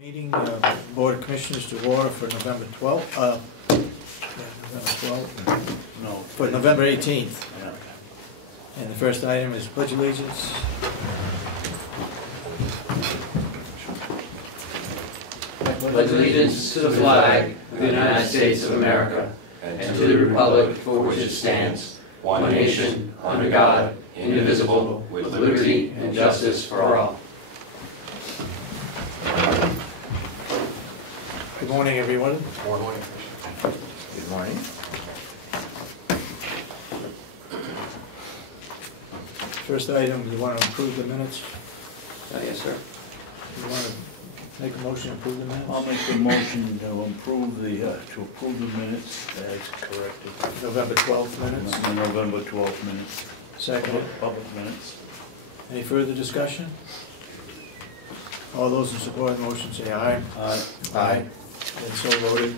Meeting Board of Commissioners to order for November 12th. November 12th. No, for November 18th. Yeah. And the first item is pledge allegiance. Pledge allegiance to the flag of the United States of America and to the republic for which it stands, one nation, under God, indivisible, with liberty and justice for all. Good morning, everyone. Good morning. Good morning. First item, you want to approve the minutes? Yes, sir. You want to make a motion to approve the minutes? I'll make a motion to approve the minutes as corrected. November 12th minutes? The November 12th minutes. Second. Public minutes. Any further discussion? All those in support of the motion say aye. Aye. Aye. And so voted.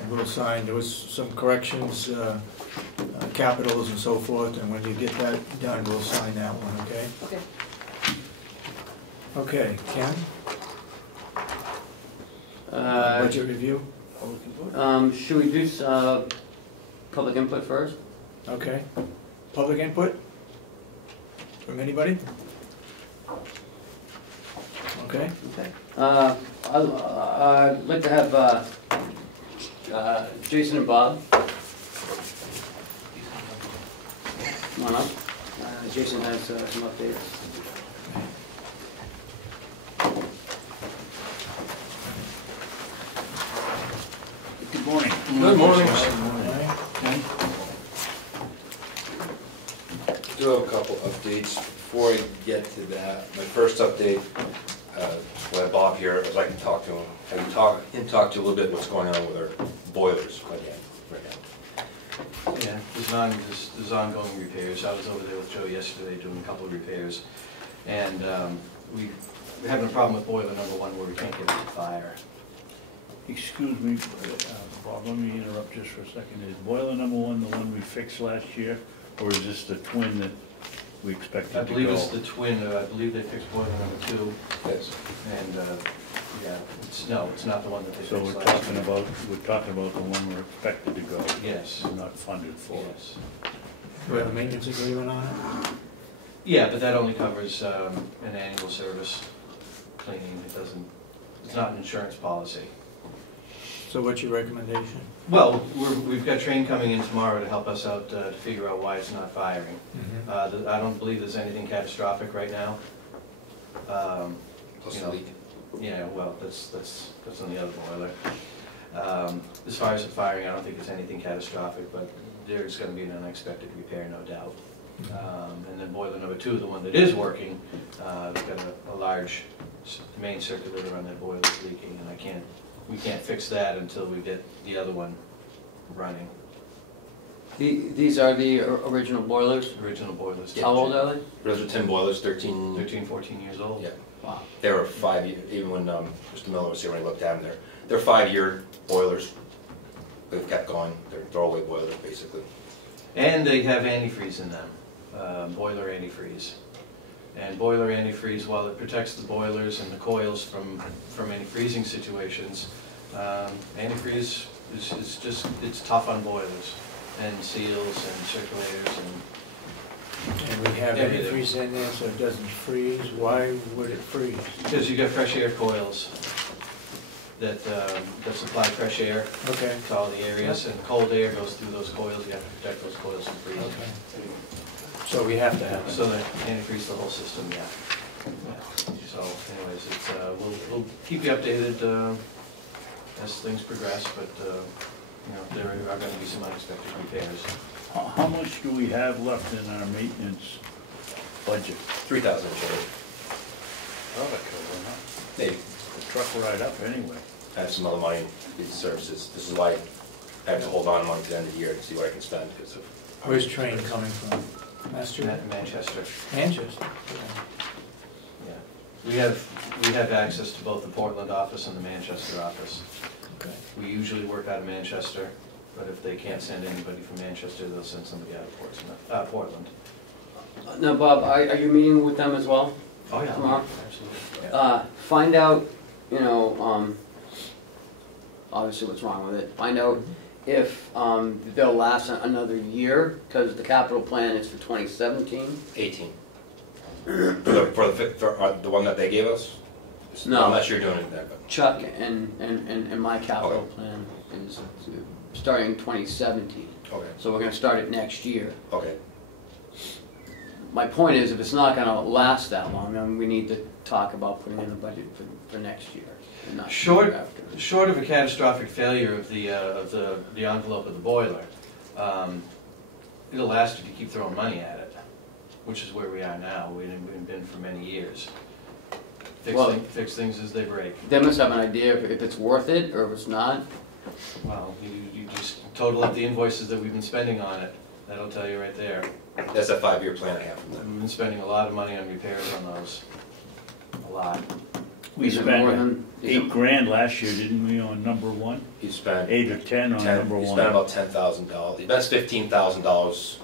And we'll sign. There was some corrections, capitals and so forth, and when you get that done, we'll sign that one, okay? Okay. Okay, Ken? Budget review? Should we do public input first? Okay. Public input? From anybody? Okay. Okay. I'd like to have Jason and Bob come on up. Jason has some updates. Good morning. Good morning. Okay. I do have a couple updates. Before I get to that, my first update, when Bob here, I'd like to talk to him. I can talk to you a little bit what's going on with our boilers again, right now. Yeah, there's ongoing repairs. I was over there with Joe yesterday doing a couple of repairs, and we're having a problem with boiler number one where we can't get it to fire. Excuse me, Bob, let me interrupt just for a second. Is boiler number one the one we fixed last year, or is this the twin that we expected to go? I believe it's the twin. I believe they fixed boiler number two. Yes. And yeah, it's not the one that they So fixed we're last talking year. about the one we're expected to go. Yes. We're not funded for. Yes. Do we have a maintenance agreement on it? Yeah, but that only covers an annual service cleaning. It's not an insurance policy. So what's your recommendation? Well, we've got Train coming in tomorrow to help us out to figure out why it's not firing. Mm-hmm. I don't believe there's anything catastrophic right now. Plus the leak. Yeah, well, that's on the other boiler. As far as the firing, I don't think it's anything catastrophic, but there's going to be an unexpected repair, no doubt. And then boiler number two, the one that is working, we've got a large main circulator on that boiler is leaking, and we can't fix that until we get the other one running. These are the original boilers? Original boilers. How old are they? Those are 10 boilers, 13. 13, 14 years old? Yeah. Wow. They were 5 years, even when Mr. Miller was here when I looked at them, they're 5-year boilers. They've kept going. They're throwaway boilers, basically. And they have antifreeze in them, boiler antifreeze. And boiler antifreeze, while it protects the boilers and the coils from any freezing situations, antifreeze is just, it's tough on boilers and seals and circulators And we have everything. antifreeze in there so it doesn't freeze. Why would it freeze? because you got fresh air coils that supply fresh air Okay. to all the areas, and cold air goes through those coils. You have to protect those coils from freezing. Okay. So we have to have it. So that antifreeze the whole system, yeah. So, anyways, it's we'll keep you updated as things progress, but you know, there are going to be some unexpected repairs. How much do we have left in our maintenance budget? 3,000 change. Oh, that could go up. Maybe. The truck ride up anyway. I have some other money in these services. This is why I have to hold on money to the end of the year to see what I can spend because of. Where's Train coming from? Manchester. Manchester. Yeah. We have access to both the Portland office and the Manchester office. Okay. We usually work out of Manchester, but if they can't send anybody from Manchester, they'll send somebody out of Portland. Now, Bob, are you meeting with them as well? Oh, yeah. Tomorrow? Absolutely. Find out you know, obviously what's wrong with it. Find out if they'll last another year, because the capital plan is for 2017. 18. For the one that they gave us? No. Unless you're doing that. But. Chuck and my capital plan is starting 2017. Okay. So we're going to start it next year. Okay. My point is, if it's not going to last that long, then we need to talk about putting in the budget for next year, and not Short after. of a catastrophic failure of the envelope of the boiler, it'll last if you keep throwing money at it, which is where we are now. We've been for many years. Fix things as they break. They must have an idea if it's worth it or if it's not. Well, you just total up the invoices that we've been spending on it. That'll tell you right there. That's a 5-year plan I have from them. We've been spending a lot of money on repairs on those. A lot. We Is it more spent than- $8 grand last year, didn't we, on number one? He spent 8 or 10 on number He one. spent about $10,000. He spent $15,000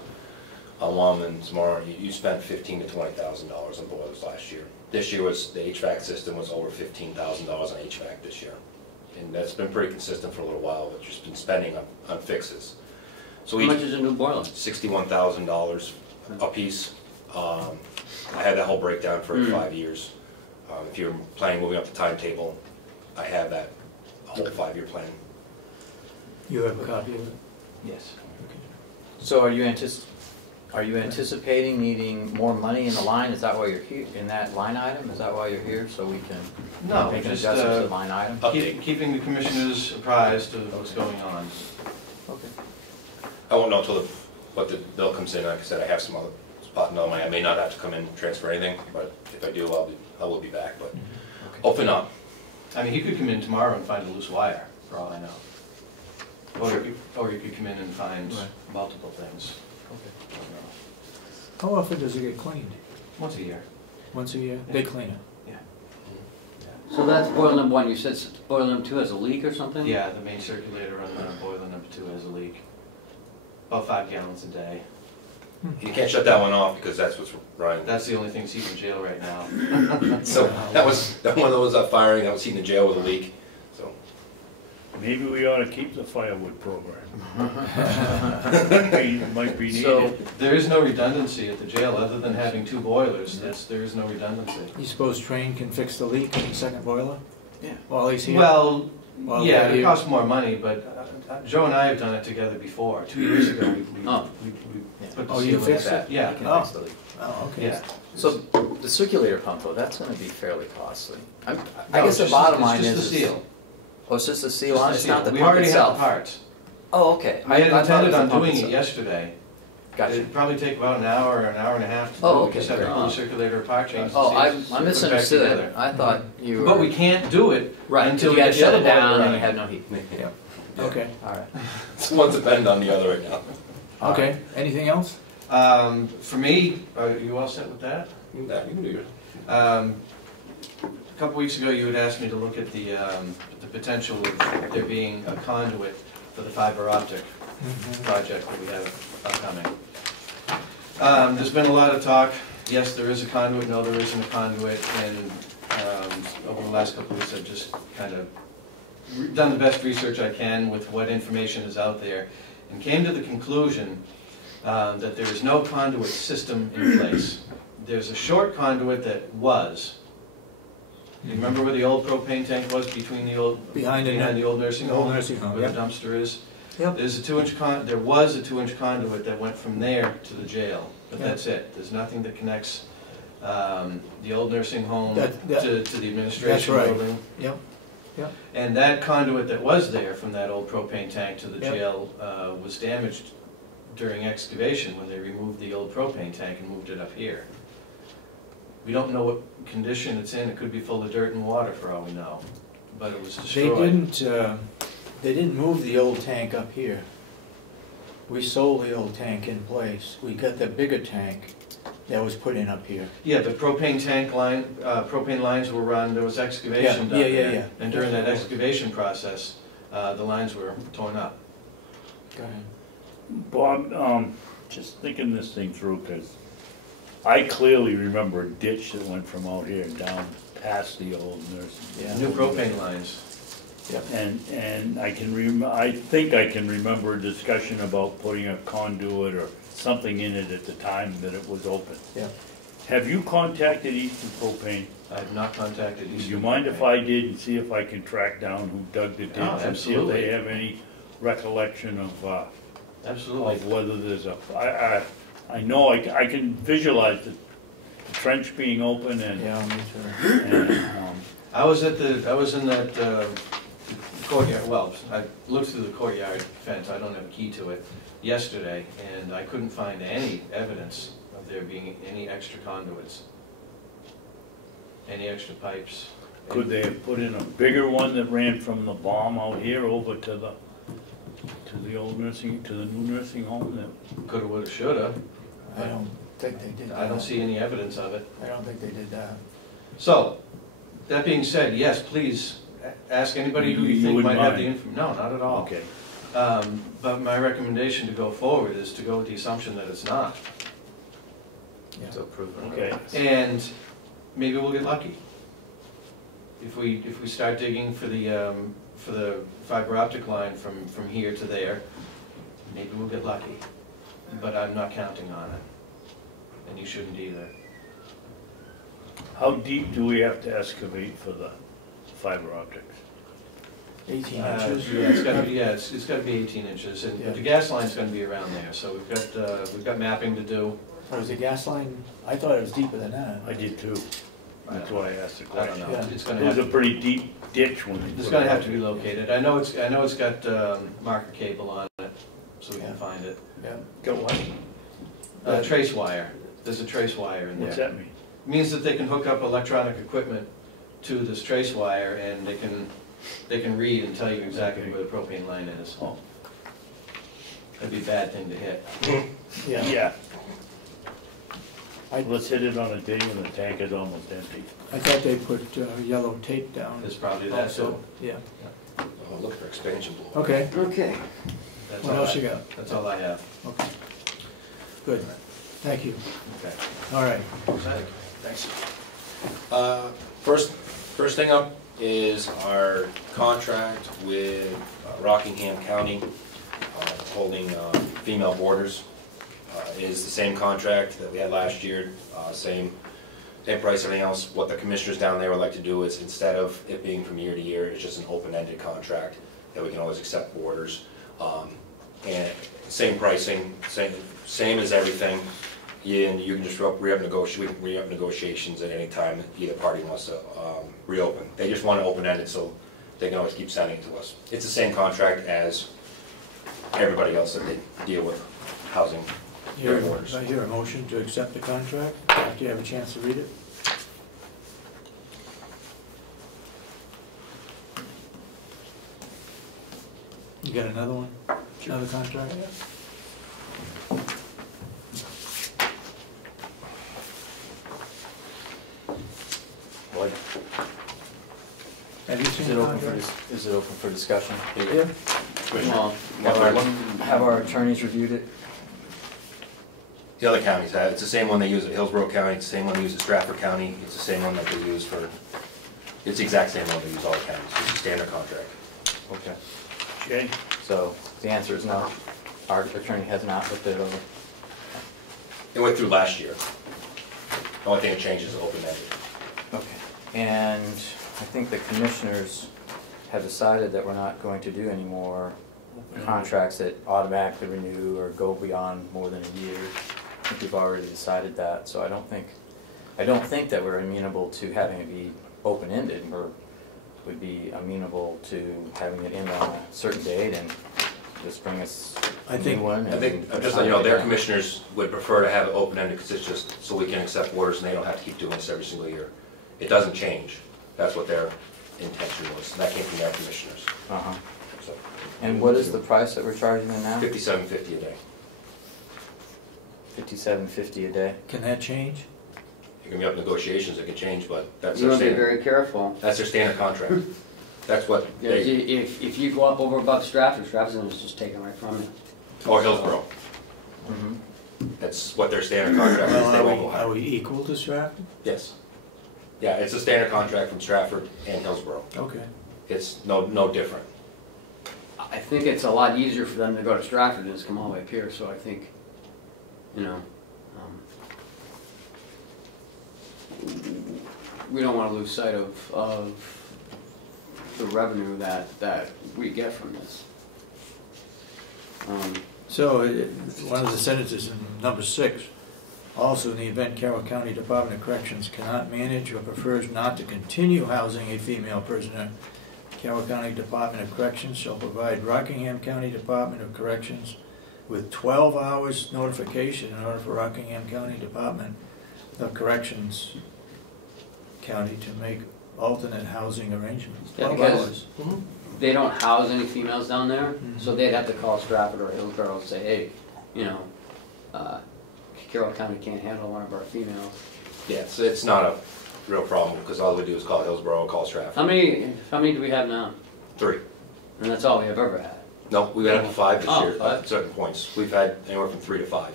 on one, and tomorrow you spent $15,000 to $20,000 on boilers last year. This year was the HVAC system was over $15,000 on HVAC this year, and that's been pretty consistent for a little while. But just been spending on fixes. So How much is a new boiler? $61,000 a piece. I had that whole breakdown for 5 years. If you're planning moving up the timetable, I have that whole 5-year plan. You have a copy of it? Yes. So are you anticipating needing more money in the line? Is that why you're here, in that line item? Is that why you're here, so we can No, make an just adjustment to the line item? keeping the commissioners apprised of what's going on. Okay. I won't know until the bill comes in. Like I said, I have some other spot no money. I may not have to come in and transfer anything, but if I do, I will be back. But hopefully not. I mean, he could come in tomorrow and find a loose wire, for all I know. Or you could come in and find multiple things. Okay. How often does it get cleaned? Once a year. Once a year? They clean it? So that's boiler number one. You said boiler number two has a leak or something? Yeah, the main circulator on boiler number 2 has a leak. About 5 gallons a day. You can't shut that one off because that's what's running. That's the only thing that's heating the jail right now. So that one that was up firing. That was heating the jail with a leak. So Maybe we ought to keep the firewood program. Might be needed. So there is no redundancy at the jail other than having 2 boilers. There is no redundancy. You suppose Train can fix the leak in the second boiler? Yeah. While he's here? Well, While yeah, we're it here? costs more money, but Joe and I have done it together before. 2 years ago, we put the Oh, you seal in fixed that. it? Yeah, You can Oh. fix the leak. Oh, okay. yeah. So the circulator pump, though, that's gonna be fairly costly. I No, guess the it's bottom just- line is... It's just the seal. Oh, it's just the seal Just on the it, it's seal. not the We pump already have the itself? parts. Oh, okay. I had thought it intended was the on pump doing it itself. yesterday. Gotcha. It'd probably take about an hour or an hour and a half to do. Oh, We okay, just have to fair pull the enough. circulator apart, change the Oh, seals, I put it back misunderstood. together. I thought you were... But we can't do it Right, until until we you get got the shut other it down boiler and you running. had no heat. yeah. Okay. All right. One's dependent on the other right now. Okay. Anything else? For me, are you all set with that? Yeah, you can do yours. A couple weeks ago, you had asked me to look at the potential of there being a conduit for the fiber optic project that we have upcoming. There's been a lot of talk. Yes, there is a conduit. No, there isn't a conduit. And over the last couple of weeks, I've just kind of done the best research I can with what information is out there, and came to the conclusion that there is no conduit system in place. There's a short conduit that was. You remember where the old propane tank was between the old Behind the old nursing the home? old nursing home, Where yep. the dumpster is? Yep. There's a 2-inch there was a 2-inch conduit that went from there to the jail, but Yeah. that's it. There's nothing that connects the old nursing home That- to the administration right. building. Yep. Yep. And that conduit that was there from that old propane tank to the Yep. jail was damaged during excavation when they removed the old propane tank and moved it up here. We don't know what condition it's in. It could be full of dirt and water for all we know, but it was destroyed. They didn't move the old tank up here. We sold the old tank in place. We got the bigger tank that was put in up here. Yeah, the propane lines were run, there was excavation done Yeah, there. And during that excavation process, the lines were torn up. Go ahead. Bob, just thinking this thing through, because I clearly remember a ditch that went from out here down past the old nursing. New propane lines. And I think I can remember a discussion about putting a conduit or something in it at the time that it was open. Yeah. Have you contacted Eastern Propane? I have not contacted Eastern. Would you mind if I did and see if I can track down who dug the ditch? Oh, and see if absolutely. they have any recollection of Absolutely. whether there's I know I can visualize the trench being open and, Yeah, me too. and I was in that courtyard, well, I looked through the courtyard fence, I don't have a key to it, yesterday, and I couldn't find any evidence of there being any extra conduits, any extra pipes. could they have put in a bigger one that ran from the bomb out here over to the old nursing, to the new nursing home that? Coulda, woulda, shoulda. I don't think they did that. I don't see any evidence of it. I don't think they did that. So, that being said, yes, please, ask anybody who you You think wouldn't might have the mind? information. No, not at all. Okay. But my recommendation to go forward is to go with the assumption that it's not. Yeah. So prove it. Okay. And maybe we'll get lucky. If we start digging for the fiber optic line from here to there, maybe we'll get lucky. But I'm not counting on it. And you shouldn't either. How deep do we have to excavate for the fiber optics? 18 Yeah, inches. it's gotta be 18 inches, and Yeah. the gas line's gonna be around there, so we've got mapping to do. Or was the gas line, I thought it was deeper than that. I did too. That's why I asked the I don't question. know, Yeah. it's gonna It was a have, pretty deep ditch when they it's put gonna it have out. to be located. I know it's got marker cable on it, so we Yeah. can find it. Yeah. Got what? Trace wire, there's a trace wire in What's there. that mean? Means that they can hook up electronic equipment to this trace wire, and they can read and tell you exactly Okay. where the propane line is. Oh. That'd be a bad thing to hit. Yeah. Yeah. I- Let's hit it on a day when the tank is almost empty. I thought they put yellow tape down. There's probably that Also, too. yeah. Oh, look for expansion blow. Okay, Okay. That's what all else I- you got? That's all I have. Okay. Good, thank you. Okay. All right. Thanks. First thing up is our contract with Rockingham County holding female boarders. Is the same contract that we had last year, same price, everything else. What the commissioners down there would like to do is, instead of it being from year to year, it's just an open-ended contract that we can always accept boarders. And same pricing, same as everything. And you can just re-up negotiations at any time that either party wants to reopen. They just want it open-ended so they can always keep sending it to us. It's the same contract as everybody else that they deal with housing. I hear a motion to accept the contract after you have a chance to read it. You got another one? Another contract? What? Have you Is seen it the open for, contract? is it open for discussion? Yeah. Well, have our attorneys reviewed it? The other counties have, it's the same one they use at Hillsborough County, it's the same one they use at Stratford County, it's the same one that they use for, it's the exact same one they use all the counties, it's a standard contract. Okay. Jay? So the answer is no. Our attorney has not looked it over. It went through last year. The only thing that changes is open-ended. Okay. And I think the commissioners have decided that we're not going to do any more contracts that automatically renew or go beyond more than a year. I think we've already decided that, so I don't think that we're amenable to having it be open-ended. Would be amenable to having it end on a certain date and just bring us a new one. I think, just so you know, their commissioners would prefer to have it open-ended because it's just so we can accept orders and they don't have to keep doing this every single year. It doesn't change. That's what their intention was. And that came from their commissioners. Uh-huh. So, And what is the price that we're charging them now? $57.50 a day. $57.50 a day. Can that change? You can be up negotiations, it can change, but that's You their want to be standard. very careful. That's their standard contract. That's what Because they, if you go up over above Stratford, Stratford's gonna just take it right from you. or Hillsborough. Mm-hmm. That's what their standard contract is, they Well, won't go are higher. we equal to Stratford? Yes. Yeah, it's a standard contract from Stratford and Hillsborough. Okay. It's no different. I think it's a lot easier for them to go to Stratford than to come all the way up here, so I think, you know, we don't wanna lose sight of the revenue that we get from this. So, one of the sentences in number 6, also in the event Carroll County Department of Corrections cannot manage or prefers not to continue housing a female prisoner, Carroll County Department of Corrections shall provide Rockingham County Department of Corrections with 12 hours notification in order for Rockingham County Department of Corrections County to make alternate housing arrangements. Yeah, 12 because- hours. They don't house any females down there, Mhm. so they'd have to call Stratford or Hillsborough and say, hey, you know, Carroll County can't handle one of our females. Yeah, so it's not a real problem, because all we do is call Hillsborough, call Stratford. How many do we have now? 3. And that's all we have ever had. No, we've had up to 5 this Oh, year 5. at certain points. We've had anywhere from 3 to 5.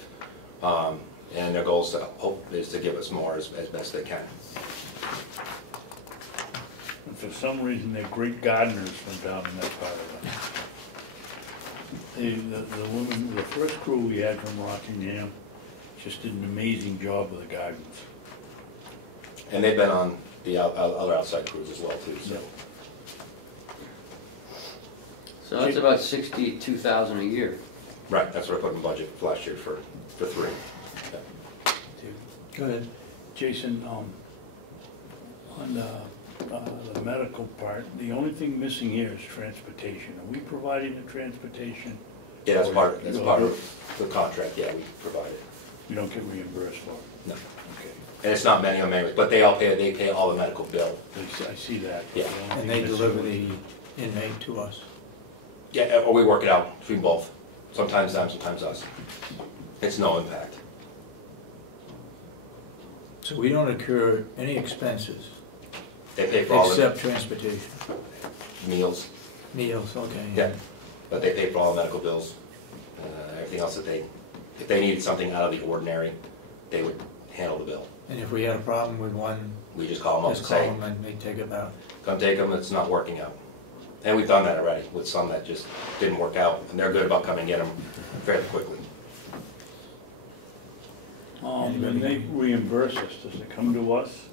And their goal is to give us more as best they can. And for some reason, they're great gardeners from down in that part of it. The woman, the first crew we had from Rockingham just did an amazing job with the gardens. And they've been on the other outside crews as well too, so. Yep. So that's about 62,000 a year. Right, that's what I put in budget last year for 3. Go ahead. Jason, on the medical part, the only thing missing here is transportation. Are we providing the transportation? Yeah, that's part of the contract, yeah, we provide it. We don't get reimbursed for it? No. Okay. And it's not many on members, but they pay all the medical bill. I see that. Yeah. The only And thing they missing deliver was- the inmate to us. Yeah, or we work it out between both. Sometimes them, sometimes us. It's no impact. So we don't incur any expenses They pay for all the except transportation. meals, Meals, okay. yeah, but they pay for all the medical bills. Everything else that if they needed something out of the ordinary, they would handle the bill. And if we had a problem with one, We just call them up and just call say, them and they take it out. come take them, it's not working out. And we've done that already with some that just didn't work out, and they're good about coming and get them fairly quickly. When they reimburse us, does it come to us,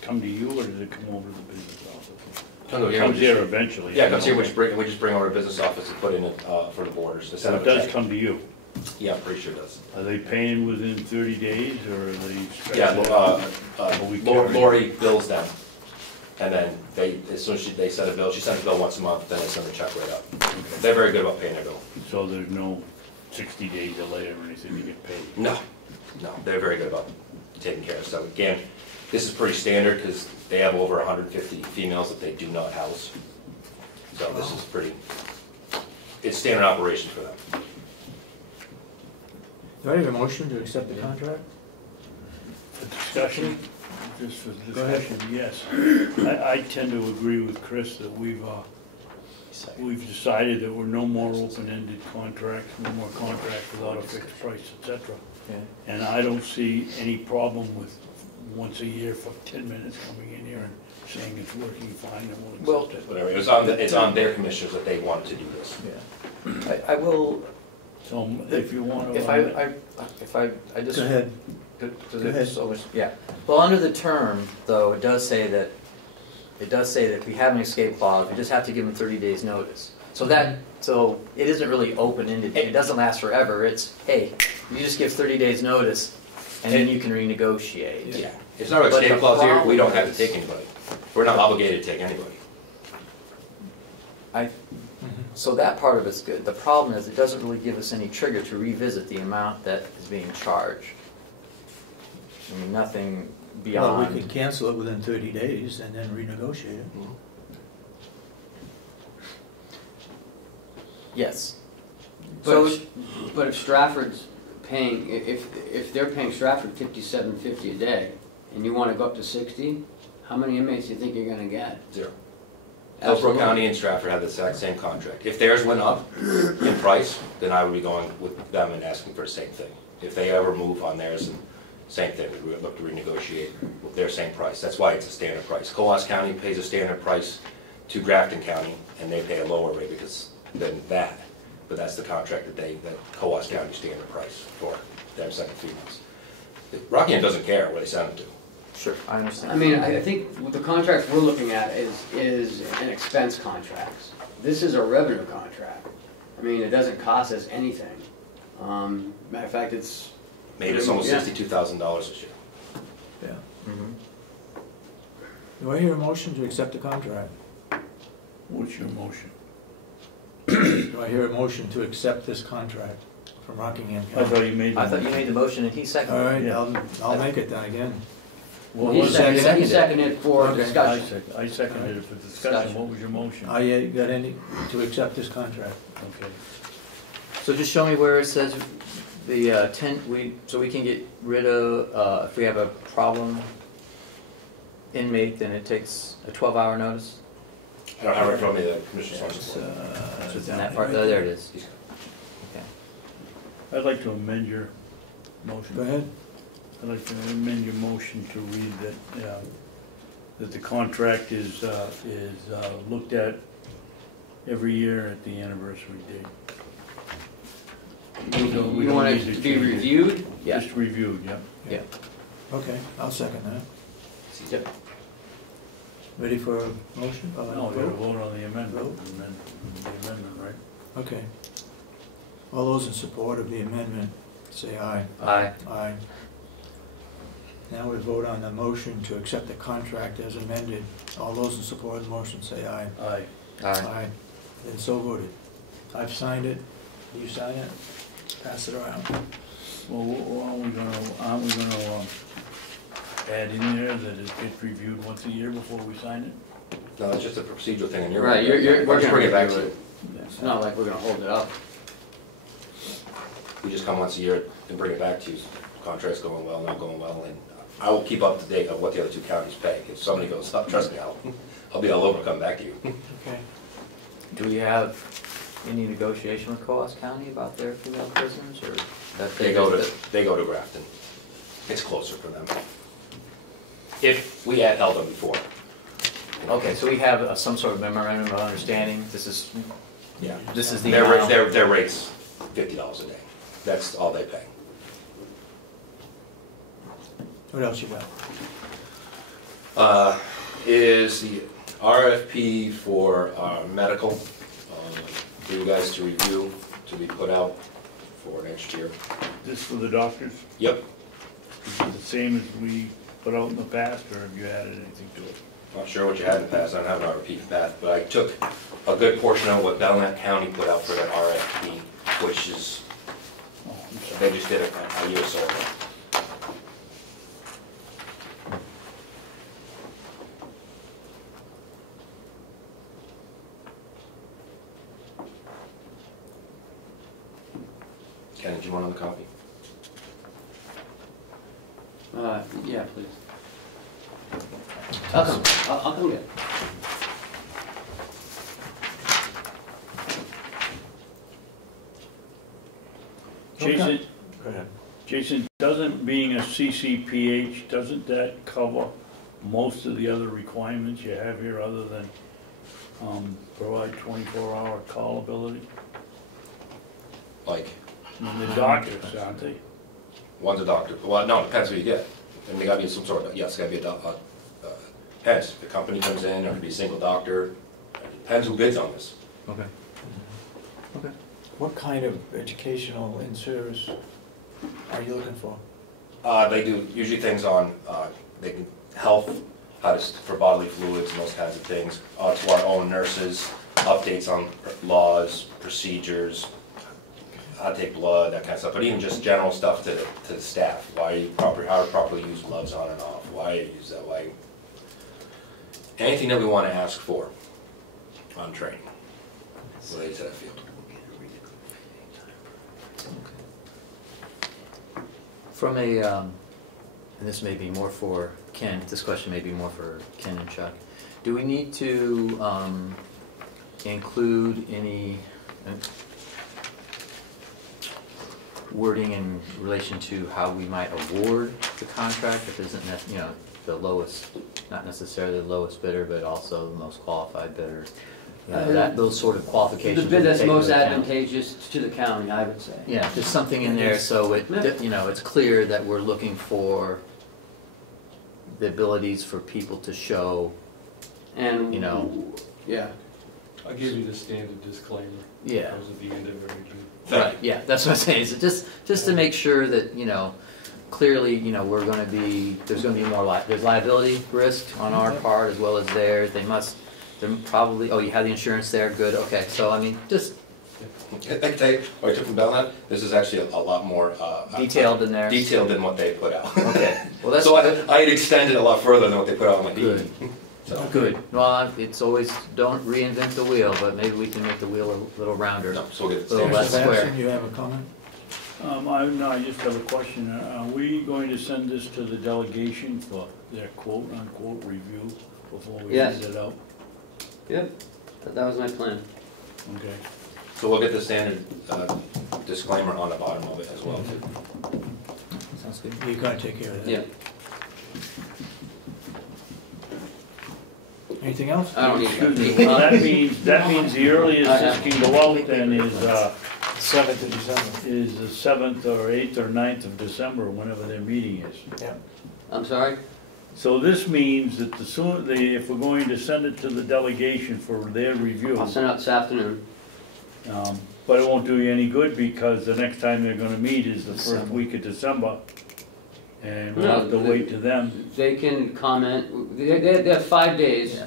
come to you, or does it come over to the business office? It comes here eventually. Yeah, it comes here, we just bring over to the business office and put in it for the borders. to So set it up a does check. come to you. Yeah, I'm pretty sure it does. Are they paying within 30 days, or are they? Yeah, A week carry. Lori bills them, and then as soon as they send a bill, she sends a bill once a month, then they send the check right up. They're very good about paying their bill. So there's no 60-day delay or anything to get paid? No, they're very good about taking care of stuff. Again, this is pretty standard, because they have over 150 females that they do not house. So this is it's standard operation for them. Do I have a motion to accept the contract? For discussion, just for Go ahead. discussion, yes. I tend to agree with Chris that we've decided that we're no more open-ended contracts, no more contracts without a fixed price, et cetera. Okay. And I don't see any problem with once a year for 10 minutes coming in here and saying it's working fine and we'll accept it. Whatever, it's on their commissioners that they wanted to do this. Yeah. I will, So if you want to. if I just. Go ahead. Go Go ahead. So much, yeah. Well, under the term, though, it does say that we have an escape clause, we just have to give them 30 days notice. So it isn't really open-ended, it doesn't last forever, it's, hey, you just give 30 days notice, and then you can renegotiate. Yeah, it's not an But escape the clause here, we don't problem have to is- take anybody. We're not obligated to take anybody. So that part of it's good. The problem is it doesn't really give us any trigger to revisit the amount that is being charged. I mean, nothing Well, beyond. we could cancel it within 30 days and then renegotiate it. Yes. But So, if Stratford's paying, if they're paying Stratford $57.50 a day, and you wanna go up to 60, how many inmates do you think you're gonna get? 0. Hillsborough Absolutely. County and Stratford have the exact same contract. If theirs went up in price, then I would be going with them and asking for the same thing. If they ever move on theirs, and same thing, we would look to renegotiate with their same price. That's why it's a standard price. Coos County pays a standard price to Grafton County, and they pay a lower rate than that. But that's the contract that Coos County standard price for them sending females. Rockingham doesn't care what they send them to. Sure, I understand. I mean, I think the contracts we're looking at is an expense contract. This is a revenue contract. I mean, it doesn't cost us anything. Matter of fact, it's... Made us almost Yeah. $62,000 this year. Yeah. Mhm. Do I hear a motion to accept the contract? What's your motion? Do I hear a motion to accept this contract from Rockingham I County? thought you made the I thought you motion. made the motion and he All seconded. right, Yeah. I'll make it then again. What He was it? seconded, he seconded for Okay. discussion. I seconded it for discussion. Discussion. What was your motion? You got any, to accept this contract? Okay. So just show me where it says the so we can get rid of, if we have a problem inmate, then it takes a 12-hour notice? I don't have it in front of me, the commissioner's It's, wants It's within that part, oh, there it is. Okay. I'd like to amend your motion. Go ahead. I'd like to amend your motion to read that the contract is looked at every year at the anniversary date. We don't You want need it to be change it. reviewed? Yeah. Just reviewed, yeah. Yeah. Okay, I'll second that. Yep. Ready for a motion? No, we gotta vote on the amendment, and then the amendment, right? Okay. All those in support of the amendment, say aye. Aye. Aye. Now we vote on the motion to accept the contract as amended. All those in support of the motion, say aye. Aye. Aye. And so voted. I've signed it. You sign it. Pass it around. Well, aren't we gonna add in there that it gets reviewed once a year before we sign it? No, it's just a procedural thing, and you're Right, we're we're just gonna bring it back review to it. you. It's not like we're gonna hold it up. We just come once a year and bring it back to you. Contract's going well, not going well, and I will keep up to date of what the other two counties pay. If somebody goes, "Stop, trust me, I'll be all over to come back to you." Okay. Do we have any negotiation with Coos County about their female prisoners, or that They go to Grafton. It's closer for them. If we had held them before. Okay, so we have some sort of memorandum of understanding. This is Yeah. the Their amount. their rate's $50 a day. That's all they pay. What else you got? Is the RFP for medical, for you guys to review, to be put out for next year. This for the doctors? Yep. Is it the same as we put out in the past, or have you added anything to it? Not sure what you had in the past, I don't have an RFP for that, but I took a good portion of what Belknap County put out for that RFP, which is, Oh, I'm sorry. they just did it a year or so ago. Ken, did you want another copy? Yeah, please. I'll come get it. Jason, Go ahead. Jason, doesn't being a CCPH, doesn't that cover most of the other requirements you have here other than provide 24-hour call ability? Like, I mean, the doctors, aren't they? one's a doctor, well, no, it depends who you get. And they gotta be some sort of, yes, gotta be depends. If the company comes in, or it could be a single doctor, it depends who bids on this. Okay. Okay. What kind of educational in-service are you looking for? They do usually things on, they can health, for bodily fluids and those kinds of things, to our own nurses, updates on laws, procedures, how to take blood, that kind of stuff, but even just general stuff to the staff. How to properly use gloves on and off, why you use that way. Anything that we want to ask for on training related to that field. From a, and this may be more for Ken, this question may be more for Ken and Chuck. Do we need to include any, wording in relation to how we might award the contract, if it isn't, you know, the lowest, not necessarily the lowest bidder, but also the most qualified bidder. Those sort of qualifications. The bid that's we take most into account. advantageous to the county, I would say. Yeah, just something in there so it, Yeah. you know, it's clear that we're looking for the abilities for people to show, And, you know. yeah. I'll give you the standard disclaimer. Yeah. That was at the end of every review. Right, yeah, that's what I'm saying, so just to make sure that, you know, clearly, you know, we're gonna be, there's gonna be more there's liability risk on our part as well as theirs, they're probably, oh, you have the insurance there, good, okay, so I mean, just I can tell you, what I took from Belknap, this is actually a lot more detailed in there. detailed than what they put out. Okay, well, that's So I had extended a lot further than what they put out on my good. deed. So, Good, well, it's always, don't reinvent the wheel, but maybe we can make the wheel a little rounder. no, so we'll get it Little standard. less Mr. square. Babson, you have a comment? No, I just have a question. Are we going to send this to the delegation for their quote-unquote review before we Yes. send it out? Yep, that was my plan. Okay. So we'll get the standard disclaimer on the bottom of it as well, too. Sounds good. You're gonna take care of that? Yeah, Anything else? I don't need Excuse me, to. well, that means the earliest this can go out then is, 7th of December. is the 7th or 8th or 9th of December, whenever their meeting is. Yeah. I'm sorry? So this means that if we're going to send it to the delegation for their review, I'll send it out this afternoon. but it won't do you any good because the next time they're gonna meet is the first December. week of December. And we'll No, have to wait to them. They can comment, they have 5 days. Yeah.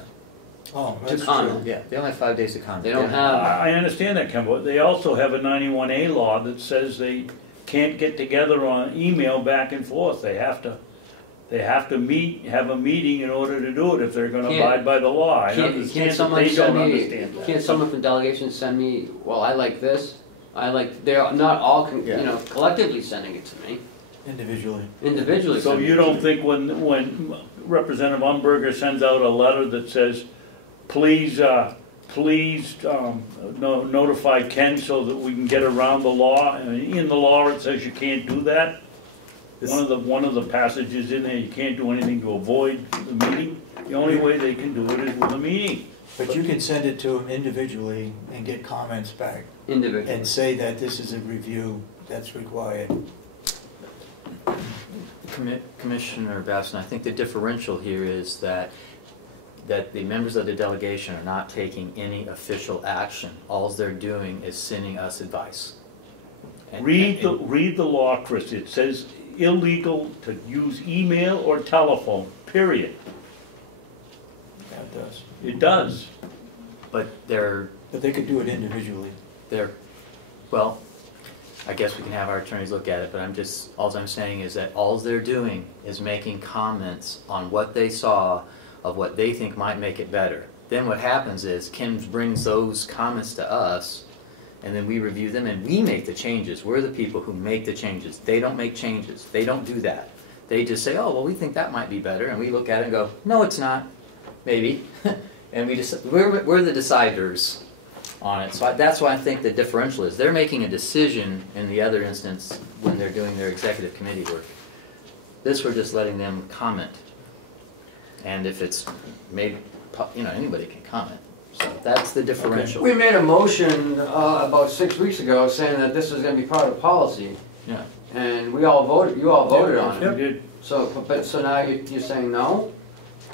Oh, To that's comment. true. Yeah, they only have 5 days to comment. They don't Yeah. have, I understand that, Ken, but they also have a 91A law that says they can't get together on email back and forth. They have to have a meeting in order to do it if they're gonna Can't- abide by the law. I can't understand that someone they send don't me, understand that. can't someone from delegation send me, well, I like this, they're not all, Yeah. you know, collectively sending it to me, Individually. individually. So sending you it to don't me. think when Representative Umberger sends out a letter that says, please notify Ken so that we can get around the law, and in the law it says you can't do that? One of the passages in there, you can't do anything to avoid the meeting. The only way they can do it is with a meeting. But you can send it to them individually and get comments back Individually. and say that this is a review that's required. Commissioner Babson, I think the differential here is that the members of the delegation are not taking any official action. All they're doing is sending us advice. Read the law, Chris. It says illegal to use email or telephone, period. Yeah, it does. It does. But But they could do it individually. well, I guess we can have our attorneys look at it, but all I'm saying is that all they're doing is making comments on what they saw of what they think might make it better. Then what happens is Kim brings those comments to us, and then we review them and we make the changes. We're the people who make the changes. They don't make changes. They don't do that. They just say, oh, well, we think that might be better, and we look at it and go, no, it's not, maybe. And we're the deciders on it. So that's why I think the differential is they're making a decision in the other instance when they're doing their executive committee work. This, we're just letting them comment. And if it's made, anybody can comment. So that's the differential. We made a motion about 6 weeks ago saying that this was gonna be part of policy, Yeah. and you all voted on We it. did. So now you're saying no?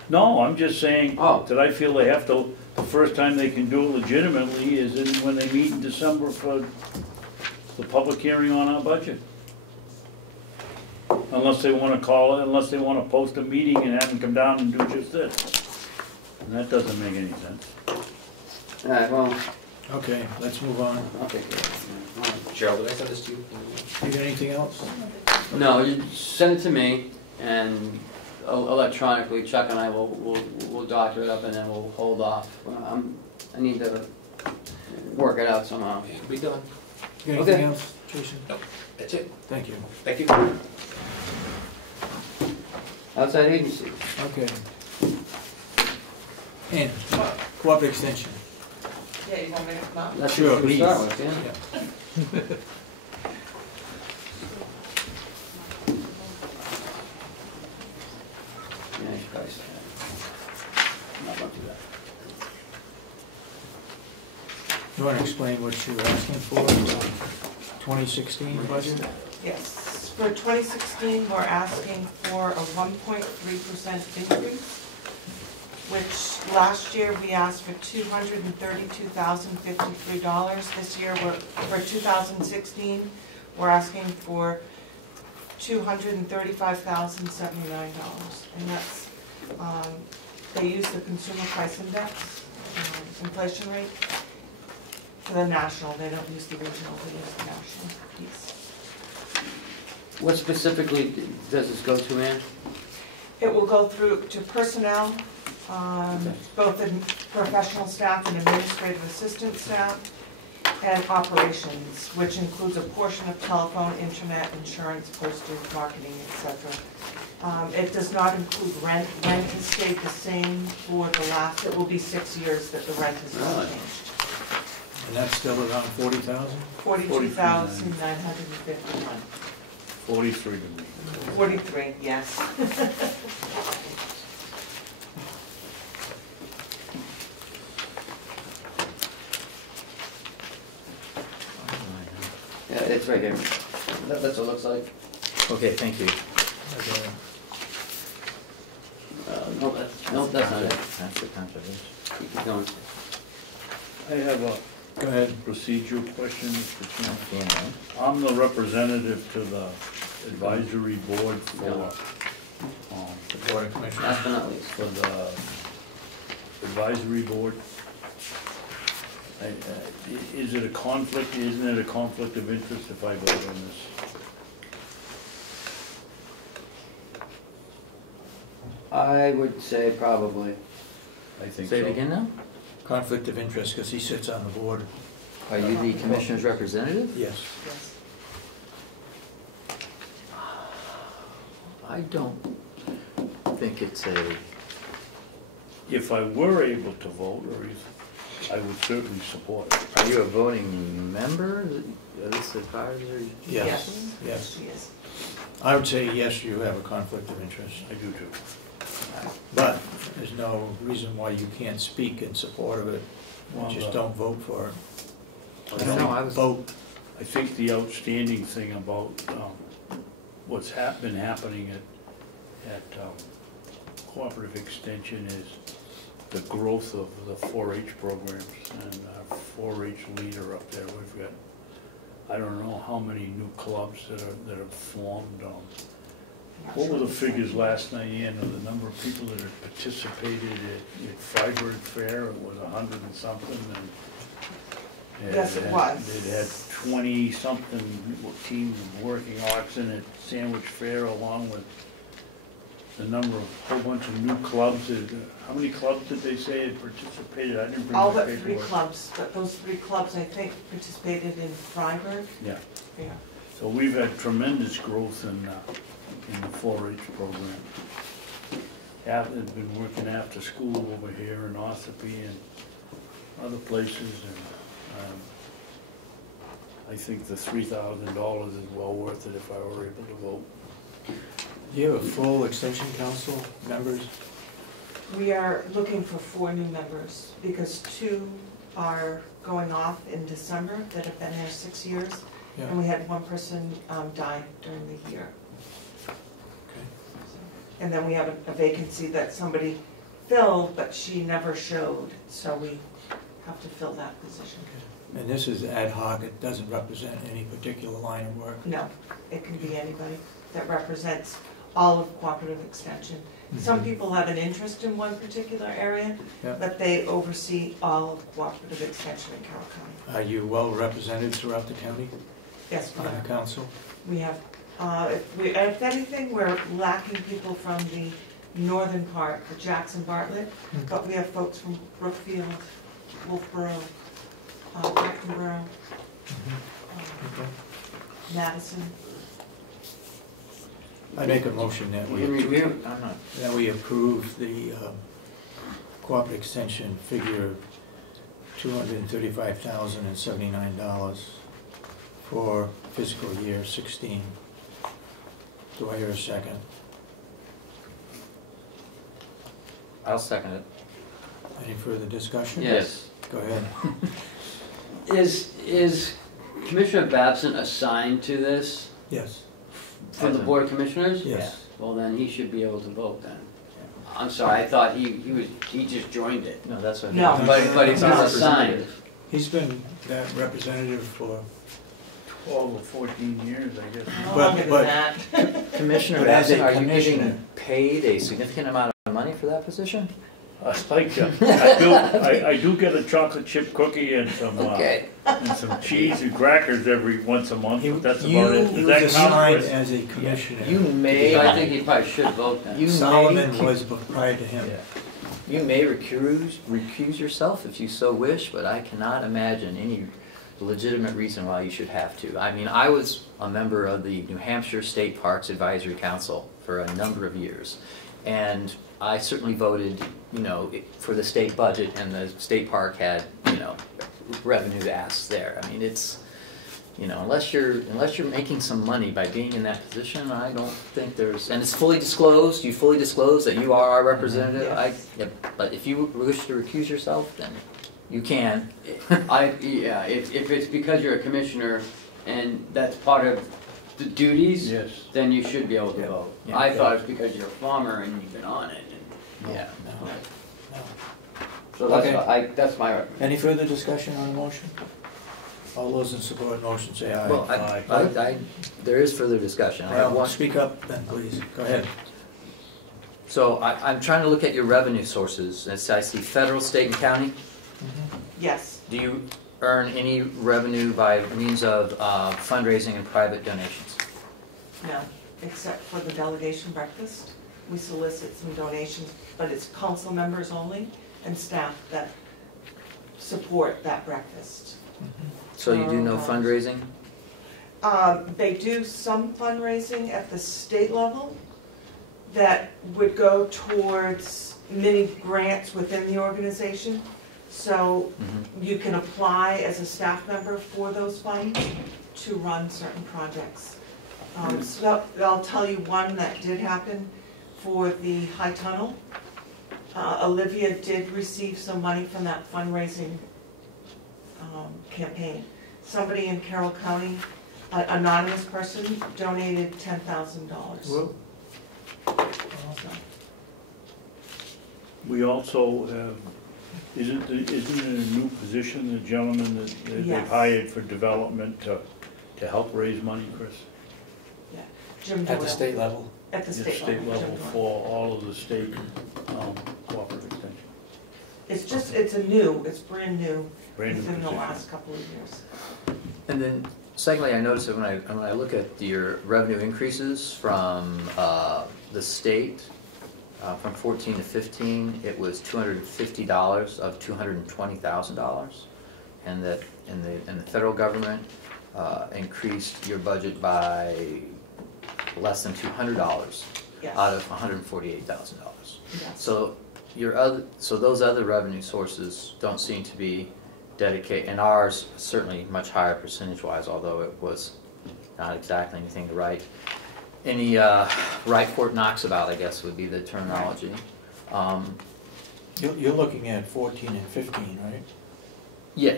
No, I'm just saying Oh. that I feel they have to, the first time they can do it legitimately is when they meet in December for the public hearing on our budget. Unless they wanna post a meeting and have them come down and do just this. And that doesn't make any sense. Alright, well, Okay, let's move on. okay. Cheryl, did I send this to you? You got anything else? No, you send it to me, and electronically, Chuck and I will doctor it up, and then we'll hold off. I need to work it out somehow. It'll be done. You got anything Okay. else, Jason? That's it. Thank you. Thank you. Outside agency. Okay. And co-op extension. Yeah, you want me to come up? That's Sure, what we start please. with, yeah. I'm not gonna do that. You want to explain what you're asking for, 2016 budget? Yes, for 2016, we're asking for a 1.3% increase, which last year we asked for $232,053. This year, for 2016, we're asking for $235,079. And that's, they use the consumer price index, inflation rate, for the national. They don't use the regional, they use the national piece. What specifically does this go to, Ann? It will go through to personnel, both in professional staff and administrative assistant staff, and operations, which includes a portion of telephone, internet, insurance, postage, marketing, etc. It does not include rent. Rent has stayed the same for the last, it will be 6 years that the rent has not Really? changed. And that's still around 40,000? 42,951. 43 to me. 43, yes. Yeah, it's right here. That's what it looks like. Okay, thank you. Okay. No, that's not it. That's the controversy. Keep going. I have a Go ahead. procedural question, Mr. Chairman. Yeah. I'm the representative to the advisory board for, The Board of Commissioners. Last but not least. for the advisory board. Is it a conflict, isn't it a conflict of interest if I vote on this? I would say probably. I think so. Say it again now? Conflict of interest, because he sits on the board. Are you the commissioner's representative? Yes. Yes. I don't think it's a, If I were able to vote, or if, I would certainly support it. are you a voting member of this advisory? Yes, yes. She is. I would say yes, you have a conflict of interest. I do too. But there's no reason why you can't speak in support of it. Well, Just don't vote for it. No, I was- Vote. I think the outstanding thing about what's been happening at Cooperative Extension is the growth of the 4-H programs, and our 4-H leader up there, we've got, I don't know how many new clubs that have formed. What were the figures last night, Ian, of the number of people that have participated at Freiburg Fair? It was 100 and something, and Yes, it was. It had 20-something teams working oxen at Sandwich Fair, along with the number of, whole bunch of new clubs. How many clubs did they say had participated? I didn't bring All my but 3 paperwork. clubs, but those 3 clubs, I think, participated in Freiburg. Yeah, Yeah. so we've had tremendous growth in the 4-H program. They've been working after school over here in Ossipee and other places, and I think the $3,000 is well worth it if I were able to vote. Do you have a full extension council members? We are looking for 4 new members because 2 are going off in December that have been there 6 years. Yeah. And we had 1 person die during the year. Okay. And then we have a vacancy that somebody filled, but she never showed, so we have to fill that position. And this is ad hoc, it doesn't represent any particular line of work? No, it can be anybody that represents all of Cooperative Extension. Some people have an interest in one particular area, Yeah. but they oversee all of Cooperative Extension in Carroll County. Are you well represented throughout the county Yes, we on the are. council? We have, if anything, we're lacking people from the northern part, the Jackson Bartlett, but we have folks from Brookfield, Wolfboro, Bracktonboro, Okay. Madison. I make a motion that we approve the cooperative extension figure of $235,079 for fiscal year 16. Do I hear a second? I'll second it. Any further discussion? Yes. Go ahead. Is Commissioner Babson assigned to this Yes, from the Board of Commissioners? yes. Well, then he should be able to vote then. I'm sorry, I thought he just joined it. No, that's what. No. But he's not assigned. He's been that representative for, 12 or 14 years, I guess. No But- longer than but- that. Commissioner But as a Babson, are you commissioner- getting paid a significant amount of money for that position? I like I do get a chocolate chip cookie and some cheese and crackers every once a month, but that's about it. He Does was that count, assigned Chris? as a commissioner. You So I may, think he probably should vote then. you Solomon may, was prior to him. you may recuse yourself if you so wish, but I cannot imagine any legitimate reason why you should have to. I mean, I was a member of the New Hampshire State Parks Advisory Council for a number of years, and I certainly voted, you know, for the state budget, and the state park had, you know, revenue asks there. I mean, it's, you know, unless you're making some money by being in that position, I don't think there's, and it's fully disclosed. You fully disclose that you are our representative. Yes. But if you wish to recuse yourself, then you can. Yeah, if it's because you're a commissioner and that's part of the duties, Yes. then you should be able to vote. Yeah. I thought it's because you're a farmer and you've been on it. Yeah. No, no. So that's, Okay. that's my recommendation. Any further discussion on the motion? All those in support of the motion say aye. Well, there is further discussion. I have Well, one. speak up then, please. Go ahead. So I'm trying to look at your revenue sources. I see federal, state, and county. Yes, Do you earn any revenue by means of fundraising and private donations? no, except for the delegation breakfast. We solicit some donations, but it's council members only and staff that support that breakfast. So you do no fundraising? They do some fundraising at the state level that would go towards many grants within the organization. So you can apply as a staff member for those funds to run certain projects. So I'll tell you one that did happen for the High Tunnel. Olivia did receive some money from that fundraising campaign. Somebody in Carroll County, an anonymous person, donated $10,000. Well, We also have, isn't it a new position, the gentleman that they've Yes. hired for development to help raise money, Chris? Jim at the Doyle. state level. At the At state level. level Jim Doyle. for all of the state cooperative extension. It's brand new Brand new within the position. last couple of years. And then secondly, I noticed that when I look at your revenue increases from the state, from 14 to 15, it was $250 of $220,000, and that in the federal government increased your budget by less than $200 Yes. out of $148,000. Yes. So those other revenue sources don't seem to be dedicated, and ours certainly much higher percentage-wise, although it was not exactly anything to write Fort Knox about, I guess would be the terminology. You're looking at 14 and 15, right? Yeah.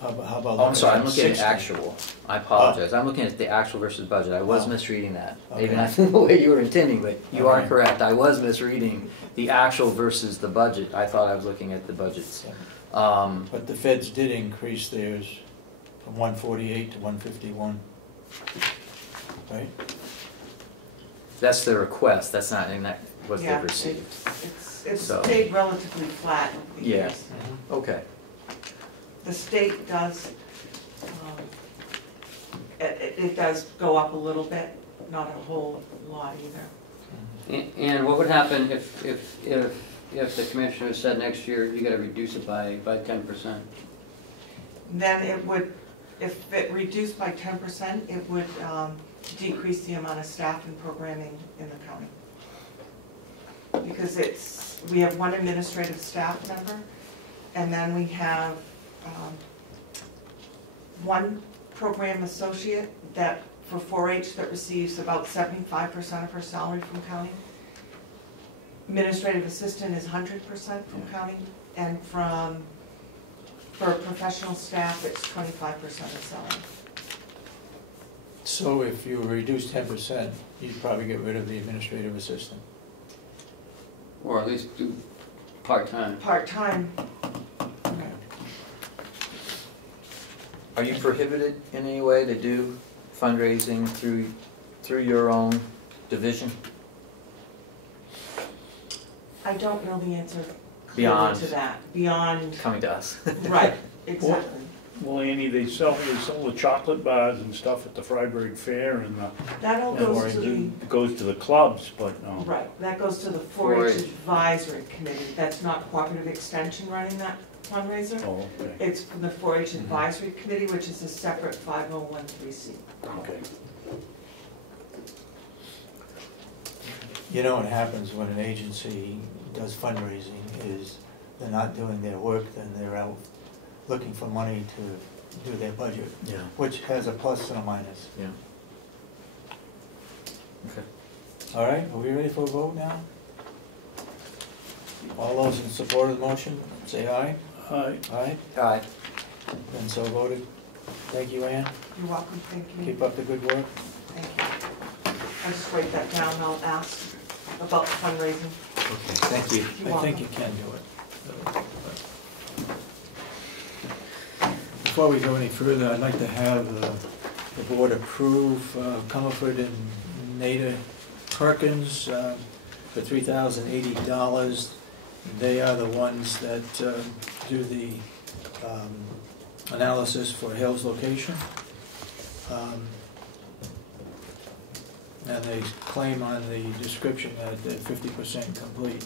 How about? Oh, I'm sorry, I'm looking at 16? actual. I apologize. I'm looking at the actual versus budget. I was Oh. misreading that. Okay. Maybe not the way you were intending, but you are Okay. correct. I was misreading the actual versus the budget. I thought I was looking at the budgets. But the feds did increase theirs from 148 to 151, right? That's their request. That's not what Yeah, they've received. It's So- stayed relatively flat over the Yeah. years. Okay. The state does, it does go up a little bit, not a whole lot either. And what would happen if the commissioner said next year, you gotta reduce it by 10%? Then it would, if it reduced by 10%, it would decrease the amount of staff and programming in the county. Because we have one administrative staff member, and then we have one program associate that, for 4-H, that receives about 75% of her salary from county. administrative assistant is 100% from county, and for professional staff, it's 25% of salary. So if you reduce 10%, you'd probably get rid of the administrative assistant. Or at least do part-time. Part-time, Are you prohibited in any way to do fundraising through your own division? I don't know the answer clearly Beyond. to that, beyond, Coming to us. right, exactly. Well, Annie, they sell the chocolate bars and stuff at the Freiburg Fair and That all goes to the, it goes to the clubs, but, right, that goes to the 4-H 4-H. advisory committee. That's not Cooperative Extension running that fundraiser. oh, okay, It's from the 4-H advisory committee, which is a separate 5013C. okay. You know what happens when an agency does fundraising is they're not doing their work, then they're out looking for money to do their budget, Yeah. which has a plus and a minus. Yeah. Okay. All right, are we ready for a vote now? All those in support of the motion, say aye. Aye. Aye, Aye. and so voted. Thank you, Ann. You're welcome, thank you. Keep up the good work. Thank you. I'll just write that down, and I'll ask about fundraising. Okay, thank you. You're I think welcome. you can do it. Before we go any further, I'd like to have the board approve Comerford and Nada Perkins for $3,080. They are the ones that do the analysis for Hill's location. And they claim on the description that they're 50% complete.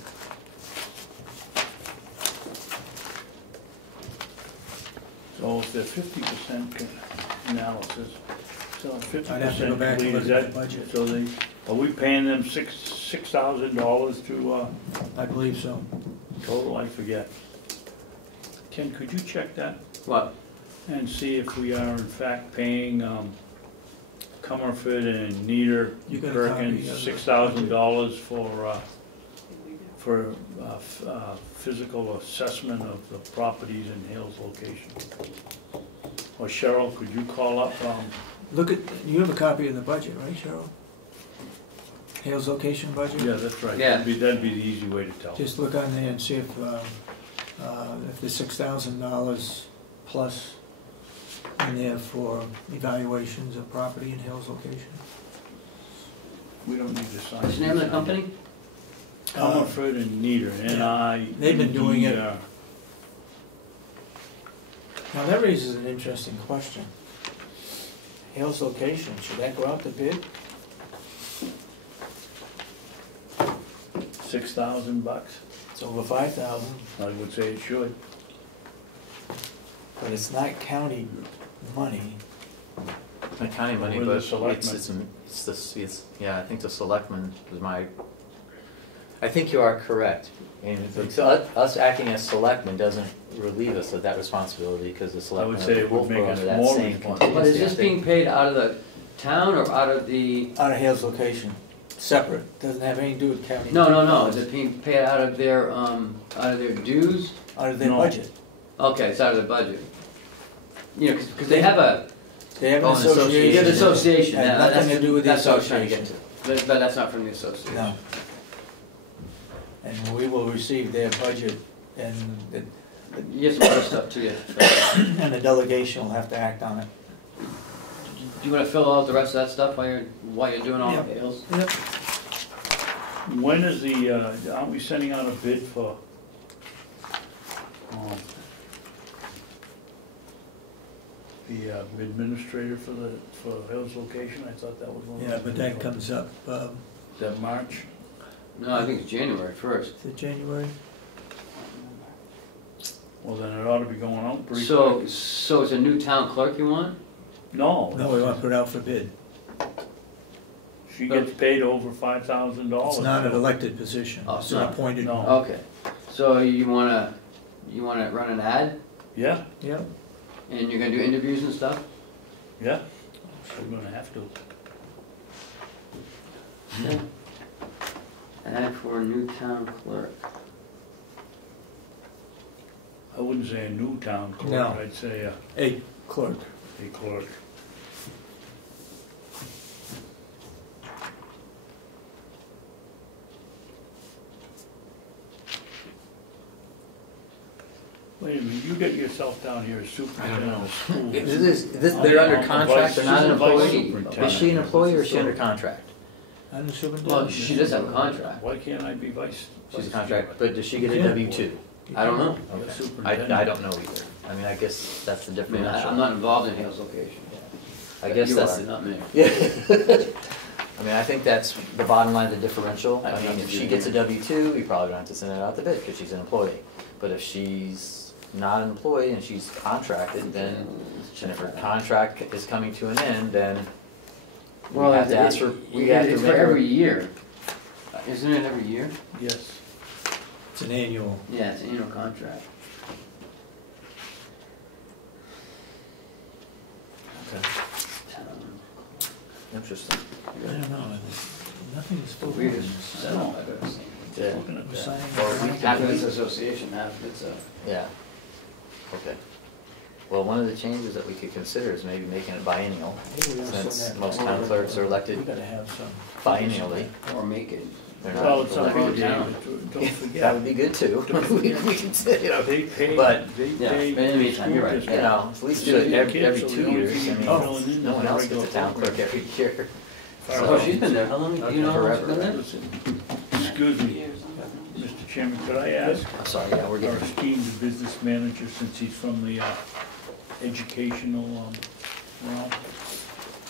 So if they're 50% analysis, so 50% I'd have to go back and complete, look is at that, the budget. so are we paying them $6,000 to, I believe so. total, I forget. Ken, could you check that What? and see if we are in fact paying, Comerford and Nieder You got a Perkins copy of the $6,000 for physical assessment of the properties in Hale's location? Or Cheryl, could you call up, Look at, you have a copy of the budget, right, Cheryl? Hale's location budget? yeah, that's right. Yeah. That'd be the easy way to tell. Just look on there and see if there's $6,000 plus in there for evaluations of property in Hale's location. We don't need to sign. What's the name of the company? Comerford and Nieder, N-I. They've been doing it. Now, that raises an interesting question. Hale's location, should that go out to bid? $6,000. It's over 5,000, I would say it should. but it's not county money. Not county money, We're the but selectmen. yeah, I think the selectmen is I think you are correct. And so us acting as selectmen doesn't relieve us of that responsibility because the I would selectmen say of the it would Wolf make Borough us under that more same responsible. But is contingency, I this think. being paid out of the town or out of the, Out of Hale's location, separate, doesn't have anything to do with county. no, is it being paid out of their dues? Out of their No. budget. Okay, it's out of the budget. You know, because they have a, They have an Oh, an association. association. yeah, the association. Has Yeah, nothing that's- to do with the that's what I was trying to get association. But that's not from the association. No. And we will receive their budget and You have some other stuff too, and the delegation will have to act on it. Do you want to fill out the rest of that stuff while you're doing all Yep. the hills? Yep. When is aren't we sending out a bid for, the administrator for Hill's location? I thought that was one. Yeah, but that comes up, Is that March? No, I think it's January 1st. is it January? Well, then it ought to be going out pretty So quick. it's a new town clerk you want? No. No, we want to put it out for bid. She gets paid over $5,000. It's not an elected position, Oh, it's an it's not. appointed. No. Okay. So you wanna run an ad Yeah, Yep. and you're gonna do interviews and stuff? yeah. We're gonna have to. Add for a new town clerk. I wouldn't say a new town clerk, No. I'd say A clerk. a clerk. Wait a minute, you get yourself down here as superintendent of schools. They're under contract, they're not an employee. Is she an employee or is she under contract? I'm the superintendent. Well, she does have a contract. Why can't I be vice? She's a contract, but does she get a Yeah. W-2? I don't know. You're Okay. superintendent. I don't know either. I mean, I guess that's the I mean, differential. I'm not involved in Hale's location. I guess You that's, are, not me. yeah. I mean, I think that's the bottom line of the differential. I mean, if she gets a W-2, we probably don't have to send it out to bid because she's an employee. But if she's not an employee and she's contracted, then, and if her contract is coming to an end, then we Well, have to ask for, we have to it's make for her. every year. Isn't it every year? Yes. It's an annual. Yeah, it's an annual contract. Okay. Interesting. I don't know, nothing is spoken. Weirdest setup I've ever seen. Yeah. Looking at We're that. signing Well, the we grant. Half of it's association, half of it's a. Yeah. Okay. Well, one of the changes that we could consider is maybe making it biennial, Maybe we also since have- most town clerks are We elected gotta have some. biennially. Or make it. They're Well, not it's elected. something to town. don't forget. That would be good too. We can say, you know, They pay, But- they Yeah, pay. but in the meantime, you're right. school you district. know, at least do it every 2 years. I mean, Oh. no one else gets a town clerk every year. Oh, she's been there, how long, do you know how long she's been there? Listen, excuse me, Mr. Chairman, could I ask I'm sorry, yeah, we're our getting, esteemed business manager, since he's from the educational realm,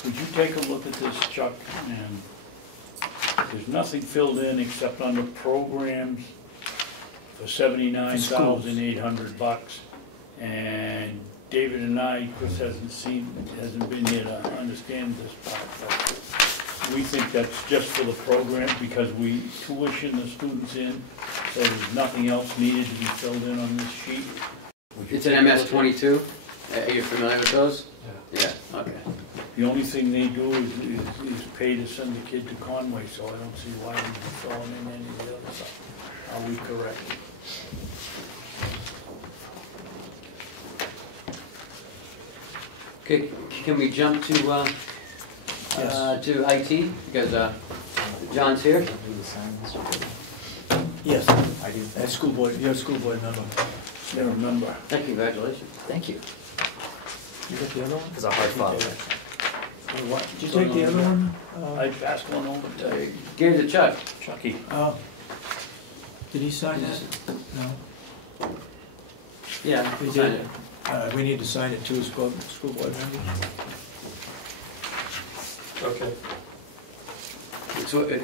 would you take a look at this, Chuck? And there's nothing filled in except under programs for $79,800. And David and I, Chris hasn't been here to understand this part, but we think that's just for the program because we tuition the students in, so there's nothing else needed to be filled in on this sheet. Would you It's an take a look at it? MS-22, are you familiar with those? Yeah, okay. The only thing they do is pay to send the kid to Conway, so I don't see why we'd be throwing in any of the other stuff. Are we correct? Okay, can we jump to IT, because John's here? Yes, I do. that's school board, you're a school board member. Yeah, remember. Congratulations. Thank you. You got the other one? It's a hard fought. What, did you take the other one? I passed one over to Give it to Chuck. Chucky. Oh. Did he sign that? No? Yeah, We sign did. it. We need to sign it too, as school board members. Okay, It's okay?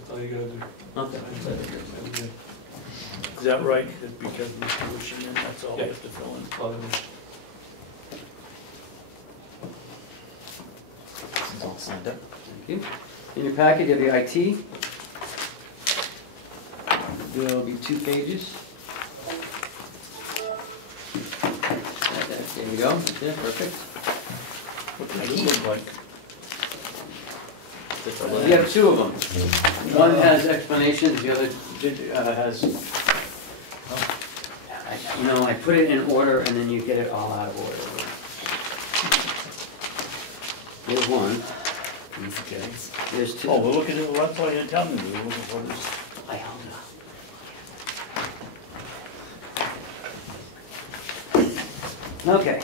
that's all you gotta do. Okay. Okay. Is that right? That because we tuition in, that's all we have to fill in? All of it. This is all signed up. Thank you. In your packet, you have the IT. There'll be 2 pages. There we go, yeah, perfect. What does it look like? Just a You little- have 2 of them. One has explanations, the other has... You know, I put it in order and then you get it all out of order. There's one, Okay. there's 2. Oh, we're looking at, that's why you didn't tell me, we were looking for this. I held it up. Okay.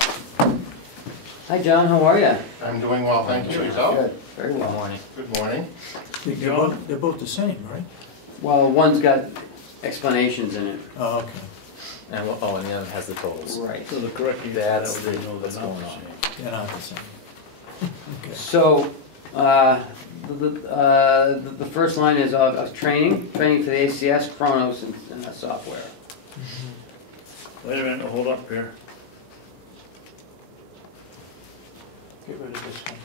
Hi, John, how are you? I'm doing well, thank you. Yourself? Good, very Good well. morning. Good morning. They're both the same, right? Well, one's got explanations in it. Oh, okay. And, oh, and the other has the totals. Right. So the correct answer, That's that way the- they know what's they're not going the on. same. They're not the same. Okay. So, the first line is of training for the ACS, Chronos, and that software. Wait a minute, hold up here. Get rid of this one.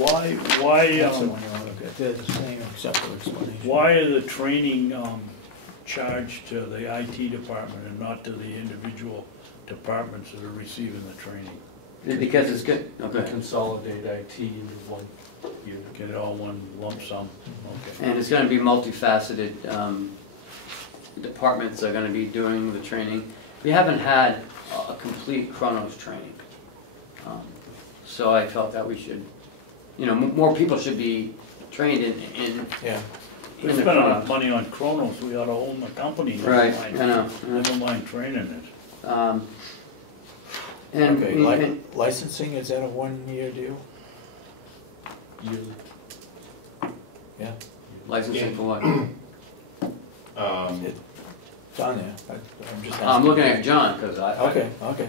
Why, That's the one you want to look at. They're the same except for explanation. why are the training charged to the IT department and not to the individual departments that are receiving the training? Because it's good, We okay. consolidate IT into one. You get it all one lump sum, okay. And it's gonna be multifaceted. Departments are gonna be doing the training. We haven't had a complete Chronos training. So I felt that we should, more people should be trained in Yeah. We the spend Chronos. money on Chronos, we ought to own the company. never Right, mind- I know. Never mind training it. Okay, And licensing, is that a one-year deal? Yearly. Yeah, licensing for what? it's on there. I'm just asking. I'm looking at John, because I. Okay, okay.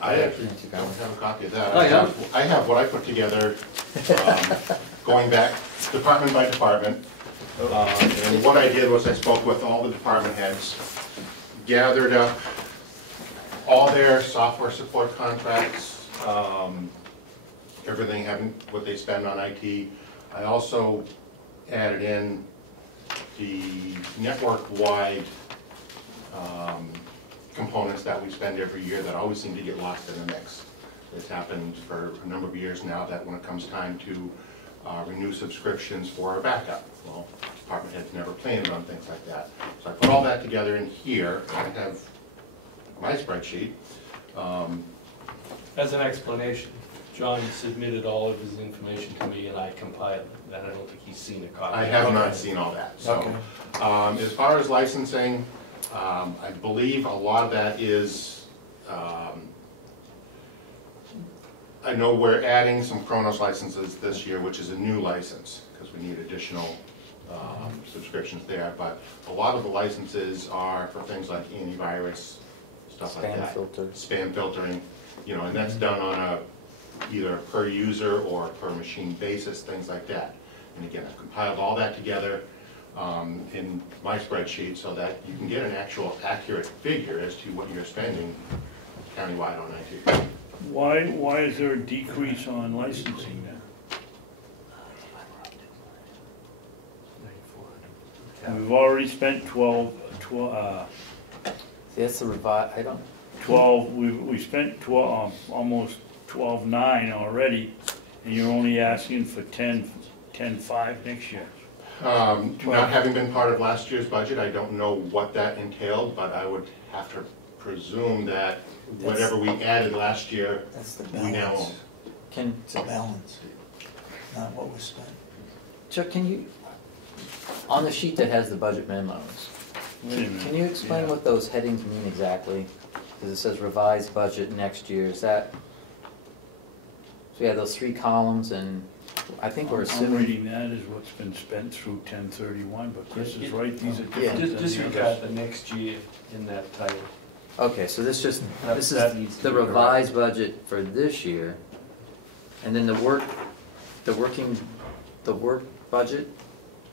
I actually don't have a copy of that. Oh, yeah? I have what I put together, going back department by department. And what I did was I spoke with all the department heads, gathered up all their software support contracts, everything having what they spend on IT. I also added in the network-wide components that we spend every year that always seem to get lost in the mix. It's happened for a number of years now that when it comes time to renew subscriptions for our backup, well, department heads never planned on things like that. So I put all that together in here. I have my spreadsheet. As an explanation, John submitted all of his information to me and I compiled that. I don't think he's seen a copy. I have not seen all that. So, Okay. as far as licensing, I believe a lot of that is, I know we're adding some Chronos licenses this year, which is a new license, because we need additional subscriptions there. But a lot of the licenses are for things like antivirus, stuff like Spam that. filter. Spam filtering, and that's done on a either per user or per machine basis, things like that. And again, I've compiled all that together in my spreadsheet so that you can get an actual accurate figure as to what you're spending countywide on IT. Why is there a decrease on licensing then? We've already spent 12, See, that's the revi, I don't, we spent 12, almost 12.9 already, and you're only asking for 10.5 next year. Not having been part of last year's budget, I don't know what that entailed, but I would have to presume that whatever we added last year, That's the we now own. balance. can, It's a balance, not what was spent. Chuck, can you, on the sheet that has the budget memos, Wait a minute. can you explain Yeah. what those headings mean exactly? Because it says revised budget next year, is that, so we have those 3 columns and I think we're I'm assuming, reading that as what's been spent through 10/31, but Chris is right, these are different than the Disregard others. the next year in that title. okay, so this just, this That needs is to the be correct. revised budget for this year. And then the work budget,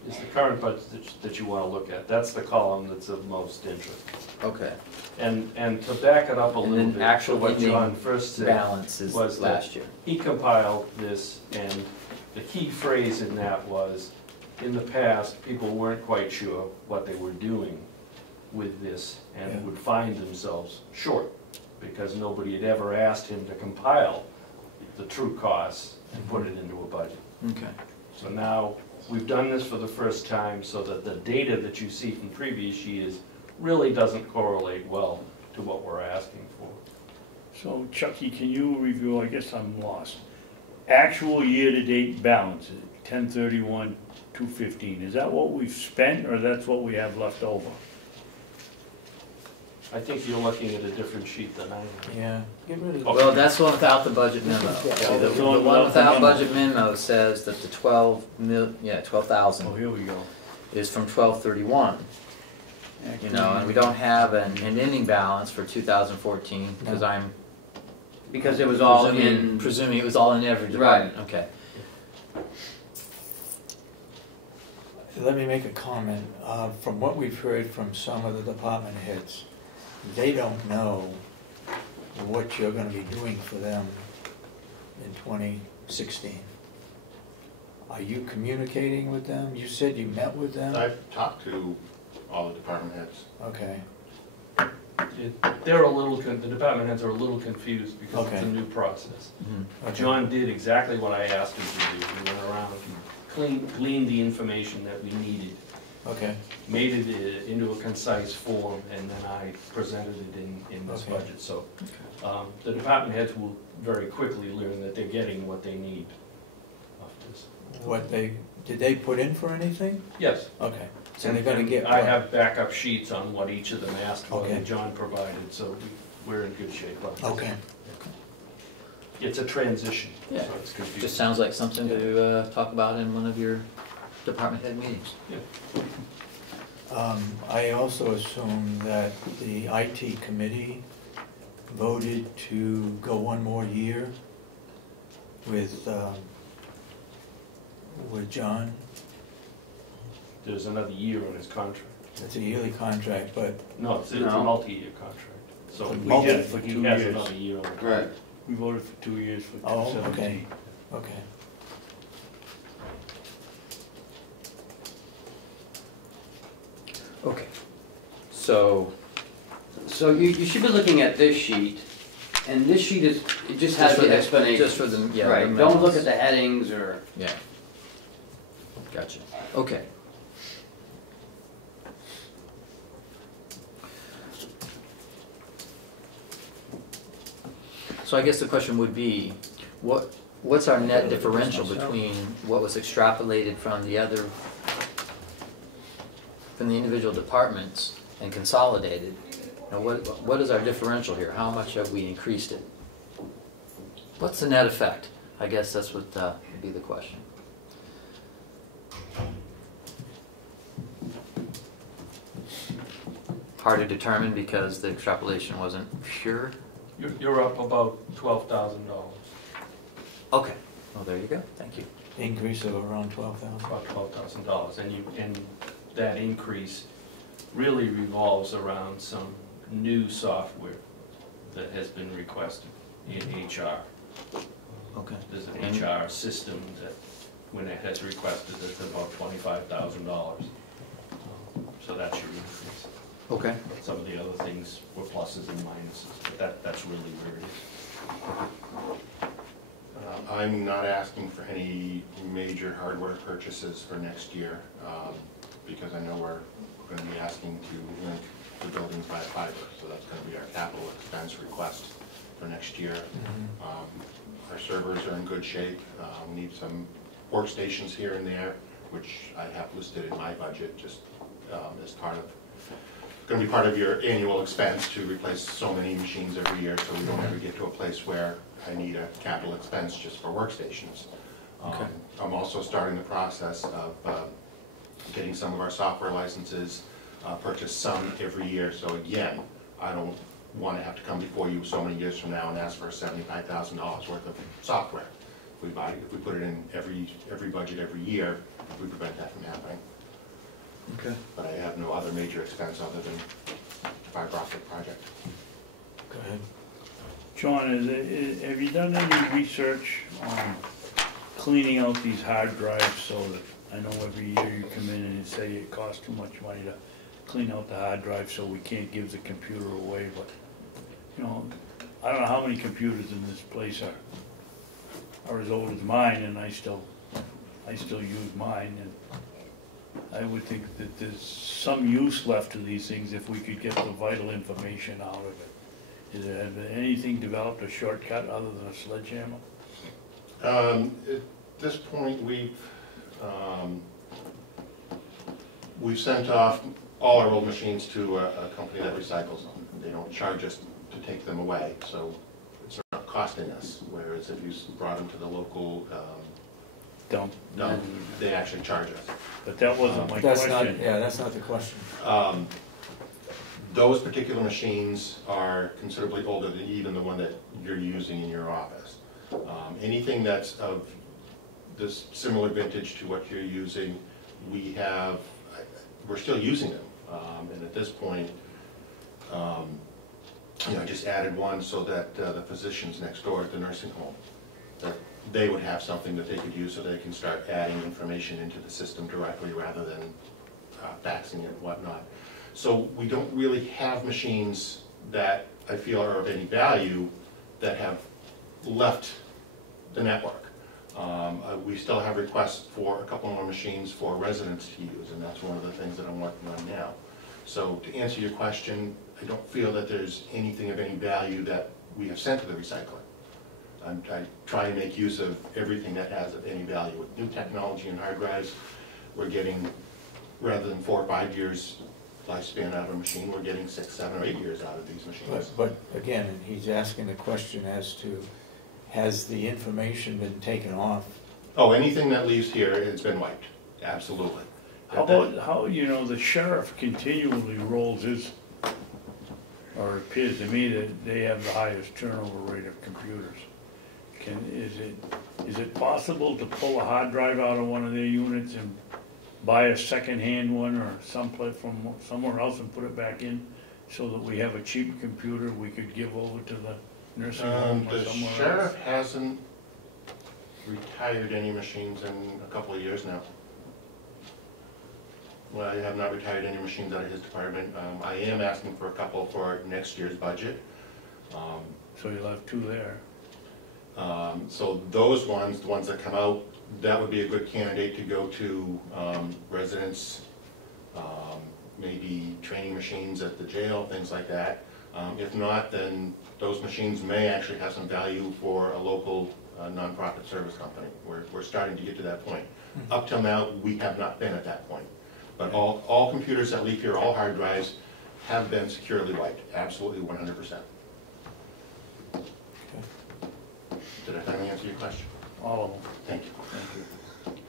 It's the current budget that you want to look at. That's the column that's of most interest. okay, And to back it up a And little then bit, actual to what ending John first said, balance is was that last year. he compiled this, and the key phrase in that was, in the past, people weren't quite sure what they were doing with this and Yeah. would find themselves short because nobody had ever asked him to compile the true costs and put it into a budget. Okay. So now, we've done this for the first time so that the data that you see from previous years really doesn't correlate well to what we're asking for. So Chucky, can you review, I guess I'm lost. Actual year-to-date balance, 10/31/215, is that what we've spent or that's what we have left over? I think you're looking at a different sheet than I am. Yeah, get rid of Well, that's the one without the budget memo. Yeah. So the The one one without the without memo. budget memo says that the 12,000 Oh, here we go. is from 12/31. And we don't have an ending balance for 2014, because No. because it was all in, Presuming it was all in every right, department. okay. Let me make a comment. From what we've heard from some of the department heads, they don't know what you're gonna be doing for them in 2016. Are you communicating with them? You said you met with them? I've talked to all the department heads. Okay. They're a little, the department heads are a little confused because it's a Okay. new process. Okay. John did exactly what I asked him to do. He went around, gleaned the information that we needed, Okay, made it into a concise form, and then I presented it in this Okay. budget. So the department heads will very quickly learn that they're getting what they need off this. did they put in for anything? Yes. Okay, so they're gonna get. I have backup sheets on what each of them asked for Okay. that John provided, so we're in good shape on this. Okay, It's a transition, so Yeah. it's confusing. Just sounds like something to talk about in one of your department head meetings. I also assume that the IT committee voted to go one more year with John. There's another year on his contract. It's a yearly contract, but No, it's a No. multi-year contract. So For he multi- has for 2 he has years. another year on it. Right. We voted for 2 years for oh, 2017. okay. Okay. So, So you should be looking at this sheet, and this sheet is, it just has for the the- explanation. just for the, yeah. Right, the don't look memos. at the headings or, Yeah. Gotcha. Okay. So I guess the question would be, what's our net differential between what was extrapolated from the individual departments and consolidated? Now, what is our differential here? How much have we increased it? What's the net effect? I guess that's what would be the question. Hard to determine because the extrapolation wasn't sure. You're up about $12,000, Okay. Well, there you go. Thank you. Increase of around 12,000. about $12,000, and that increase really revolves around some new software that has been requested in HR. Okay. There's an HR system that, when it has requested, it's about $25,000. So that's your increase. Okay. Some of the other things were pluses and minuses, but that's really where it is. I'm not asking for any major hardware purchases for next year, because I know we're gonna be asking to link the buildings by fiber, so that's gonna be our capital expense request for next year. Our servers are in good shape. We need some workstations here and there, which I have listed in my budget, just as part of, gonna be part of your annual expense to replace so many machines every year, so we don't ever get to a place where I need a capital expense just for workstations. Okay. I'm also starting the process of getting some of our software licenses, purchase some every year, so again, I don't want to have to come before you so many years from now and ask for $75,000 worth of software. If we put it in every budget every year, we prevent that from happening. Okay. But I have no other major expense other than the fiber optic project. Go ahead. John, have you done any research on cleaning out these hard drives so that, I know every year you come in and you say it costs too much money to clean out the hard drive, so we can't give the computer away, but, you know, I don't know how many computers in this place are as old as mine, and I still use mine, and I would think that there's some use left to these things if we could get the vital information out of it. Have anything developed a shortcut other than a sledgehammer? At this point, we've sent off all our old machines to a company that recycles them. They don't charge us to take them away, so it's not costing us. Whereas if you brought them to the local Dump. dump, they actually charge us. But that wasn't my That's not, question. yeah, that's not the question. Those particular machines are considerably older than even the one that you're using in your office. Anything that's of this similar vintage to what you're using, we're still using them. And at this point, I just added one so that the physicians next door at the nursing home, that they would have something that they could use so they can start adding information into the system directly rather than faxing it and whatnot. So we don't really have machines that I feel are of any value that have left the network. We still have requests for a couple more machines for residents to use, and that's one of the things that I'm working on now. So to answer your question, I don't feel that there's anything of any value that we have sent to the recycling. I try and make use of everything that has of any value. With new technology and hard drives, we're getting, rather than 4 or 5 years lifespan out of a machine, we're getting 6, 7, or 8 years out of these machines. But again, he's asking the question as to, has the information been taken off? Oh, anything that leaves here has been wiped, absolutely. How about, how, you know, the sheriff continually rolls his, or it appears to me that they have the highest turnover rate of computers. Is it possible to pull a hard drive out of one of their units and buy a second-hand one or someplace from somewhere else and put it back in, so that we have a cheap computer we could give over to the nursing home or The somewhere else? sheriff hasn't retired any machines in a couple of years now. Well, I have not retired any machines out of his department. I am asking for a couple for next year's budget. So you'll have 2 there. So those ones, the ones that come out, that would be a good candidate to go to residents, maybe training machines at the jail, things like that. If not, then those machines may actually have some value for a local nonprofit service company. We're starting to get to that point. Up till now, we have not been at that point. But all computers that leave here, all hard drives, have been securely wiped, absolutely 100%. Did I finally answer your question? All of them. Thank you. Thank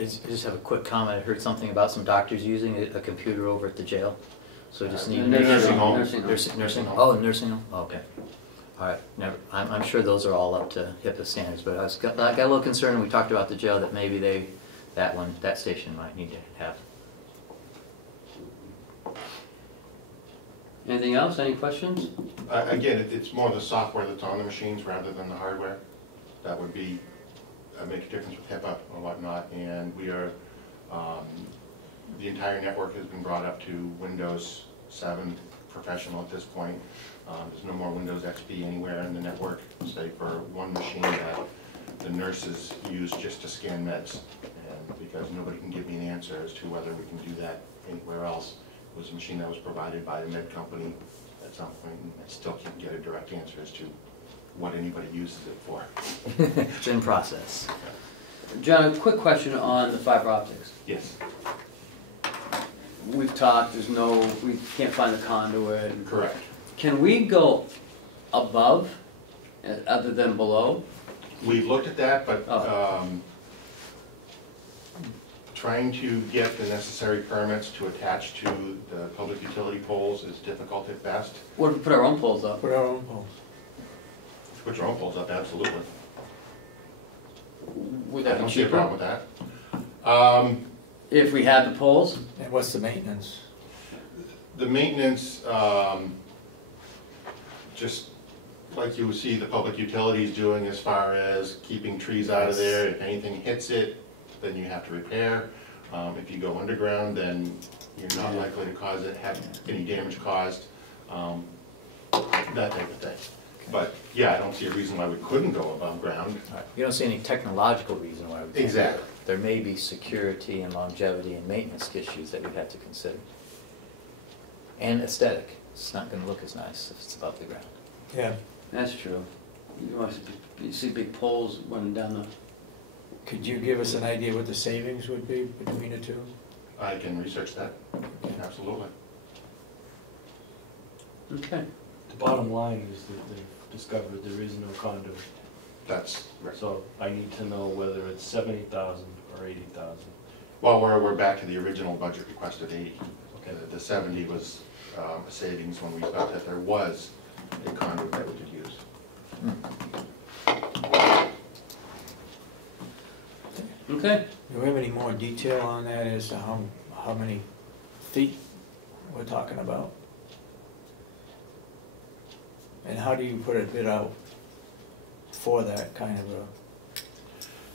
you. I just have a quick comment. I heard something about some doctors using a computer over at the jail. So just need. Nursing home. Nursing home. Oh, nursing home. Oh, okay. All right. Never. I'm sure those are all up to HIPAA standards, but I got a little concerned when we talked about the jail that maybe that station might need to have. Anything else, any questions? Again, it's more the software that's on the machines rather than the hardware. That would be, make a difference with HIPAA or whatnot, and we are, the entire network has been brought up to Windows 7 Professional at this point. There's no more Windows XP anywhere in the network, save for one machine that the nurses use just to scan meds. And because nobody can give me an answer as to whether we can do that anywhere else. It was a machine that was provided by the med company at some point, and I still can't get a direct answer as to what anybody uses it for. It's in process. John, a quick question on the fiber optics. Yes, We've talked, we can't find the conduit. correct. Can we go above, other than below? We've looked at that, but Oh. trying to get the necessary permits to attach to the public utility poles is difficult at best. What if we put our own poles up? Put our own poles. Put your own poles up, absolutely. Would I that be don't see a cheaper? problem with that. If we had the poles? And what's the maintenance? The maintenance, just like you see the public utilities doing as far as keeping trees out of there. If anything hits it, then you have to repair. If you go underground, then you're not likely to have any damage caused, that type of thing. But yeah, I don't see a reason why we couldn't go above ground. All right. You don't see any technological reason why we can't. Exactly. There may be security and longevity and maintenance issues that we'd have to consider. And aesthetic. It's not going to look as nice if it's above the ground. Yeah. That's true. You see big poles running down the... Could you give us an idea what the savings would be between the two? I can research that, absolutely. Okay. The bottom line is that they've discovered there is no conduit. That's, So I need to know whether it's 70,000 or 80,000. well, we're back to the original budget request of 80. Okay. The 70 was a savings when we thought that there was a conduit that we could use. Okay. Do we have any more detail on that as to how many feet we're talking about? And how do you put a bid out for that kind of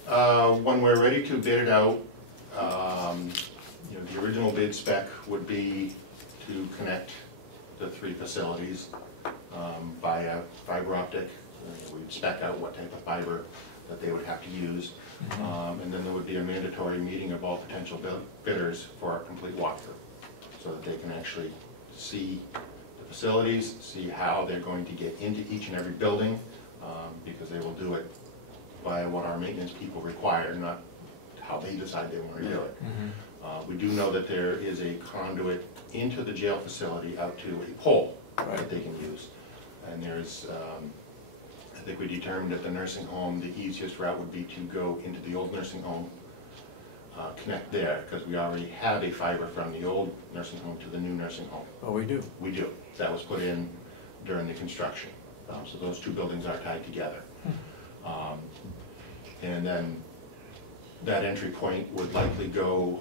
a? When we're ready to bid it out, the original bid spec would be to connect the 3 facilities via fiber optic. We'd spec out what type of fiber that they would have to use. And then there would be a mandatory meeting of all potential bidders for a complete walkthrough, so that they can actually see the facilities, see how they're going to get into each and every building, because they will do it by what our maintenance people require, not how they decide they want to do it. We do know that there is a conduit into the jail facility out to a pole that they can use. And there's, I think we determined at the nursing home, the easiest route would be to go into the old nursing home, connect there, because we already have a fiber from the old nursing home to the new nursing home. Oh, we do? We do. That was put in during the construction. So those 2 buildings are tied together. And then that entry point would likely go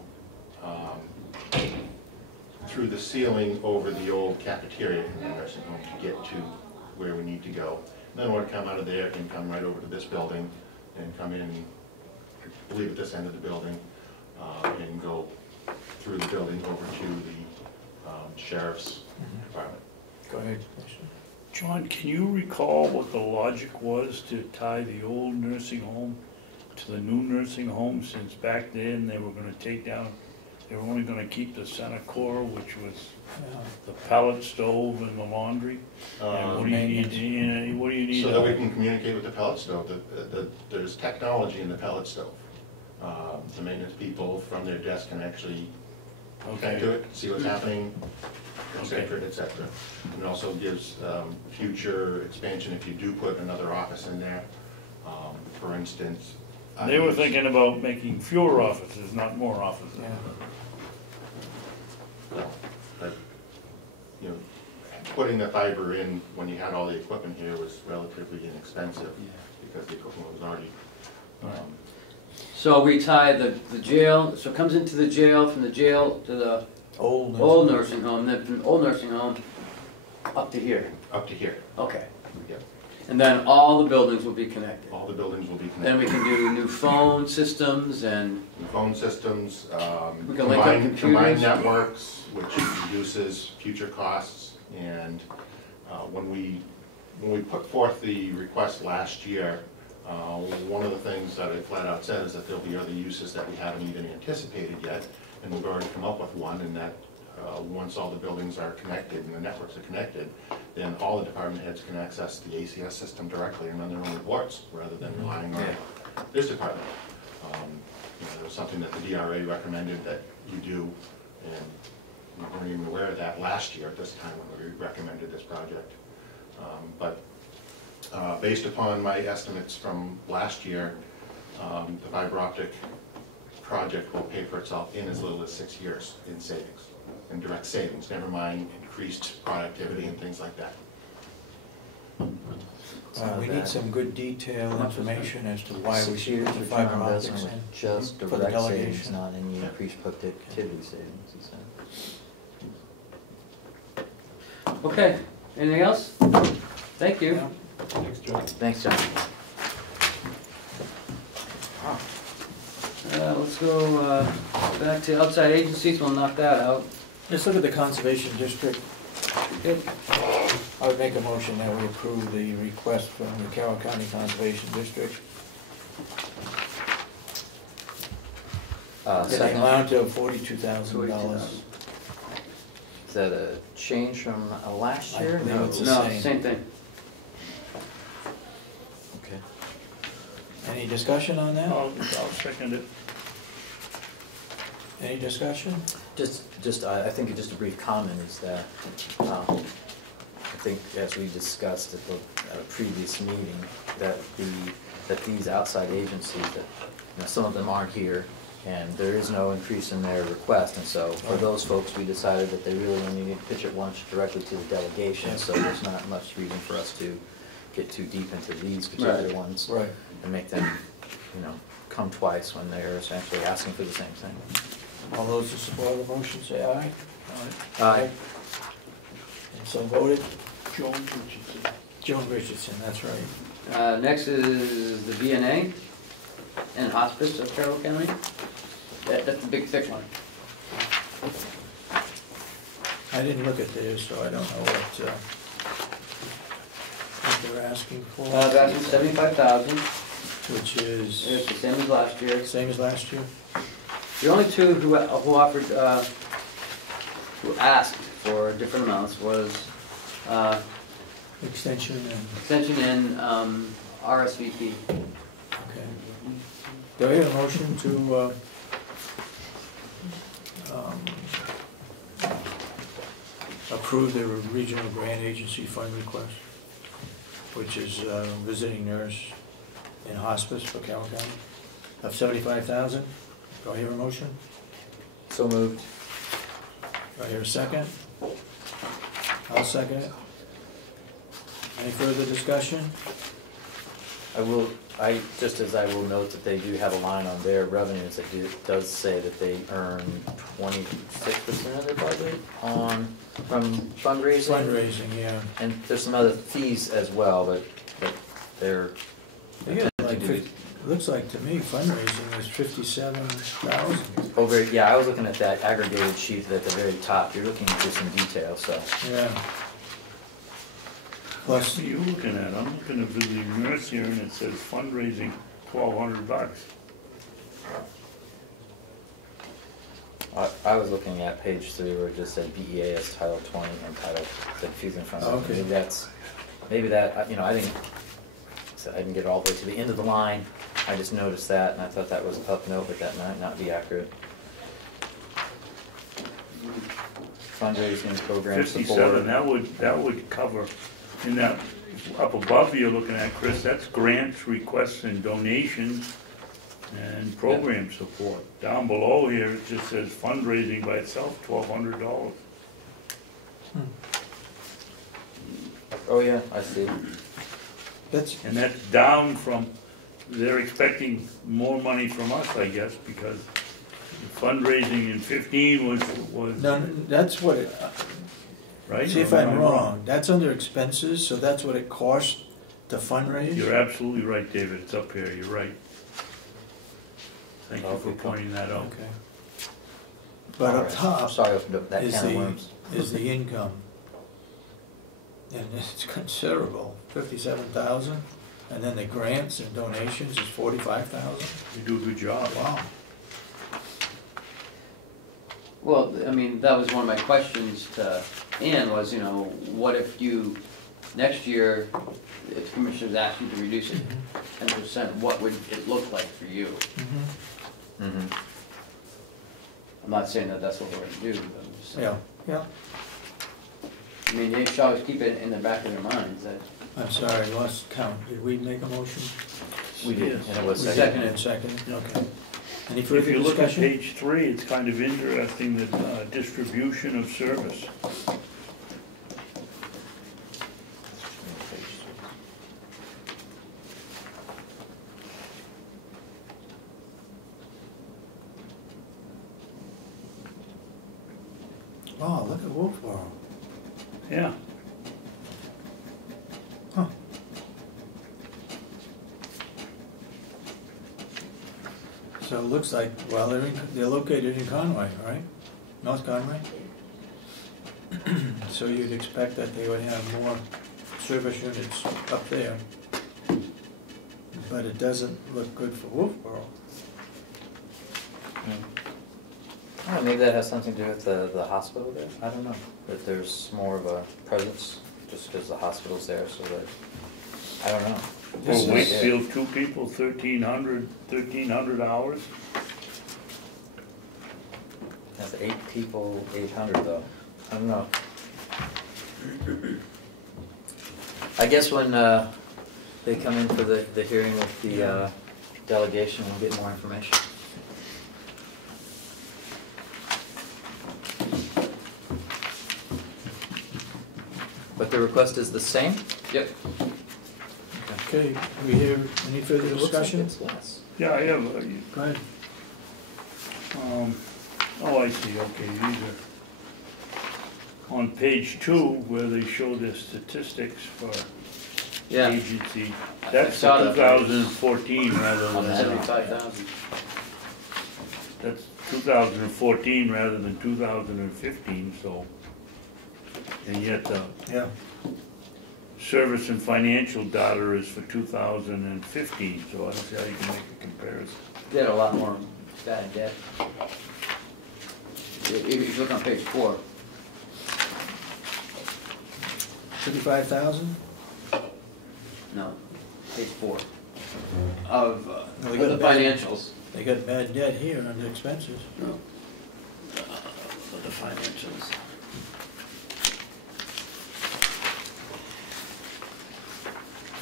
through the ceiling over the old cafeteria in the nursing home to get to where we need to go. And then it would come out of there and come right over to this building and come in, I believe at this end of the building, and go through the building over to the sheriff's department. Go ahead, Commissioner. John, can you recall what the logic was to tie the old nursing home to the new nursing home, since back then they were gonna take down, they were only gonna keep the center core, which was the pellet stove and the laundry? And what do you need, what do you need? So that we can communicate with the pellet stove. There's technology in the pellet stove. The maintenance people from their desk can actually connect to it, see what's happening, et cetera, et cetera. And it also gives future expansion if you do put another office in there. For instance, They were thinking about making fewer offices, not more offices. But, you know, putting the fiber in when you had all the equipment here was relatively inexpensive, because the equipment was already. So we tie the jail, so it comes into the jail, from the jail to the old nursing home, then from the old nursing home up to here. Up to here. Okay. Yep. And then all the buildings will be connected. All the buildings will be connected. Then we can do new phone systems and New phone systems, we can link up combined computers. networks, which reduces future costs. And when we put forth the request last year, one of the things that I flat out said is that there'll be other uses that we haven't even anticipated yet, and we've already come up with one, and that once all the buildings are connected and the networks are connected, then all the department heads can access the ACS system directly and run their own reports, rather than relying on this department. You know, it was something that the DRA recommended that you do, and we weren't even aware of that last year at this time when we recommended this project. Based upon my estimates from last year, the fiber optic project will pay for itself in as little as 6 years in savings, in direct savings, never mind increased productivity and things like that. We need some good detailed information as to why we 6 should years put the return fiber on optics investment in. with just For the direct delegation. savings, not any increased productivity savings, he said. Okay, anything else? Thank you. Yeah. Thanks, John. Thanks, John. Let's go back to outside agencies, we'll knock that out. Let's look at the Conservation District. Good. I would make a motion that we approve the request from the Carroll County Conservation District. In the Second, amount of $42,000. is that a change from last I year? believe No. it's the No, same. same thing. Okay. Any discussion on that? I'll second it. Any discussion? I think just a brief comment is that, I think as we discussed at a previous meeting, that these outside agencies, that, you know, some of them aren't here, and there is no increase in their request, and so for those folks, we decided that they really only need to pitch it once directly to the delegation, so there's not much reason for us to get too deep into these particular ones. Right. And make them, you know, come twice when they're essentially asking for the same thing. All those who support the motion say aye. Aye. And so voted. Joan Richardson. Joan Richardson, that's right. Next is the VNA and hospice of Carroll County. That's the big thick one. I didn't look at theirs, so I don't know what they're asking for, That's $75,000, which is it's the same as last year. same as last year. The only two who offered, who asked for different amounts was Extension and, extension and RSVP. okay. Do I hear a motion to approve the regional grant agency fund request, which is visiting nurse in hospice for Carroll County of $75,000? Do I hear a motion? So moved. Do I hear a second? I'll second it. Any further discussion? Just as I will note that they do have a line on their revenues that does say that they earn 26% of their budget from fundraising. Fundraising, yeah. And there's some other fees as well, but they're. They get like, looks like to me fundraising is 57,000. Over, yeah, I was looking at that aggregated sheet at the very top. You're looking for some detail, so. Yeah. Plus, What are you looking at? I'm looking at visiting nurse here and it says fundraising, $1,200. I was looking at page 3 where it just said BEAS Title 20 and Title, said Fusion Fund. Okay. Maybe that, I didn't get all the way to the end of the line. I just noticed that and I thought that was a tough note, but that might not be accurate. Fundraising program support. 57, that would cover, in that, up above you're looking at, Chris, that's grants, requests, and donations, and program support. Down below here, it just says fundraising by itself, $1,200. Oh yeah, I see. that's, And that's down from, they're expecting more money from us, I guess, because fundraising in 15 was, no, that's what it, right? see if Or I'm am I wrong, that's under expenses, so that's what it costs to fundraise? You're absolutely right, David, it's up here, you're right. Thank you for pointing that out. Okay. But All up right. top I'm sorry I opened up that is can of worms. is the income. And it's considerable, 57,000, and then the grants and donations is 45,000. You do a good job. Wow. Well, I mean, that was one of my questions to Ann was, what if next year, if the commissioners asked you to reduce it 10%, what would it look like for you? Mm-hmm. I'm not saying that that's what we're gonna do, but I'm just saying. Yeah. I mean, they should always keep it in the back of their minds that. I'm sorry, I lost count. Did we make a motion? We did, Yes. and it was We seconded. seconded, okay. Any If further you look at discussion? page 3, it's kind of interesting, the distribution of service. Oh, look at Wolfboro. Yeah, Huh. So it looks like, well, they're located in Conway, right? North Conway? So you'd expect that they would have more service units up there. But it doesn't look good for Wolfboro. Oh, maybe that has something to do with the hospital there, I don't know, that there's more of a presence, just because the hospital's there, so that, I don't know. This for is- Wakefield, 2 people, 1,300 hours. That's 8 people, 800 though, I don't know. I guess when they come in for the hearing with the delegation, we'll get more information. But the request is the same? Yep. Okay, we hear any further It looks like discussion? it's less. Yeah, I have, Go ahead. oh, I see, okay, these are on page 2, where they show the statistics for Yeah. agency. I That's saw that. 2014 rather On the than, 75,000. that's 2014 rather than 2015, so and yet the Yeah, service and financial data is for 2015, so I don't see how you can make a comparison. They had a lot more bad debt. If you look on page 4, 55,000? no, page 4 of they the got bad- financials. They got bad debt here under expenses. No. For the financials.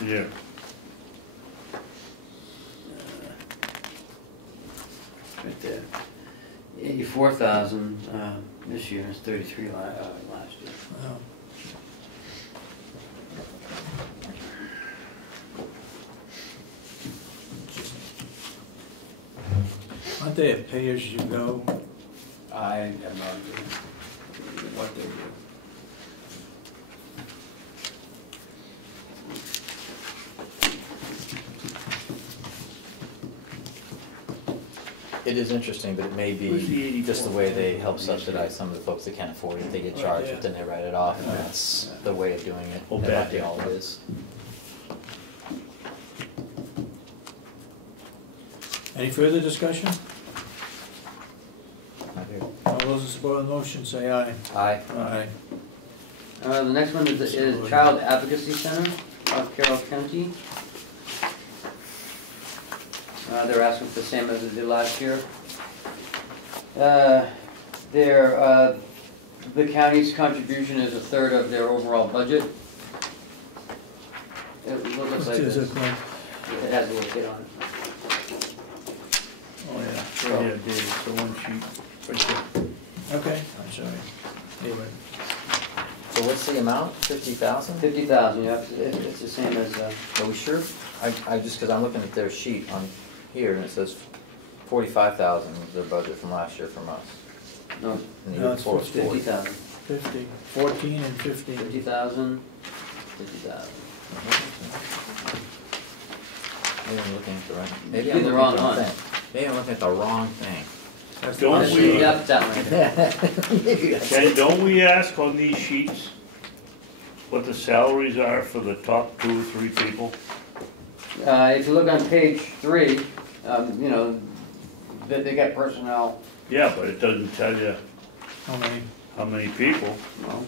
Yeah. Right there. 84,000 this year, it's 33 last year. Wow. Aren't they a pay-as-you-go? I have no idea what they do. It is interesting, but it may Where's the be just the way they help 84? subsidize some of the folks that can't afford it. They get Right, charged, yeah. but then they write it off, and that's the way of doing it. Oh, That bad might be debt. all it is. Any further discussion? I do. All those in support of the motion, say aye. Aye. Aye. The next one is the Child Advocacy Center of Carroll County. They're asking for the same as they did last year. The county's contribution is 1/3 of their overall budget. It looks like Is this. it correct? It has a little kid on it. Oh, yeah, right here, Dave, it's the one sheet, right there. Okay, I'm sorry. Anyway, So what's the amount? 50,000? 50,000, yeah, it's the same as, Are we sure? I just, because I'm looking at their sheet on here, and it says 45,000 was their budget from last year from us. no, And the No, year it's before was 40. 50,000. 50, 14 and 15. 50,000, 50,000. Maybe I'm looking at the right, maybe You're I'm the looking wrong at the one. thing. Maybe I'm looking at the wrong thing. That's the Don't one. we- Yeah, that one right there. Maybe that's Ken, don't we ask on these sheets what the salaries are for the top 2 or 3 people? If you look on page 3, you know, they got personnel, Yeah, but it doesn't tell you How many? how many people. no.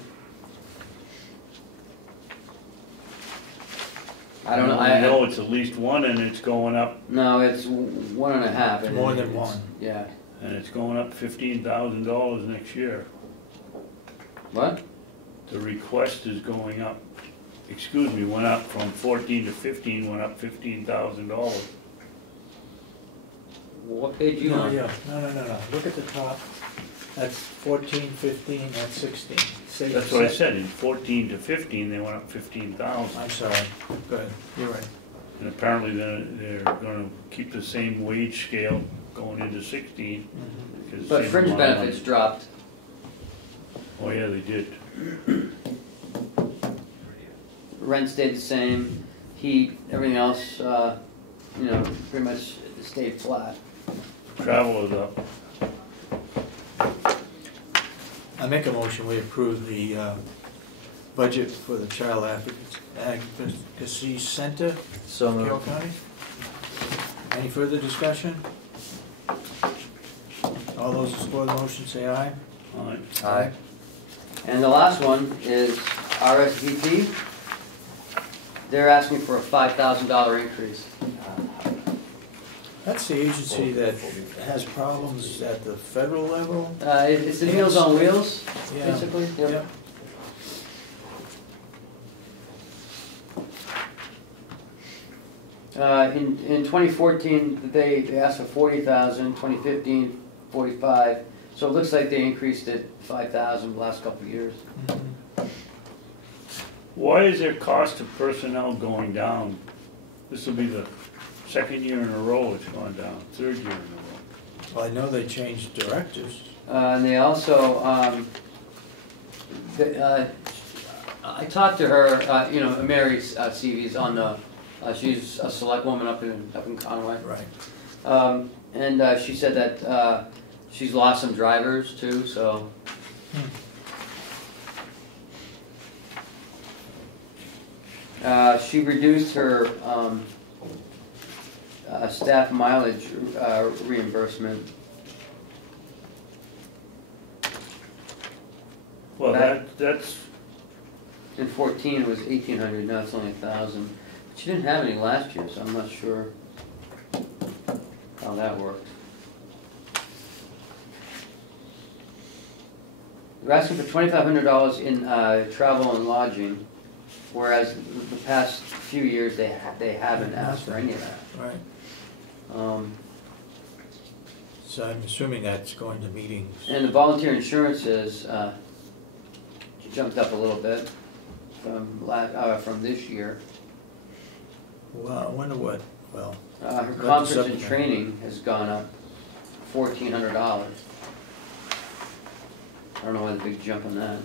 I don't know, I know it's at least one, and it's going up, no, it's 1.5. and More than it's- one. Yeah, and it's going up $15,000 next year. what? The request is going up, excuse me, went up from 14 to 15, went up $15,000. What page you No, on? yeah, no. Look at the top. That's 14, 15, that's 16. Say- That's what I said, in 14 to 15, they went up 15,000. I'm sorry. Go ahead, you're right. And apparently they're gonna keep the same wage scale going into 16. Mhm. 'cause But same fringe amount of money. benefits dropped. Oh, yeah, they did. Rent stayed the same, heat, everything else, you know, pretty much stayed flat. Travel is up. I make a motion, we approve the budget for the Child Advocacy Center, So Carroll moved. County. Any further discussion? All those in support of the motion, say aye. All right. Aye. And the last one is RSVP. They're asking for a $5,000 increase. That's the agency that has problems at the federal level? It's the Meals on Wheels, Yeah. basically. Yep. In 2014, they asked for 40,000, 2015, 45. So it looks like they increased it 5,000 the last couple of years. Mhm. Why is their cost of personnel going down? This will be the second year in a row it's gone down, 3rd year in a row. Well, I know they changed directors. And they also, I talked to her, you know, Mary Seavy's on the, she's a select woman up in Conway. Right. And she said that she's lost some drivers too, so. She reduced her staff mileage reimbursement. Well, that's, In 14 it was 1,800, now it's only 1,000. She didn't have any last year, so I'm not sure how that worked. We're asking for $2,500 in travel and lodging, whereas the past few years they haven't asked for any of that. Right. So I'm assuming that's going to meetings. And the volunteer insurance is jumped up a little bit from this year. Well, I wonder what, well. Her conference and training has gone up $1,400. I don't know why the big jump on that.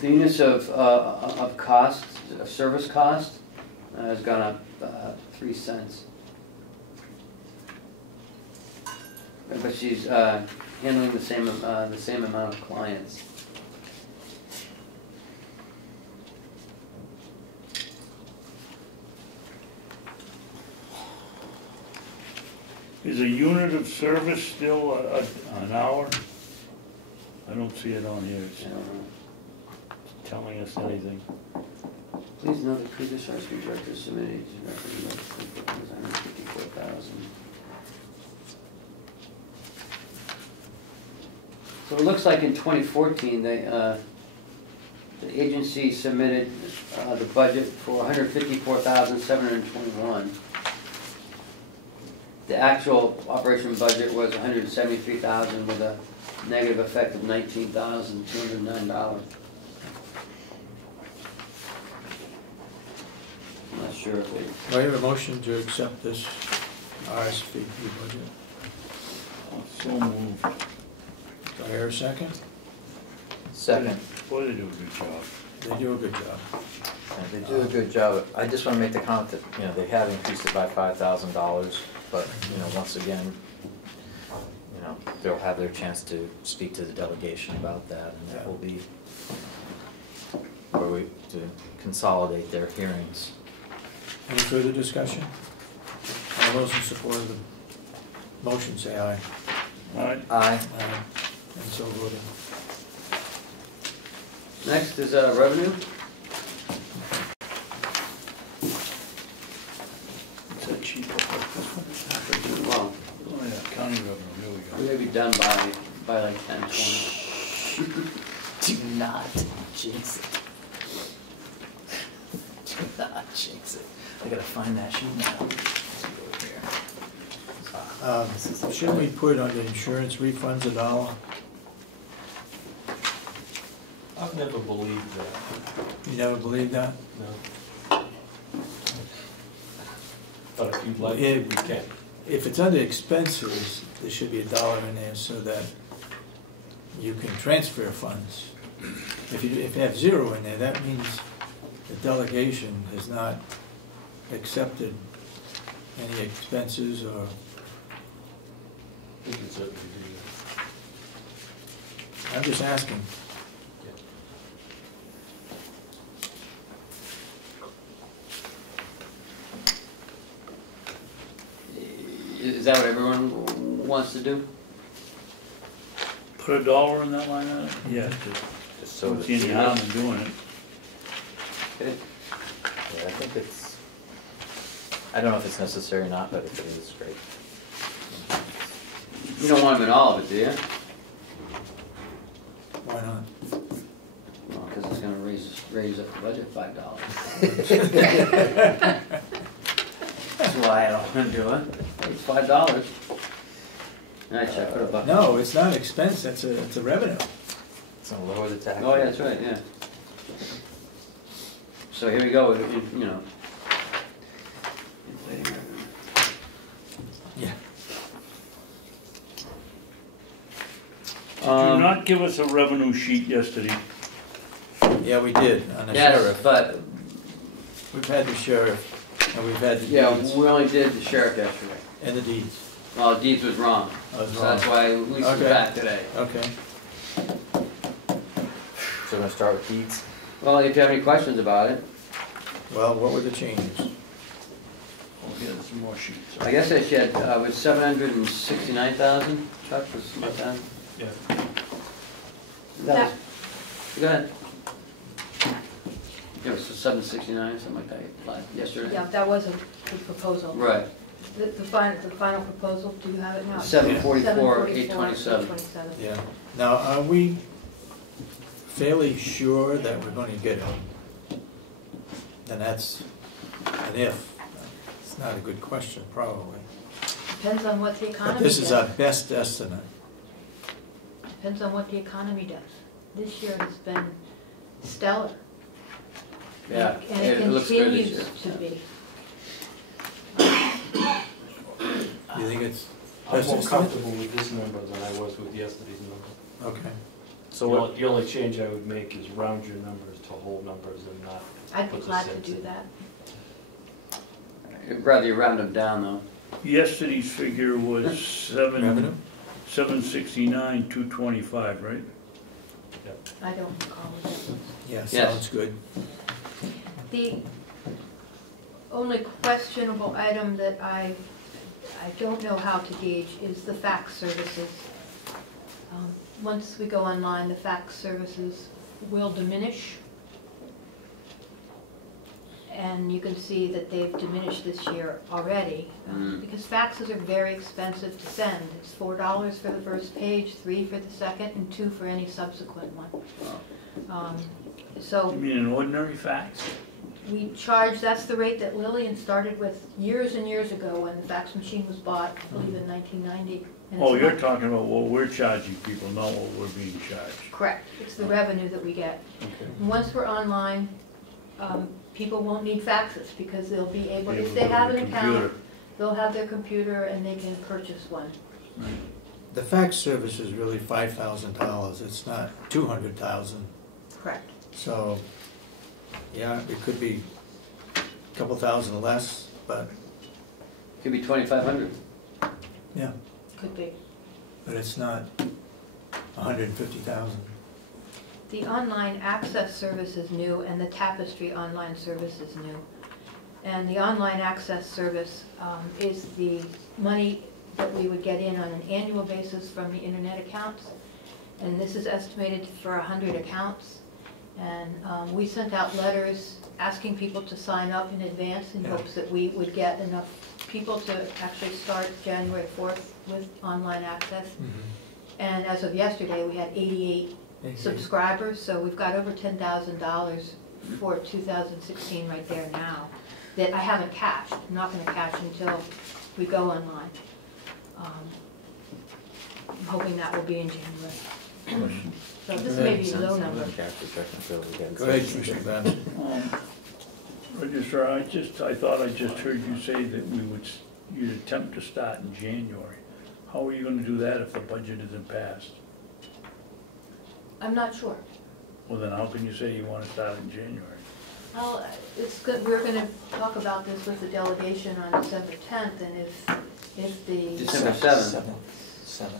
The units of cost, of service cost, has gone up 3 cents. But she's handling the same amount of clients. is a unit of service still an hour? I don't see it on here. It's telling us anything. Please note the previous RSP director submitted $154,000. So it looks like in 2014, the agency submitted the budget for $154,721. The actual operation budget was $173,000 with a negative effect of $19,209. I'm not sure if they... Do I have a motion to accept this RSVP budget? So moved. Do I hear a second? Second. Boy, they do a good job. They do a good job. They do a good job. I just want to make the comment that, they have increased it by $5,000, but, once again, they'll have their chance to speak to the delegation about that, and that will be where to consolidate their hearings. Any further discussion? All those in support of the motion say aye. All right. Aye. Aye. And so voted. Next is revenue. Is that cheaper? Well, Oh, yeah, county revenue, here we we go. may be done by like 10, 20. Do not jinx it. Do not jinx it. I gotta find that sheet now. Shouldn't we put under insurance refunds $1? I've never believed that, You never believed that? no. But if you'd like, Yeah. we can. If it's under expenses, there should be $1 in there so that you can transfer funds. If you have 0 in there, that means the delegation has not accepted any expenses or, We can certainly do I'm just asking. Is that what everyone wants to do? Put $1 in that line item? Yeah, Just so it's any harm in doing it. Okay. Yeah, I think it's, I don't know if it's necessary or not, but if it is, great. You don't want them in all of it, do you? Why not? Well, because it's going to raise up the budget $5. That's why I don't want to do it. It's $5. All right, check for $1. No, it's not expense, it's a revenue. It's gonna lower the tax. Oh, yeah, that's right, yeah. So here we go, Yeah. Did you not give us a revenue sheet yesterday? Yeah, we did, on the Yes, sheriff. but, We've had the sheriff, and we've had the yeah, deeds we only did the sheriff yesterday. and the deeds. Well, Deeds was wrong, I was so wrong. that's why Lisa's Okay. back today. Okay. So we're gonna start with deeds? Well, if you have any questions about it, Well, what were the changes? Oh, yeah, there's some more sheets. I guess I should, was 769,000, Chuck, was my time? Yeah. That was, go ahead. It was 769, something like that, yesterday? Yeah, that wasn't the proposal. Right, The final proposal, do you have it now? 744, 827. 827. Yeah. Now, are we fairly sure that we're going to get it? And that's an if. It's not a good question, probably. Depends on what the But economy this does. is our best estimate. Depends on what the economy does. This year has been stellar. Yeah, And it it looks good this continues year. to be. You think it's I'm best more estimate? comfortable with this number than I was with yesterday's number. Okay. So the only change I would make is round your numbers to whole numbers and not I'd be put the glad to cents do in. that. I'd rather you round them down, though. Yesterday's figure was Revenue? 769, 225, right? I don't recall what that was. Yeah, Yes. sounds good. The only questionable item that I don't know how to gauge is the fax services. Once we go online, the fax services will diminish. And you can see that they've diminished this year already, because faxes are very expensive to send. It's $4 for the first page, $3 for the second, and $2 for any subsequent one. So You mean an ordinary fax? we charge, that's the rate that Lillian started with years and years ago when the fax machine was bought, I believe in 1990. and Oh, it's you're not- talking about what we're charging people, not what we're being charged. Correct, it's the revenue that we get. Okay. And once we're online, people won't need faxes because they'll be able, Able if to they go to have the an account, computer. they'll have their computer and they can purchase one. The fax service is really $5,000. It's not $200,000. Correct. So, yeah, it could be a couple thousand less, but, Could be 2,500. yeah, Could be. but it's not 150,000. The online access service is new and the Tapestry online service is new. And the online access service is the money that we would get in on an annual basis from the internet accounts. And this is estimated for 100 accounts. And we sent out letters asking people to sign up in advance in hopes that we would get enough people to actually start January 4th with online access. And as of yesterday, we had 88 subscribers, so we've got over $10,000 for 2016 right there now that I haven't cashed. I'm not going to cash until we go online. I'm hoping that will be in January. So this may be a low number. Go ahead, Commissioner Babson. Registrar, I thought I just heard you say that you'd attempt to start in January. How are you gonna do that if the budget isn't passed? I'm not sure. Well, then how can you say you wanna start in January? Well, it's good, we're going to talk about this with the delegation on December 10th, and if the... December 7th. December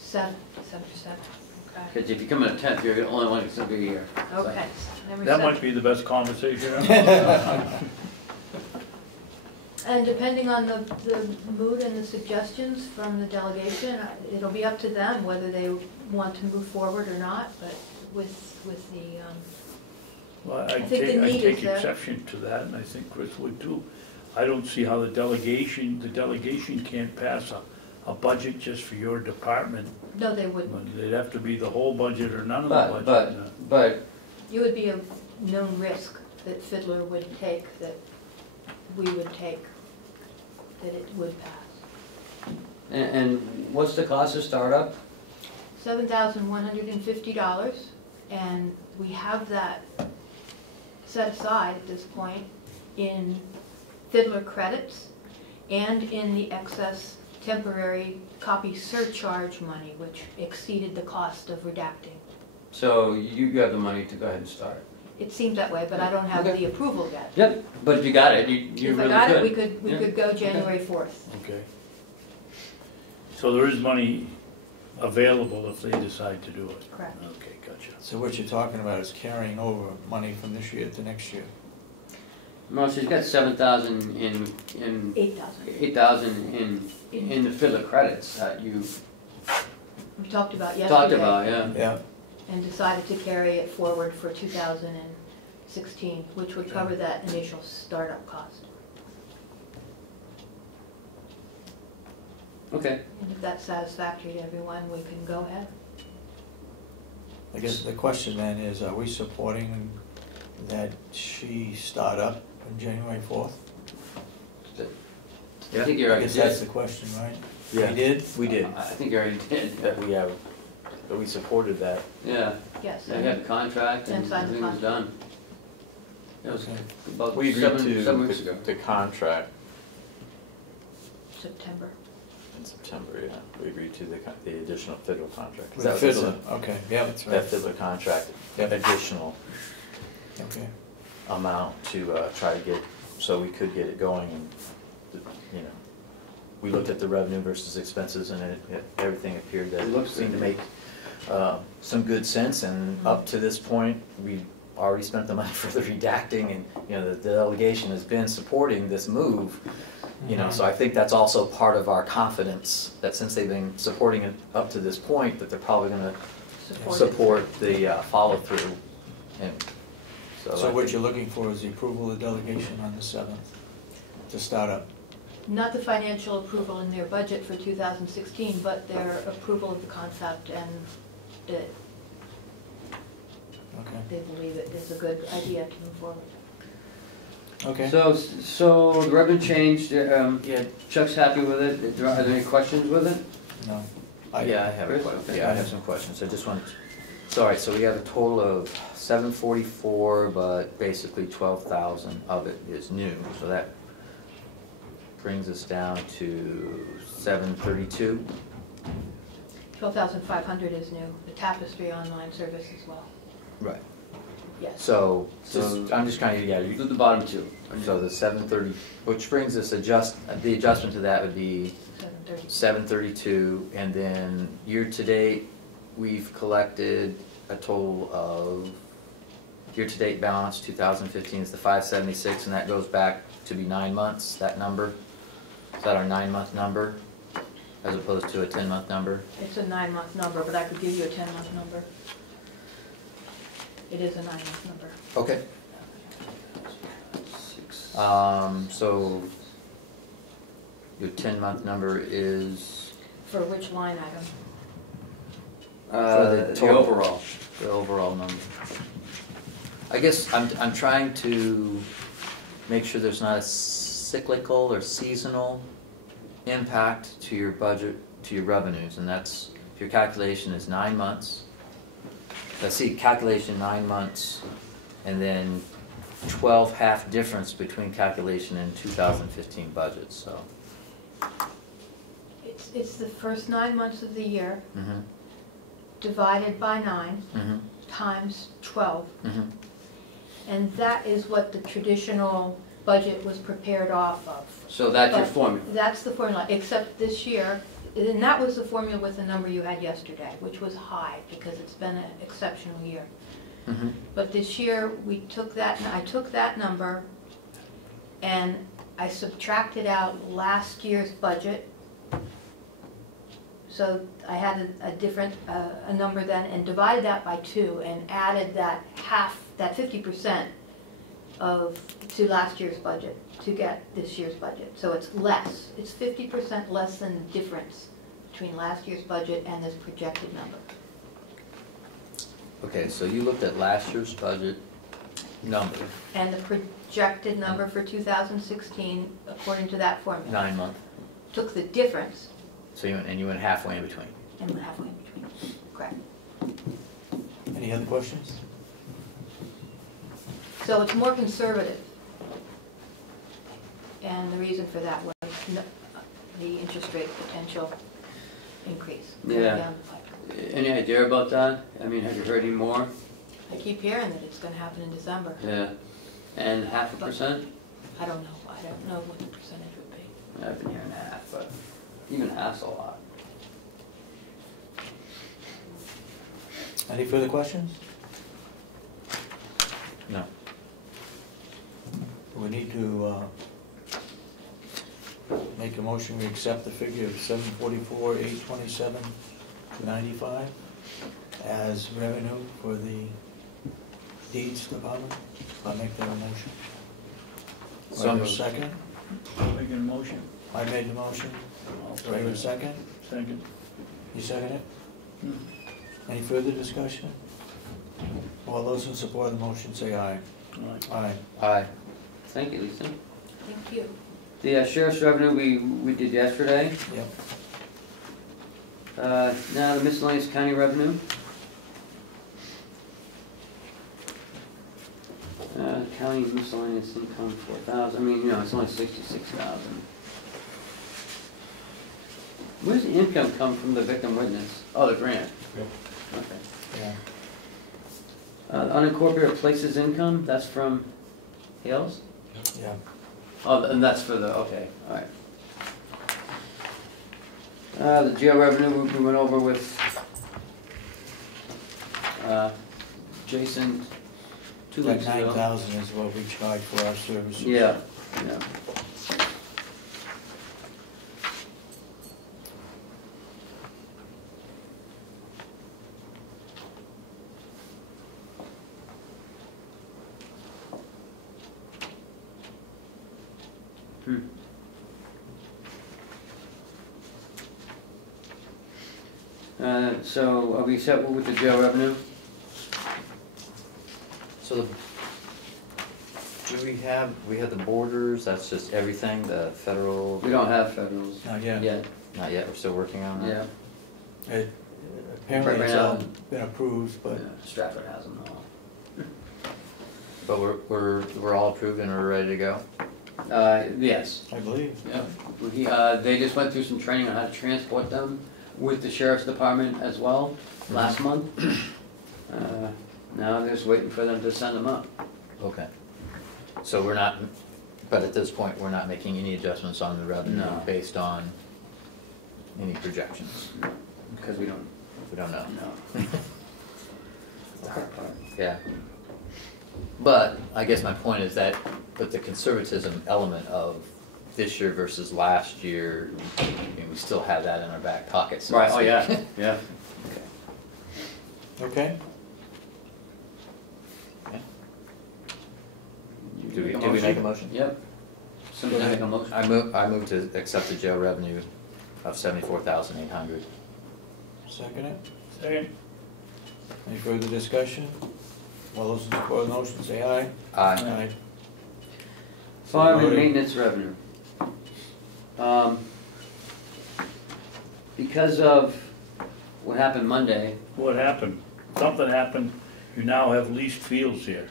7th, okay. Because if you come in at 10th, you're the only one that's gonna be here. Okay. December That 7th. might be the best conversation ever. And depending on the mood and the suggestions from the delegation, it'll be up to them whether they want to move forward or not, but with the, Well, I think the need take is there. exception to that, and I think Chris would too. I don't see how the delegation can't pass a budget just for your department. no, they wouldn't. It'd have to be the whole budget or none of the budget. But, It would be a known risk that Fiddler would take, that we would take, that it would pass. and what's the cost of startup? $7,150, and we have that set aside at this point in Fiddler credits and in the excess temporary copy surcharge money, which exceeded the cost of redacting. So you have the money to go ahead and start. It seems that way, but I don't have Okay. the approval yet. Yep, but if you got it, you If really I got it, could. we could Yeah. go January 4th. Okay. So there is money available if they decide to do it? Correct. Okay, gotcha. So what you're talking about is carrying over money from this year to next year. No, she's got 7,000 in 8,000. 8,000 in the fiddler credits that you We talked about yesterday. talked about, yeah. Yeah. And decided to carry it forward for 2016, which would cover that initial startup cost. Okay. And if that's satisfactory to everyone, we can go ahead. I guess the question then is, are we supporting that she start up on January 4th? I think you I already guess that's did. the question, right? Yeah. We did? We did. I think you already did. But we supported that. Yeah. Yes. They had the contract And and signed the everything was done. It was Okay. about We agreed 7 weeks ago. to the contract September. in September, yeah. We agreed to the additional fiddler contract. 'Cause With that was Fiddler, okay, yeah, that's That right. fiddler contract, additional Okay. amount to try to get, so we could get it going and, you know, we looked at the revenue versus expenses and everything appeared that It looks seemed to good. make some good sense, and up to this point, we already spent the money for the redacting, and, you know, the delegation has been supporting this move, you know, so I think that's also part of our confidence, that since they've been supporting it up to this point, that they're probably gonna support the follow-through, and so. So I what think- you're looking for is the approval of the delegation on the 7th to start up. Not the financial approval in their budget for 2016, but their approval of the concept and that Okay. they believe it is a good idea to move forward. Okay. So the revenue changed, Yeah, Chuck's happy with it, are there any questions with it? No. yeah, I have a Chris? question, Okay. yeah, I have some questions, I just wanted to, so, all right, so we have a total of 744, but basically 12,000 of it is new, so that brings us down to 732. 12,500 is new, the tapestry online service as well. Right. Yes. So, So- I'm just kind of, yeah, Do the bottom two. so the 730, which brings us the adjustment to that would be 730. 732, and then year-to-date, we've collected a total of, year-to-date balance, 2015 is the 576, and that goes back to be 9 months, that number. Is that our 9-month number, as opposed to a 10-month number? It's a 9-month number, but I could give you a 10-month number. It is a 9-month number. Okay. So, your 10-month number is For which line item? For the The total. overall. the overall number. I guess I'm trying to make sure there's not a cyclical or seasonal impact to your budget, to your revenues, and that's, if your calculation is 9 months, let's see, calculation 9 months, and then 12 half difference between calculation and 2015 budget, so. It's the first 9 months of the year, Mm-hmm, divided by 9, mm-hmm, times 12. mm-hmm. And that is what the traditional budget was prepared off of. So that's your But formula. That's the formula, except this year, and that was the formula with the number you had yesterday, which was high, because it's been an exceptional year. Mm-hmm. But this year, I took that number, and I subtracted out last year's budget. So I had a different, a number then, and divided that by 2, and added that half, that 50% to last year's budget to get this year's budget. So it's less, it's 50% less than the difference between last year's budget and this projected number. Okay, so you looked at last year's budget number, And the projected number for 2016, according to that formula, 9 month, took the difference so you went halfway in between. and went halfway in between. Correct. Any other questions? So it's more conservative. And the reason for that was the interest rate potential increase coming Yeah. down the pipe. Any idea about that? I mean, have you heard any more? I keep hearing that it's gonna happen in December. Yeah. And 0.5%? I don't know what the percentage would be. I've been hearing half, but even half's a lot. Any further questions? No. We need to make a motion, we accept the figure of $744,827.95 as revenue for the deeds department. I'll make that a motion. Do I have a second? Making a motion? I made the motion. Do I have a second? Second. You second it? Hmm. Any further discussion? All those in support of the motion say aye. Aye. Aye. Thank you, Lisa. Thank you. The sheriff's revenue we did yesterday. Yep. Now the miscellaneous county revenue. County miscellaneous income 4,000. I mean, you know, it's only 66,000. Where does the income come from the victim witness? Oh, the grant. Okay. Yeah. Unincorporated places income. That's from Hales. Yeah. Oh, and that's for the, okay, all right. The jail revenue we went over with Jason 2 That weeks ago. 9,000 is what we charge for our services. Yeah, yeah. So are we set with the jail revenue? So do we have the borders, that's just everything, the federal? We don't have federals Not yet. yet. Not yet, we're still working on that? Yeah. Apparently Right it's now. all been approved, but Yeah, Stratford has them all. But we're all approved and we're ready to go? Yes. I believe. Yeah. They just went through some training on how to transport them with the sheriff's department as well last month. Now they're just waiting for them to send them up. Okay. So we're not, but at this point, we're not making any adjustments on the revenue No. based on any projections? Because we don't know. know. The hard part. Yeah. But I guess my point is that, but the conservatism element of this year versus last year, I mean, we still have that in our back pocket, so to Right, oh speak. yeah, yeah. Okay. Do we make a motion? Yep. Somebody make a motion? I move to accept the jail revenue of $74,800. Second it. Second. Any further discussion? All those in support of the motion say aye. Aye. Farm and maintenance revenue. Because of what happened Monday, What happened? Something happened. You now have leased fields here.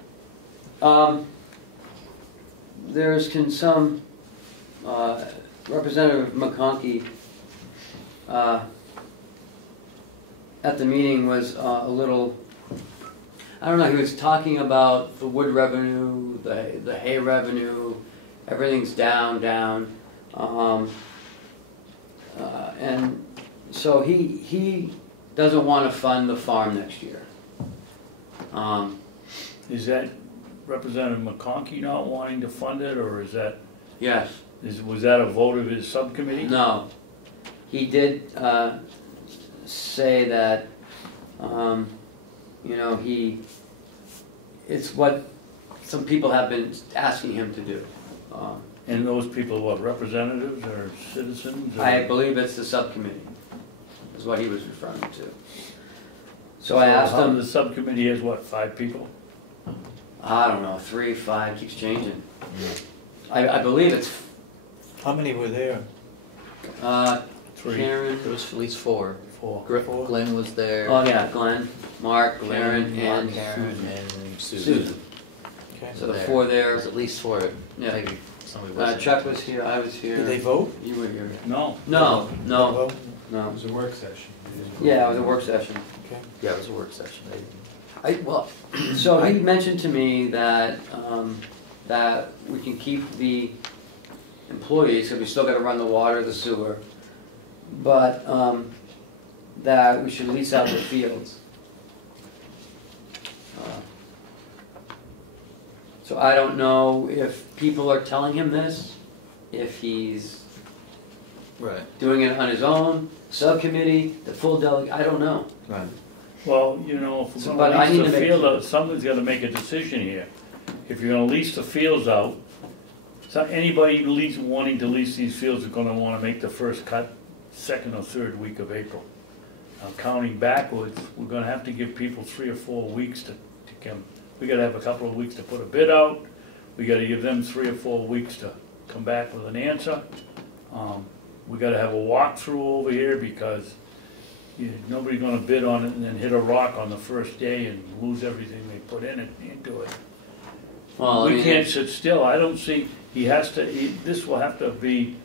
there's some Representative McConkey at the meeting was a little, I don't know, he was talking about the wood revenue, the hay revenue, everything's down. And so he doesn't want to fund the farm next year. Is that Representative McConkey not wanting to fund it, or is that, Yes. was that a vote of his subcommittee? No. He did say that, you know, it's what some people have been asking him to do. And those people, what, representatives or citizens? Or? I believe it's the subcommittee, is what he was referring to. So I asked him, The subcommittee has what, 5 people? I don't know, 3, 5, keeps changing. I believe it's How many were there? 3. Karen. There was at least 4. 4. Glenn was there. Oh yeah, Glenn, Mark, Karen, Mark, and Karen, Susan. and Susan. Okay. So the There. 4 There there. was at least 4. Yeah. Maybe somebody was. Chuck was here, I was here. Did they vote? You were here. No. No. Vote? No. It was a work session. Yeah, it was a work session. Okay. Yeah, it was a work session. So he mentioned to me that, that we can keep the employees, because we still gotta run the water, the sewer, but, that we should lease out the fields. So I don't know if people are telling him this, if he's Right. doing it on his own, subcommittee, the full delegate, I don't know. Right. Well, you know, if So, we're but I gonna need lease to the make- field out, someone's gotta make a decision here. If you're gonna lease the fields out, so anybody wanting to lease these fields are gonna wanna make the first cut second or third week of April. Now, counting backwards, we're gonna have to give people 3 or 4 weeks to come. We gotta have a couple of weeks to put a bid out, we gotta give them 3 or 4 weeks to come back with an answer. We gotta have a walkthrough over here because nobody's gonna bid on it and then hit a rock on the first day and lose everything they put into it. Well, I We mean, can't sit still, I don't see, this will have to be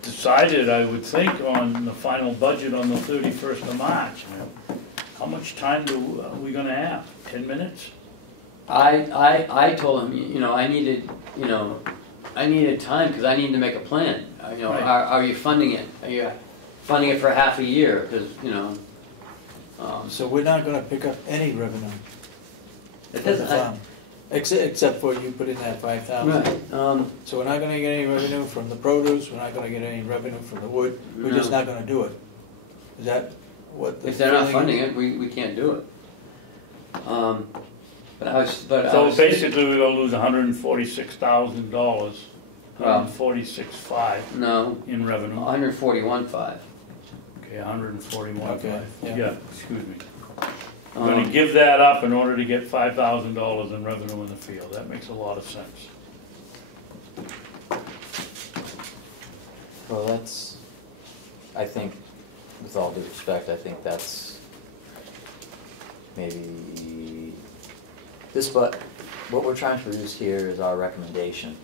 decided, I would think, on the final budget on the 31st of March. How much time are we gonna have? 10 minutes? I told him, I needed time because I need to make a plan. Right. Are you funding it? Are you funding it for half a year? Because, So we're not gonna pick up any revenue it from the doesn't, farm, except for you put in that 5,000. right, So we're not gonna get any revenue from the produce, we're not gonna get any revenue from the wood, we're just No. not gonna do it. Is that what the if they're not feeling funding is? it, we can't do it. But I was, So basically, we're gonna lose $146,000, Well- $146,500 no, in revenue. 141.5. Okay, 141,500. Okay, yeah. Yeah, excuse me. We're gonna give that up in order to get $5,000 in revenue in the field. That makes a lot of sense. Well, that's, I think, with all due respect, I think that's maybe, what we're trying to produce here is our recommendation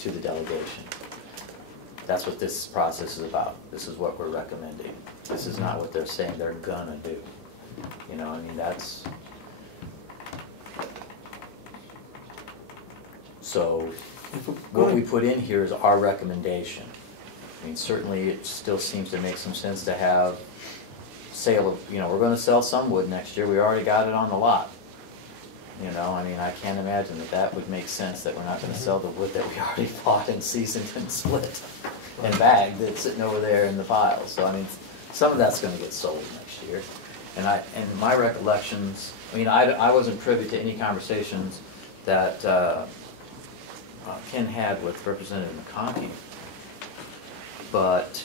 to the delegation. That's what this process is about. This is what we're recommending. This is not what they're saying they're gonna do. That's, so If we're what we gonna- put in here is our recommendation. Certainly it still seems to make some sense to have sale of, we're gonna sell some wood next year, we already got it on the lot. I can't imagine that would make sense, that we're not gonna sell the wood that we already bought and seasoned and split and bagged that's sitting over there in the pile. So some of that's gonna get sold next year. And my recollections, I wasn't privy to any conversations that Ken had with Representative McConkey. But,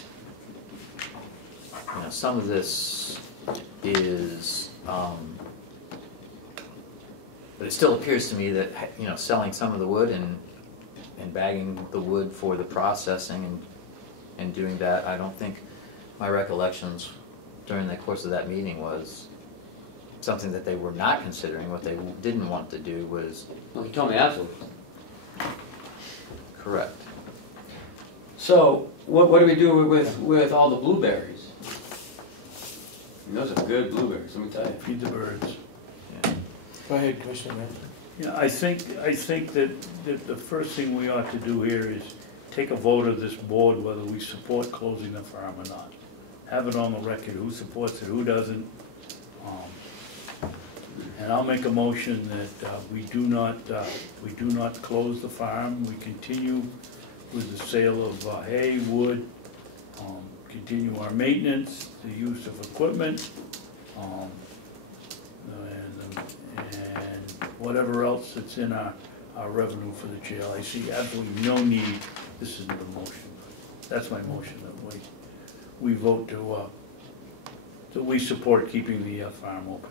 some of this is, but it still appears to me that, selling some of the wood and bagging the wood for the processing and doing that, I don't think, my recollections during the course of that meeting was something that they were not considering. What they didn't want to do was. Well, he told me afterwards. Correct. So, what do we do with all the blueberries? Those are good blueberries, let me tell you. Feed the birds. Go ahead, Commissioner Ray. Yeah, I think that the first thing we ought to do here is take a vote of this board whether we support closing the farm or not. Have it on the record, who supports it, who doesn't. And I'll make a motion that we do not close the farm. We continue with the sale of hay, wood, continue our maintenance, the use of equipment, and whatever else that's in our revenue for the jail. I see absolutely no need, this isn't the motion, but that's my motion, that we vote that we support keeping the farm open.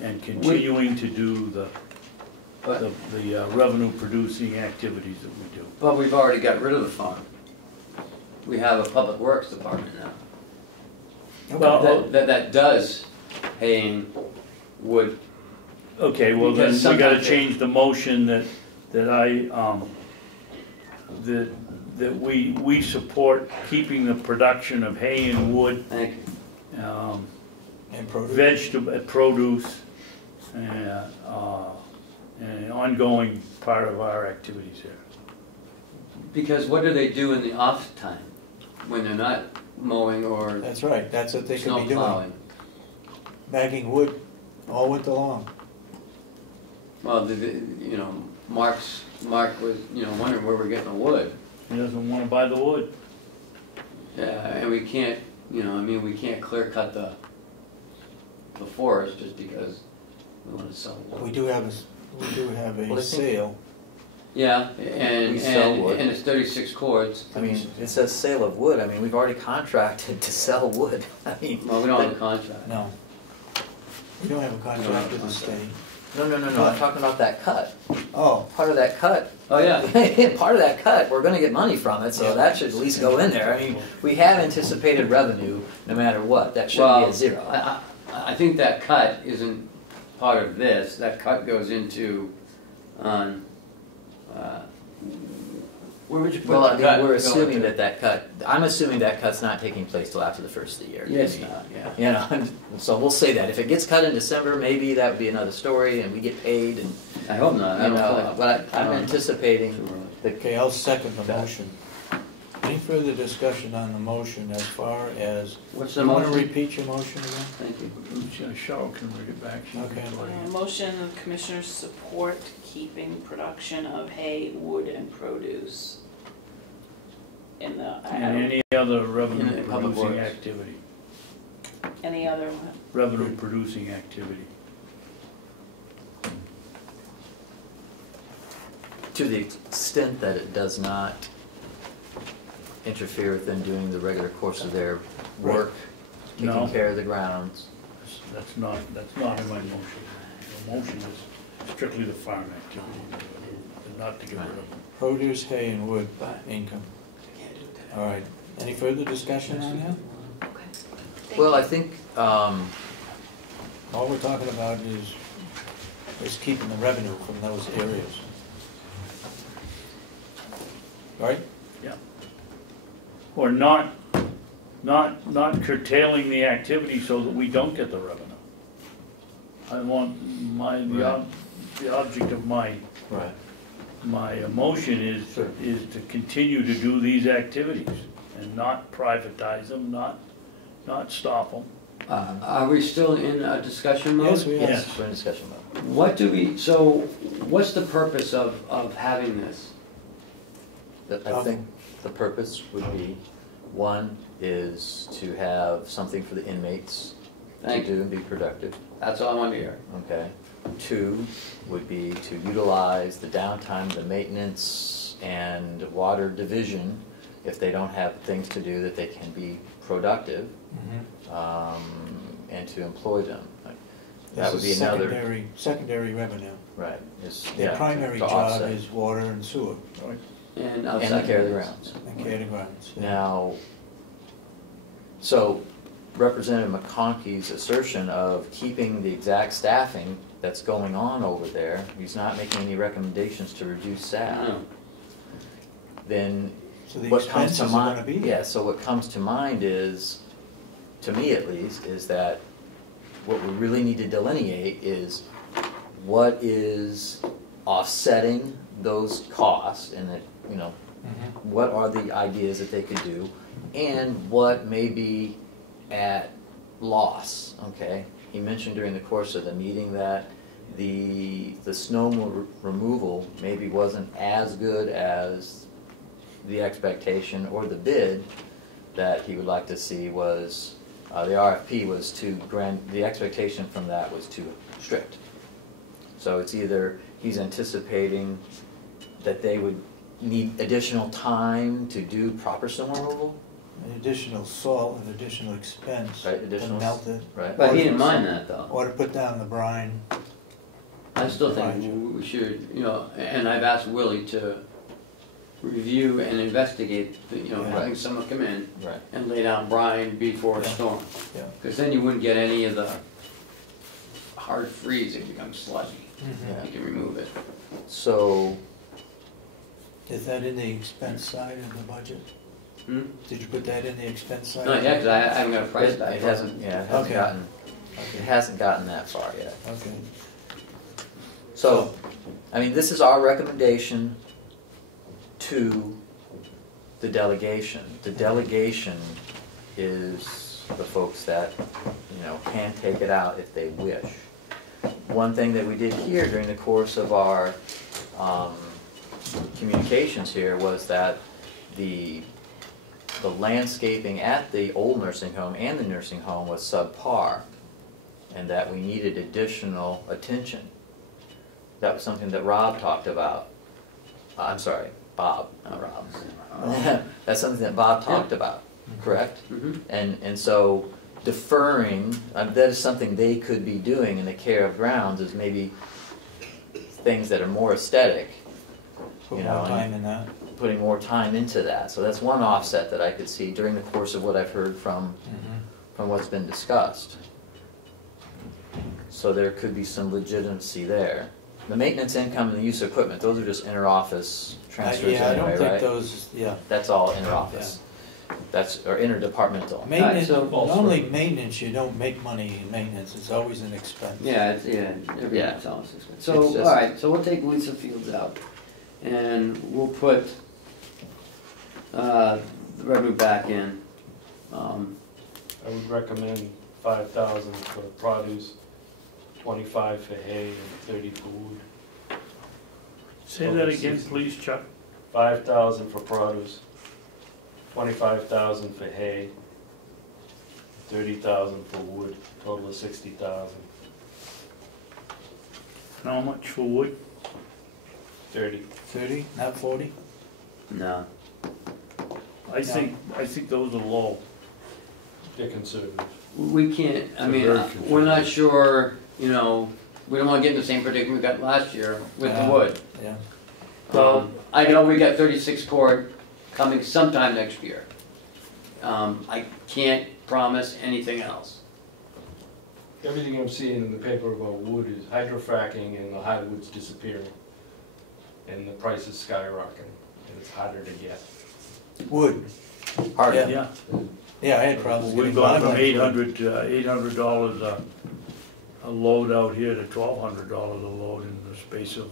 And continuing to do the revenue producing activities that we do. But we've already got rid of the farm. We have a public works department now. Well, That does haying, wood. okay, well then Because we gotta sometimes change the motion that we support keeping the production of hay and wood, Thank you. And produce. vegetable, produce, and an ongoing part of our activities here. Because what do they do in the off time when they're not mowing or That's right, that's what they could snow be doing. plowing? Bagging wood all winter long. Well, you know, Mark was, you know, wondering where we're getting the wood. He doesn't wanna buy the wood. Yeah, and we can't, you know, I mean, we can't clear cut the forest just because we wanna sell wood. We do have Well, I a think- sale. Yeah, We sell wood. and it's 36 cords. I mean, it says sale of wood, I mean, we've already contracted to sell wood, I mean. Well, we don't have a contract. No. We don't have a contract with the state. No, I'm talking about that cut. Oh, Part of that cut, Oh, yeah. part of that cut, we're gonna get money from it, so that should at least go in there. I mean, we have anticipated revenue, no matter what, that shouldn't be Well, a zero. I think that cut isn't part of this. That cut goes into, where would you put Well, I the cut? mean, we're Go assuming into? that cut, I'm assuming that cut's not taking place till after the first of the year. Yeah, it's not, yeah. You know, so we'll say that. If it gets cut in December, maybe that would be another story, and we get paid, and, I hope not. I you don't feel know, like. but I'm Too anticipating early. okay, I'll second the motion. Any further discussion on the motion as far as, What's the you wanna motion? repeat your motion again? Thank you. Cheryl can read it back. She can Okay. tell you. Motion of commissioners support keeping production of hay, wood, and produce in the, And any other revenue In public producing works. activity. any other, Revenue producing activity. to the extent that it does not interfere with them doing the regular course of their work, No. taking care of the grounds. That's not in my motion. The motion is strictly the farm activity, not to get rid of them. Produce, hay, and wood income. All right. Any further discussion on that? Okay. Thank Well, you. I think, All we're talking about is keeping the revenue from those areas. Right? Or not curtailing the activity so that we don't get the revenue. I want the object of my motion is to continue to do these activities and not privatize them, not stop them. Are we still in a discussion mode? Yes, we are. Yes. we're in discussion mode. What's the purpose of having this? I think the purpose would be, one is to have something for the inmates to Thank do and be productive. That's all I want to hear. Okay. Two would be to utilize the downtime, the maintenance, and water division, if they don't have things to do, that they can be productive, and to employ them. That would be This is another. secondary revenue. Right. Is, Their yeah, primary to job offset. is water and sewer And And the care of the grounds. and care of the grounds. Now, so Representative McConkey's assertion of keeping the exact staffing that's going on over there, he's not making any recommendations to reduce staff. No. Then So the what comes expenses to are mind? gonna be there. Yeah, so what comes to mind is, to me at least, is that what we really need to delineate is what is offsetting those costs, and that, you know, what are the ideas that they could do, and what may be at loss, okay? He mentioned during the course of the meeting that the snow removal maybe wasn't as good as the expectation or the bid that he would like to see was, the RFP was too grand, the expectation from that was too strict. So it's either he's anticipating that they would need additional time to do proper snow removal, An additional salt, an additional expense right? to Additional, melt it, right? But he didn't mind that though. or to put down the brine. I still think we should, you know, and I've asked Willie to review and investigate, you know, Yeah. having someone come in Right. and lay down brine before a Yeah. storm. Yeah. Because then you wouldn't get any of the hard freeze, it becomes sludgy. Yeah. You can remove it. So, Is that in the expense side of the budget? Did you put that in the expense side? Not yet, because I haven't got a price tag. it hasn't, yeah, it hasn't Okay. gotten, it hasn't gotten that far yet. Okay. So, I mean, this is our recommendation to the delegation. The delegation is the folks that, you know, can take it out if they wish. one thing that we did hear during the course of our communications here was that the landscaping at the old nursing home and the nursing home was subpar, and that we needed additional attention. That was something that Rob talked about. I'm sorry, Bob, not Rob. That's something that Bob talked about, correct? And so deferring, that is something they could be doing in the care of grounds, is maybe things that are more aesthetic. Put more time in that. Putting more time into that. So that's one offset that I could see during the course of what I've heard from what's been discussed. So there could be some legitimacy there. The maintenance income and the use of equipment, those are just inter-office transfers Yeah, I don't anyway, think right? those, yeah. That's all inter-office. That's, or interdepartmental. Maintenance, so- normally maintenance, you don't make money in maintenance, it's always an expense. Yeah, everything's always expensive. It's So, just- all right, so we'll take Lisa Fields out, and we'll put the revenue back in. I would recommend 5,000 for produce, 25 for hay, and 30 for wood. Say that again, please, Chuck. 5,000 for produce, 25,000 for hay, 30,000 for wood, total of 60,000. And how much for wood? 30. 30, not 40? No. I think those are low. They're conservative. We can't, I It's mean, very we're not sure, you know, we don't wanna get in the same predicament we got last year with the wood. Yeah. I know we got 36 cord coming sometime next year. I can't promise anything else. Everything I'm seeing in the paper about wood is hydrofracking and the hardwood's disappearing. And the price is skyrocketing, and it's harder to get. Wood. Harder. Yeah. Yeah, I had problems We've getting gone from $500. $800 a load out here to $1,200 a load in the space of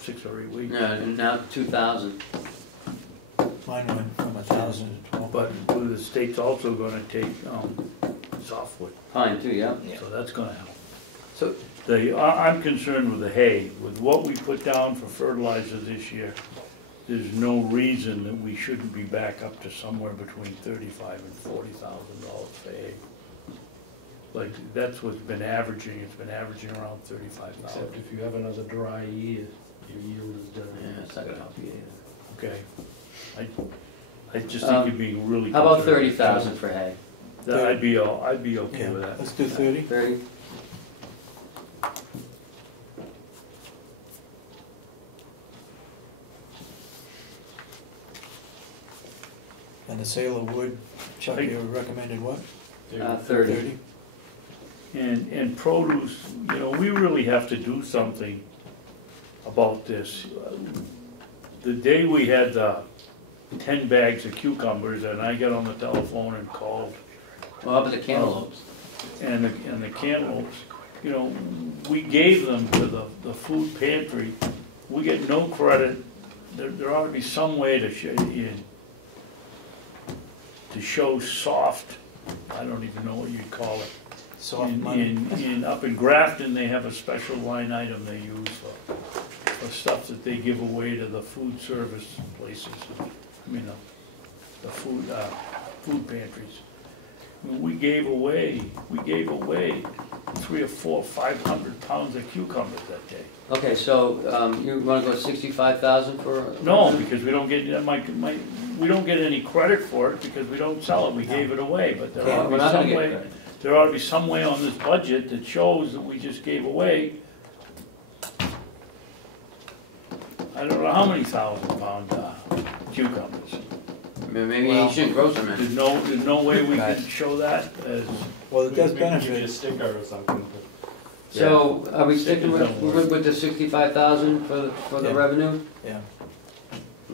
6 or 8 weeks. Yeah, and now 2,000. Mine went from 1,000 to 12. But the state's also gonna take softwood, Pine too, yeah. so that's gonna help. So, I'm concerned with the hay. With what we put down for fertilizer this year, there's no reason that we shouldn't be back up to somewhere between $35,000 and $40,000 for hay. Like, that's what's been averaging, it's been averaging around 35,000. Except if you have another dry year, your yield is done. Yeah, it's not gonna help you either. Okay. I just think you're being really. How about conservative. 30,000 for hay? I'd be okay Yeah, with that. let's do 30. 30? And the sale of wood, Chuck, you recommended what? 30. And produce, you know, we really have to do something about this. The day we had the 10 bags of cucumbers, and I got on the telephone and called, Well, how about the cantaloupes? and the cantaloupes, you know, we gave them to the food pantry. We get no credit. There ought to be some way to show soft, I don't even know what you'd call it. Soft money. Up in Grafton, they have a special line item they use for stuff that they give away to the food service places. I mean, the food pantries. We gave away 300 or 400 or 500 pounds of cucumbers that day. Okay, so you wanna go 65,000 for? No, because we don't get, we don't get any credit for it because we don't sell it, we gave it away, but there ought to We're be not gonna some get way, credit. there ought to be some way on this budget that shows that we just gave away, I don't know how many thousand-pound cucumbers. Maybe Well, you shouldn't grow so many. There's no way we Right. can show that as, Well, it does Maybe give you a benefit. sticker or something. So are we sticking Stickers don't work. with the 65,000 for the Yeah. revenue? Yeah.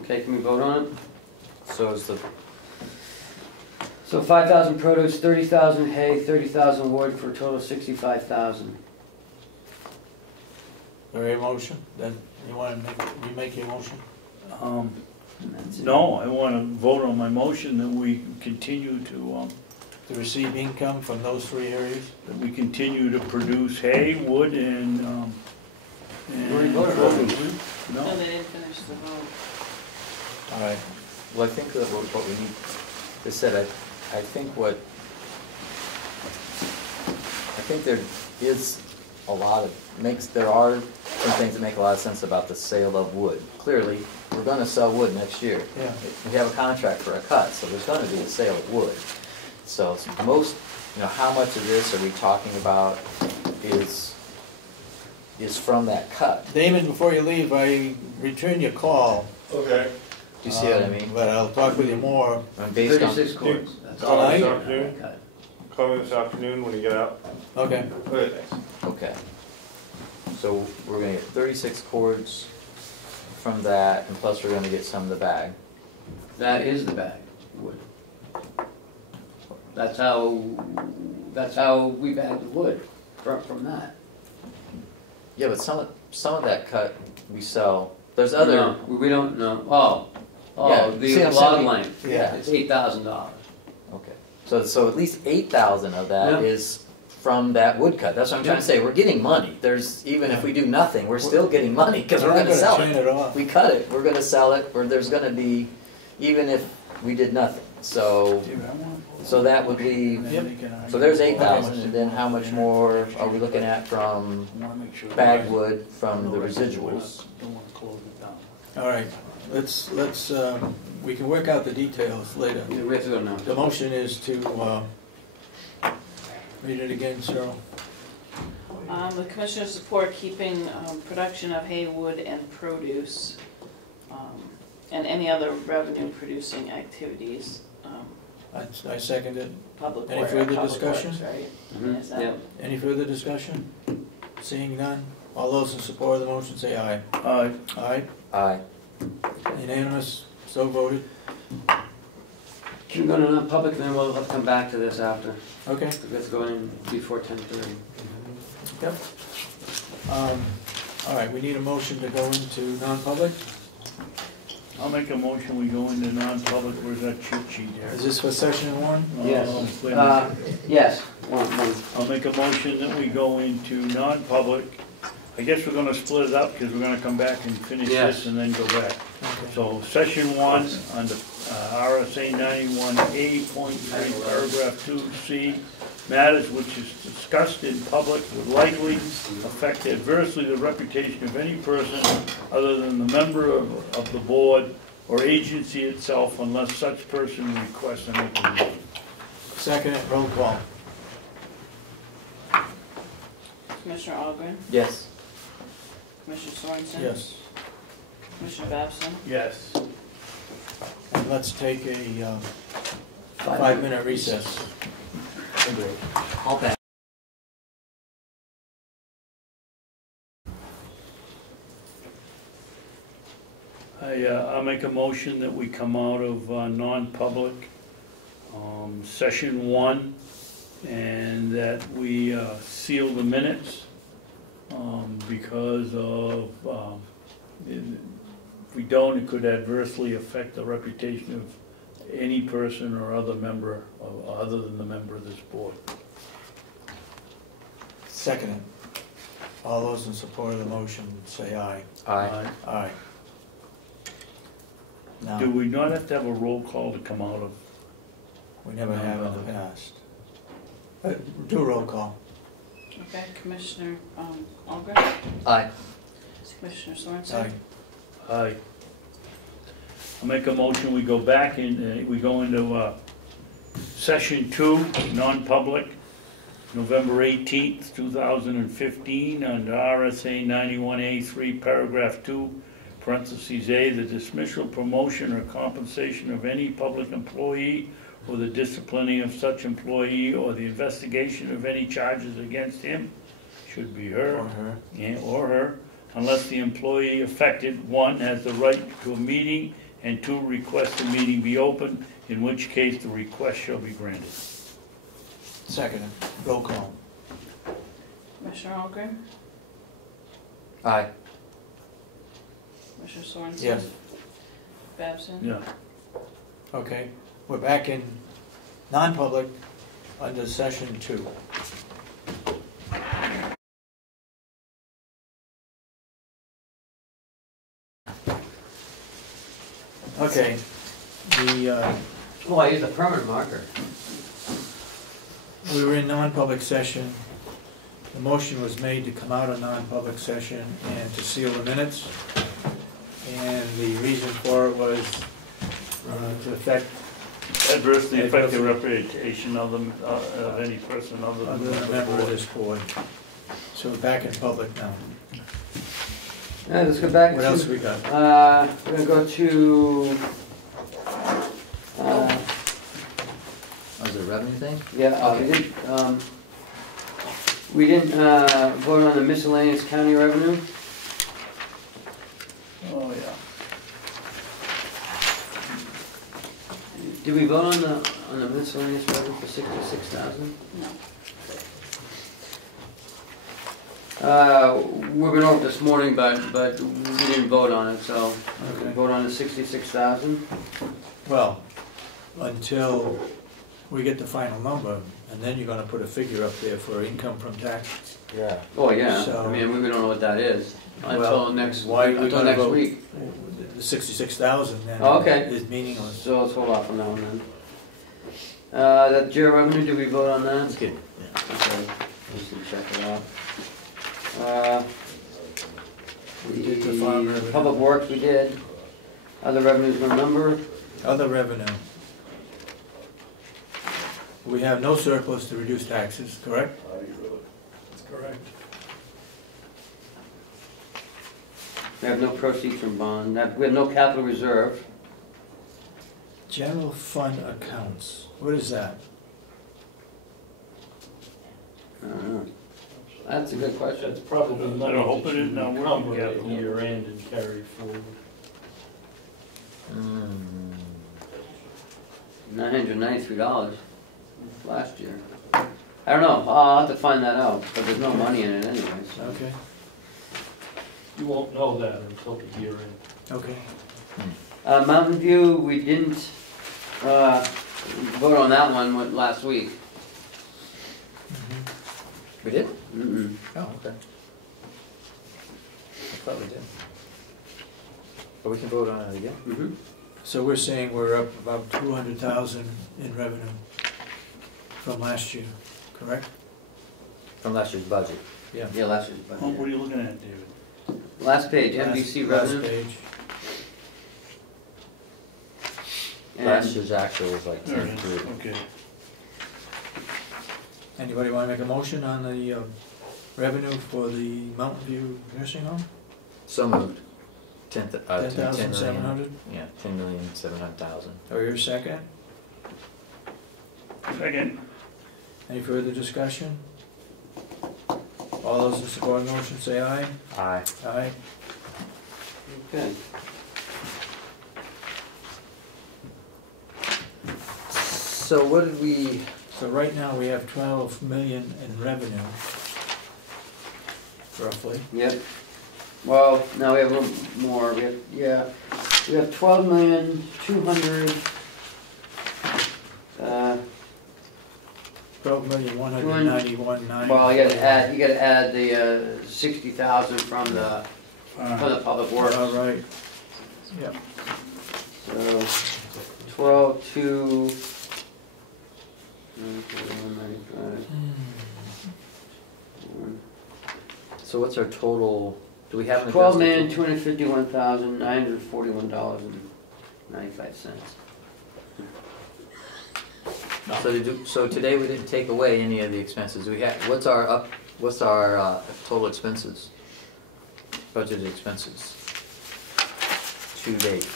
Okay, can we vote on it? so is the, So 5,000 produce, 30,000 hay, 30,000 wood for a total of 65,000. Very motion, then you wanna remake your motion? And that's it. no, I wanna vote on my motion that we continue to to receive income from those three areas? That we continue to produce hay, wood, and produce. No, No, they didn't finish the vote. All right. Well, I think that what we need, they said, I think there is a lot of, there are some things that make a lot of sense about the sale of wood. Clearly, we're gonna sell wood next year. Yeah. We have a contract for a cut, so there's gonna be a sale of wood. So most, how much of this are we talking about is from that cut? Damon, before you leave, I return your call. Okay. Do you see what I mean? But I'll talk with you more. Based on, 36 cords, that's all. Tonight? Okay. Call me this afternoon when you get out. Okay. Good. okay. So we're gonna get 36 cords from that, and plus we're gonna get some of the bag. That is the bag, wood. That's how we bag the wood, from that. Yeah, but some of that cut we sell. There's other. No, we don't know, Yeah, see the what I'm log saying? length, Yeah. it's $8,000. Okay. So at least 8,000 of that Yeah. is from that wood cut. That's what I'm trying to say. We're getting money. Even if we do nothing, we're still getting money because we're going to sell turn it. it off. We cut it. We're going to sell it. Or there's going to be, even if we did nothing. So that would leave. So there's 8,000, and then how much more are we looking at from bag wood from the residuals? All right, let's, we can work out the details later. Yeah, we have to go now. The motion is to, read it again, Cheryl. The commissioners support keeping production of hay, wood, and produce, and any other revenue-producing activities. I second it. Public Any works, further public discussion? works, right? Mhm, Is that- yeah. Any further discussion? Seeing none, all those in support of the motion say aye. Aye, Aye. unanimous, so voted. Can we go to non-public, then we'll have to come back to this after. Okay. We have to go in before 10:30. Yep. All right, we need a motion to go into non-public. I'll make a motion, we go into non-public, where's that cheat sheet there? Is this for session one? Yes. Wait a minute. Yes, one. I'll make a motion that we go into non-public. I guess we're gonna split it up, because we're gonna come back and finish Yes. this and then go back. Okay. So, session one, under RSA 91A.3, paragraph 2C, matters which is discussed in public would likely affect adversely the reputation of any person other than the member of the board or agency itself unless such person requests an open meeting. Second, roll call. Commissioner Ahlgren, Yes. Commissioner Sorensen. Yes. Commissioner Babson. Yes. And let's take a 5-minute recess. All back. I'll make a motion that we come out of non-public, session one, and that we seal the minutes, because of, if we don't, it could adversely affect the reputation of any person or other member, other than the member of this board. Second. All those in support of the motion say aye. Aye. Aye. Now, Do we not have to have a roll call to come out of? we never have in the past. Do a roll call. Okay, Commissioner Ahlgren, Aye. Commissioner Sorensen. Aye. Aye. I'll make a motion, we go back in, we go into session two, non-public, November 18th, 2015, under RSA 91A3, paragraph 2, parentheses A, the dismissal, promotion, or compensation of any public employee, or the disciplining of such employee, or the investigation of any charges against him, should be her. Or her. Yeah, or her, unless the employee affected, one, has the right to a meeting, and two, requests the meeting be open, in which case the request shall be granted. Second. Roll call. Commissioner Ahlgren, Aye. Commissioner Sorensen. Yes. Babson. Yeah. Okay. We're back in non-public. under session 2. Okay, Oh, I used a permanent marker. we were in non-public session. The motion was made to come out of non-public session and to seal the minutes. And the reason for it was to affect Adversely affect the reputation of them, of any person other other than than a member of this board. So we're back in public now. Let's go back to. What else we got? We're gonna go to, Oh, is it a revenue thing? yeah, we didn't vote on the miscellaneous county revenue. Oh, yeah. Did we vote on the miscellaneous revenue for 66,000? We went over this morning, but we didn't vote on it, so we Okay. vote on the 66,000. Well, until we get the final number, and then you're gonna put a figure up there for income from taxes. Yeah. Oh, yeah, So- I mean, we don't know what that is Well, until next, why are we until gonna next vote? week. The 66,000 then Oh, okay. is meaningless. So let's hold off on that one then. That jail revenue, did we vote on that? That's good. Okay, just to check it out. We did the farm revenue. Public works, we did. Other revenues, no number. Other revenue. We have no surplus to reduce taxes, correct? That's correct. We have no proceeds from bond. We have no capital reserve. General fund accounts, what is that? I don't know. That's a good question. That's probably I don't hope it is now working encumbered at capital. year end and carried forward. $993 last year. I don't know, I'll have to find that out, but there's no money in it anyway, so. Okay, You won't know that until the year end. okay. Mountain View, we didn't vote on that one last week. We did? Mm-mm. Oh, okay. I thought we did. But we can vote on it again? Mm-hmm. So we're saying we're up about 200,000 in revenue from last year, correct? From last year's budget. Yeah. Yeah, last year's Oh, budget. what are you looking at, David? Last page, NBC Last revenue. page. Last And year's actual was like There it is, 10-3. okay. Anybody want to make a motion on the revenue for the Mountain View nursing home? So moved. 10,700? Yeah, 10,700,000. Or your second? Second. Any further discussion? All those in support of the motion say aye. Aye. Aye. Okay. So what did we, So right now we have 12 million in revenue, roughly. Yep. Well, now we have a little more. We have 12,200,000. 12,191,900. Well, you gotta add the 60,000 from the public works. All right. Yep. So 12,2. 195. so what's our total, do we have an adjusted? $12,251,941.95. So today we didn't take away any of the expenses. We had, what's our total expenses? Budgeted expenses? To date,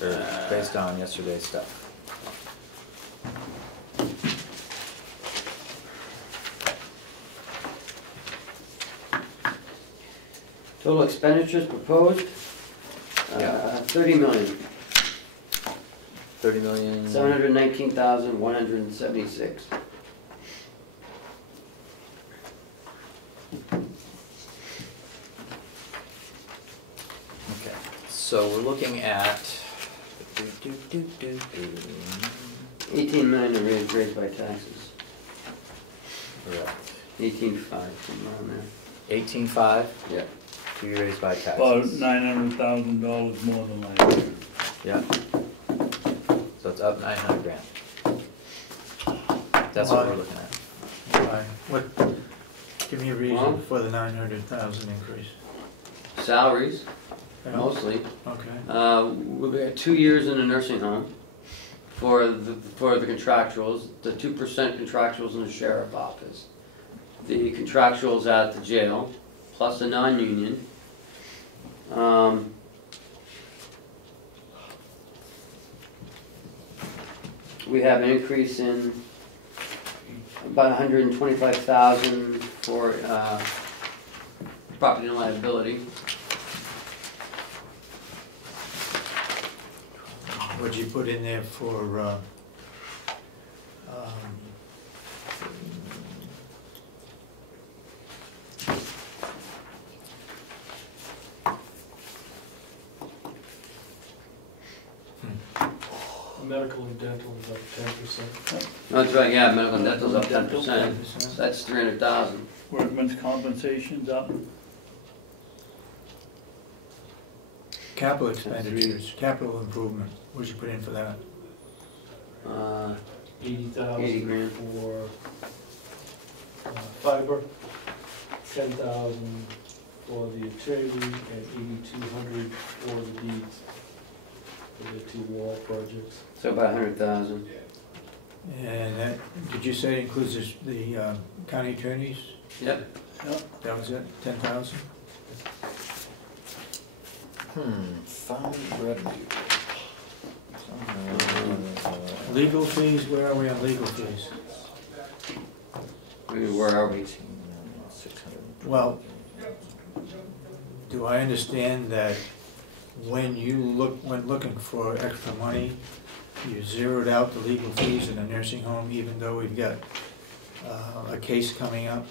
or based on yesterday's stuff? Total expenditures proposed, Yeah. 30 million, 30 million? 719,176. Okay, so we're looking at 18 million to raised by taxes. Correct. 18.5, somewhere around there. 18.5 Yeah. to be raised by taxes. About $900,000 more than last year. Yeah. So it's up 900 grand. That's what we're looking at. Why? What, give me a Well- reason for the 900,000 increase. Salaries, Yeah, mostly. okay. We've got 2 years in a nursing home for the contractuals, the 2% contractuals in the sheriff office, the contractuals at the jail, plus the non-union. We have an increase in about 125,000 for property and liability. What'd you put in there for, Medical and dental is up 10%. That's right, yeah, medical and dental's up 10%, 10%? so that's 300,000. Workman's compensation's up. Capital expenditures, capital improvement, what'd you put in for that? 80 80,000 grand. for fiber, 10,000 for the attorney, and 8,200 for the deeds, for the 2 wall projects. So about 100,000. And that, did you say it includes the county attorneys? Yep. That was it, 10,000? Fund revenue. Legal fees, where are we on legal fees? Where are we? Well, do I understand that when looking for extra money, you zeroed out the legal fees in a nursing home, even though we've got a case coming up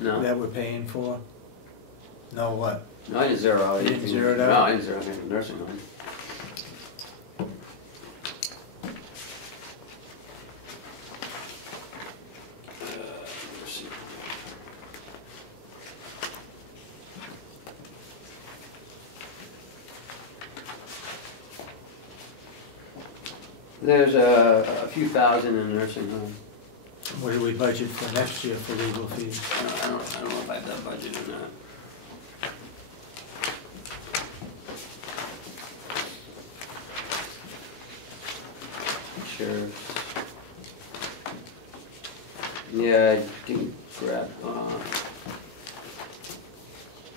No. that we're paying for? No, what? No, I didn't zero out You anything. didn't zero it out? No, I didn't zero anything from nursing home. Let's see. There's a few thousand in the nursing home. What do we budget for next year for legal fees? I don't know if I have that budget or not. Sure. Yeah, I didn't grab, I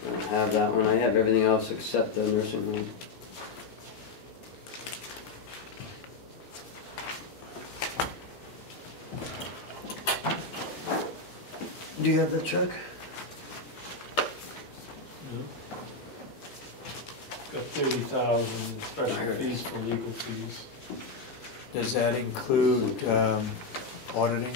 don't have that one, I have everything else except the nursing home. Do you have that, Chuck? Got 30,000 I special heard it. fees for legal fees. Does that include auditing?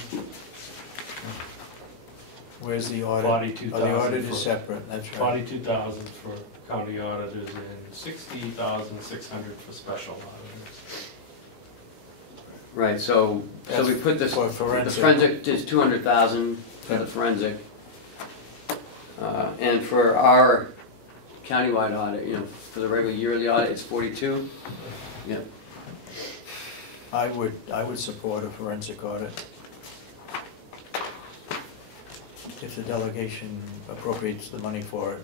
Where's the audit? 42,000 Oh, the audit for- is separate, that's right. 42,000 for county auditors and 60,600 for special auditors. Right, so we put this, For the forensic. forensic is 200,000 for the forensic. And for our countywide audit, for the regular yearly audit, it's 42. Yeah. I would support a forensic audit. If the delegation appropriates the money for it.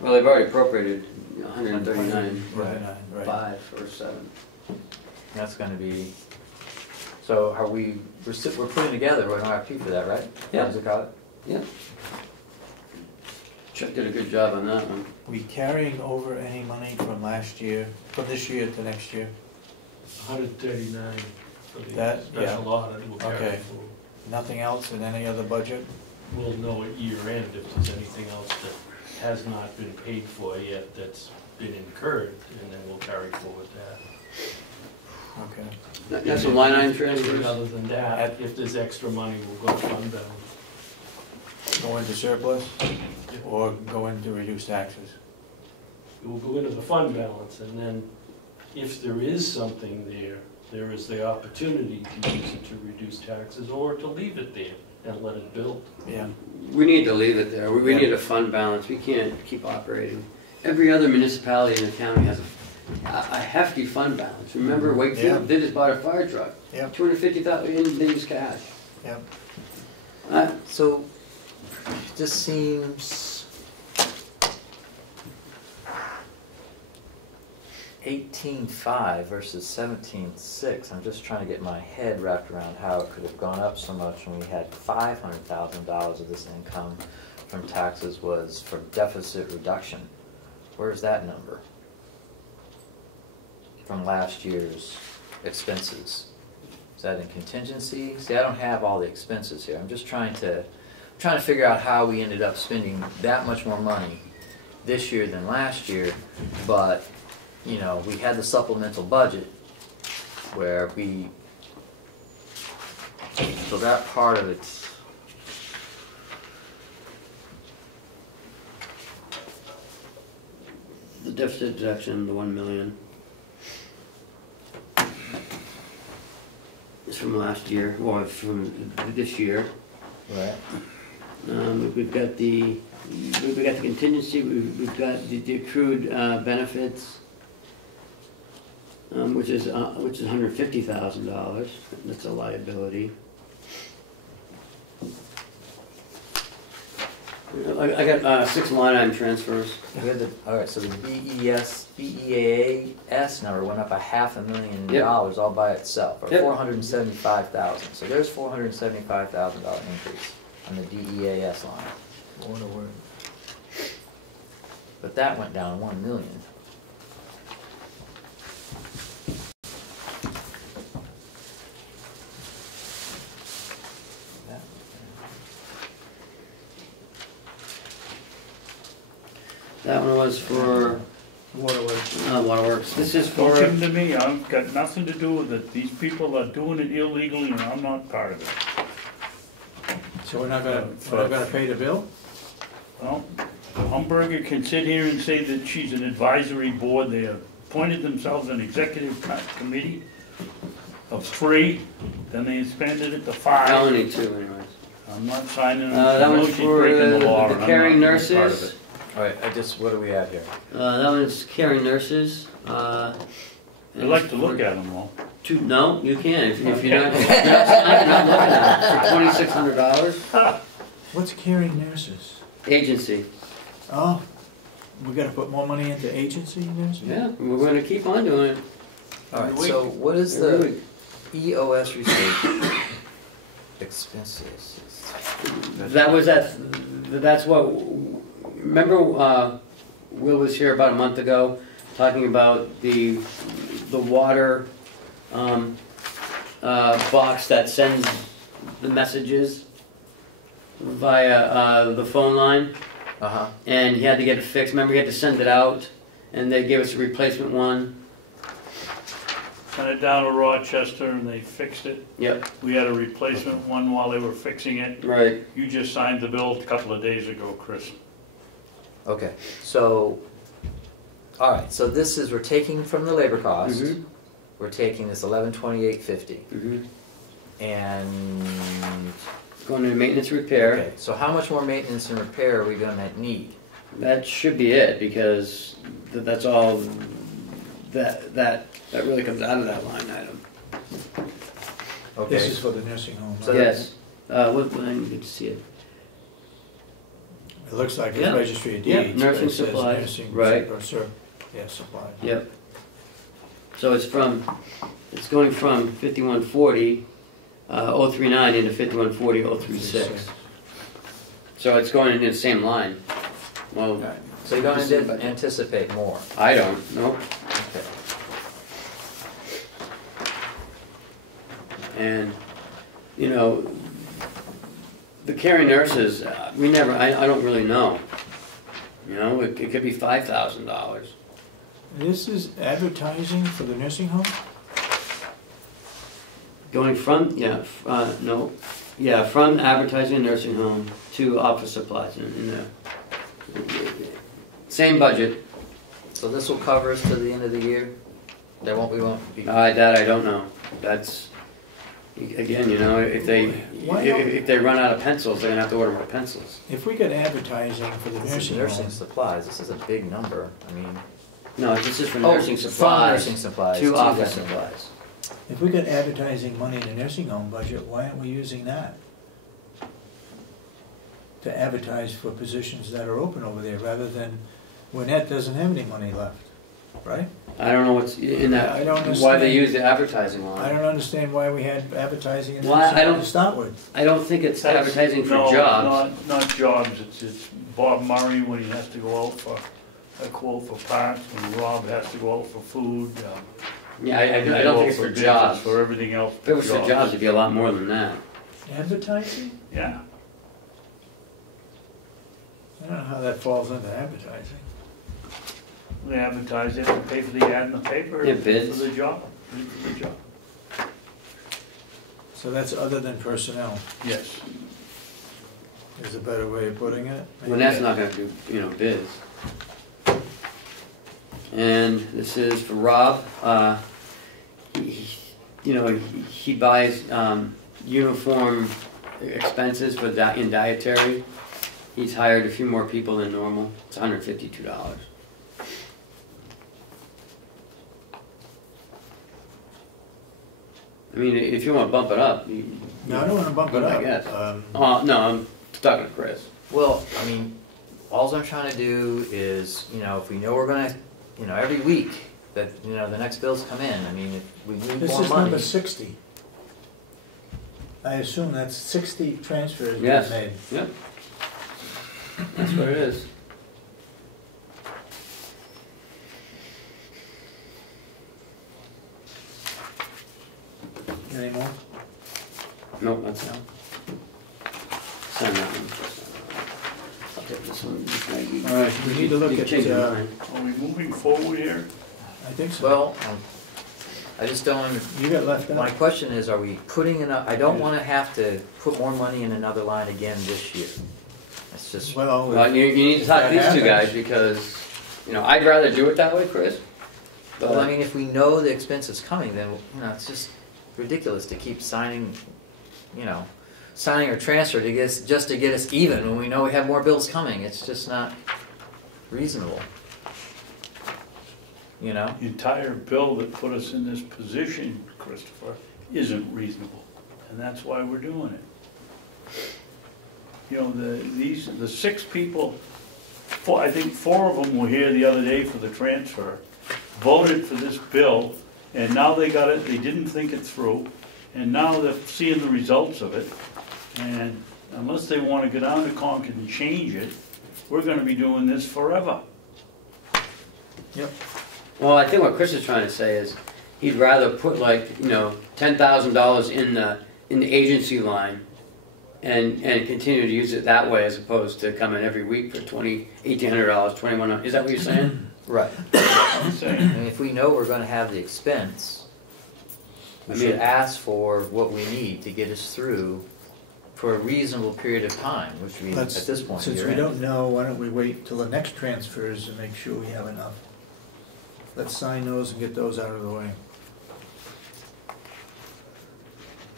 Well, they've already appropriated 139, Right. 5 or 7. That's gonna be, so are we're putting together an RFP for that, right? Yeah. Forensic audit? Yeah. Chuck did a good job on that one. We carrying over any money from last year, from this year to next year? 139 for the That- special audit will carry Okay. forward. Nothing else in any other budget? We'll know at year end if there's anything else that has not been paid for yet that's been incurred, and then we'll carry forward that. Okay. That's some line item transfers. Other than that, if there's extra money, we'll go fund balance. Go into surplus or go into reduced taxes? It will go into the fund balance, and then if there is something there, there is the opportunity to use it to reduce taxes or to leave it there and let it build. Yeah. We need to leave it there. We need a fund balance. We can't keep operating. Every other municipality in the county has a hefty fund balance. Remember, Wakefield, they just bought a fire truck. Yeah. $250,000, and they use cash. Yeah. So, it just seems 18.5 versus 17.6. I'm just trying to get my head wrapped around how it could have gone up so much when we had $500,000 of this income from taxes was for deficit reduction. Where's that number? From last year's expenses. Is that in contingency? See, I don't have all the expenses here. I'm just trying to figure out how we ended up spending that much more money this year than last year, but you know, we had the supplemental budget where so that part of it's The deficit deduction, the 1 million, is from last year, or from this year. right. We've got the contingency. We've got the accrued benefits, which is $150,000. That's a liability. I got 6 line item transfers. We had all right, so the BEAS number went up $500,000 Yep. all by itself, or Yep. $475,000. So there's $475,000 increase on the DEAS line. What a word. But that went down $1 million. That one was for waterworks. This is Don't for. give them to me, I've got nothing to do with it. These people are doing it illegally and I'm not part of it. So we're not gonna pay the bill? Well, Humberger can sit here and say that she's an advisory board. They appointed themselves an executive committee of 3, then they expanded it to 5. Only 2 anyways. I'm not signing That them. one's She's for breaking the law. the and I'm caring not part of nurses. it. All right, what do we have here? That one's caring nurses. I'd like to look at them all. No, you can if you're not looking at it. For $2,600. What's caring nurses? Agency. Oh, we gotta put more money into agency nurses? Yeah, we're going to keep on doing it. All right, so what is Every the week. EOS receipt expenses? That was that's what. Remember, Will was here about a month ago talking about the water box that sends the messages via the phone line, and he had to get it fixed. Remember, he had to send it out, and they gave us a replacement one. Sent it down to Rochester and they fixed it. Yep. We had a replacement one while they were fixing it. Right. You just signed the bill a couple of days ago, Chris. Okay, so, all right, so this is, we're taking from the labor cost, we're taking this $1128.50, and going to maintenance repair. Okay, so how much more maintenance and repair are we gonna need? That should be it, because that's all that really comes out of that line item. Okay. This is for the nursing home. So right? Yes. What line? Good to see it. It looks like it's Yeah. registry of Yeah, deeds. nursing but it says supplies, nursing right. Or sir, yeah, supplies. Yep. So it's going from 5140 039 into 5140 036. So it's going into the same line. Well, Right. So you don't anticipate more? I don't. Nope. Okay. And the caring nurses, I don't really know. It could be $5,000. This is advertising for the nursing home? Going from, from advertising and nursing home to office supplies in there. Same budget. So this will cover us to the end of the year? we won't be. That I don't know. That's, again, you know, if they run out of pencils, they're gonna have to order more pencils. If we get advertising for the This is nursing nursing home, supplies, this is a big number, I mean. No, this is for Oh, nursing from supplies. nursing supplies To to office that. supplies. if we got advertising money in the nursing home budget, why aren't we using that? To advertise for positions that are open over there, rather than, Gwinnett doesn't have any money left, right? I don't know what's in that, I don't why understand. they use the advertising line. I don't understand why we had advertising in Well, I nursing home don't- to start with. I don't think it's That's- advertising for no, jobs. Not jobs, it's Bob Murray when he has to go out for a quote for parts, when Rob has to go out for food. Yeah, I they don't go think out it's for bids, jobs. For everything else. If it was for jobs, it'd be a lot more than that. Advertising? Yeah. I don't know how that falls under advertising. They advertise, they have to pay for the ad in the paper. Yeah, bids. For the job, bid for the job. So that's other than personnel, Yes. is a better way of putting it. When that's not gonna do, you know, bids. And this is for Rob. You know, he buys uniform expenses for in dietary. He's hired a few more people than normal. It's $152. I mean, if you want to bump it up, No, I don't wanna bump it I up. guess. No, I'm talking to Chris. Well, I mean, all I'm trying to do is, you know, if we know we're gonna, you know, every week that, you know, the next bills come in, I mean, if we need This more is money. number 60. I assume that's 60 transfers being Yes. made. Yep. That's what it is. Any more? No, that's all. Sign that one. I'll take this one. All right, we need to look You at, change your mind. Are we moving forward here? I think so. Well, I just don't, You got left my out. question is, are we putting enough, I don't wanna have to put more money in another line again this year. It's just, Well, Well, you need to talk to these That two guys happens. because, you know, I'd rather do it that way, Chris. well, I But, mean, if we know the expense is coming, then, you know, it's just ridiculous to keep signing, you know, signing or transfer to get us, just to get us even when we know we have more bills coming. It's just not reasonable. You know? The entire bill that put us in this position, Christopher, isn't reasonable, and that's why we're doing it. You know, the 6 people, I think 4 of them were here the other day for the transfer, voted for this bill, and now they got it, they didn't think it through, and now they're seeing the results of it, and unless they wanna go down to Concord and change it, we're gonna be doing this forever. well, I think what Chris is trying to say is he'd rather put like, you know, $10,000 in the agency line and continue to use it that way as opposed to coming every week for $1,800, $2,100. Is that what you're saying? Right. I'm saying, And if we know we're gonna have the expense, we should ask for what we need to get us through for a reasonable period of time, which we, at Let's- this point, Since year we end. don't know, why don't we wait till the next transfers and make sure we have enough? Let's sign those and get those out of the way.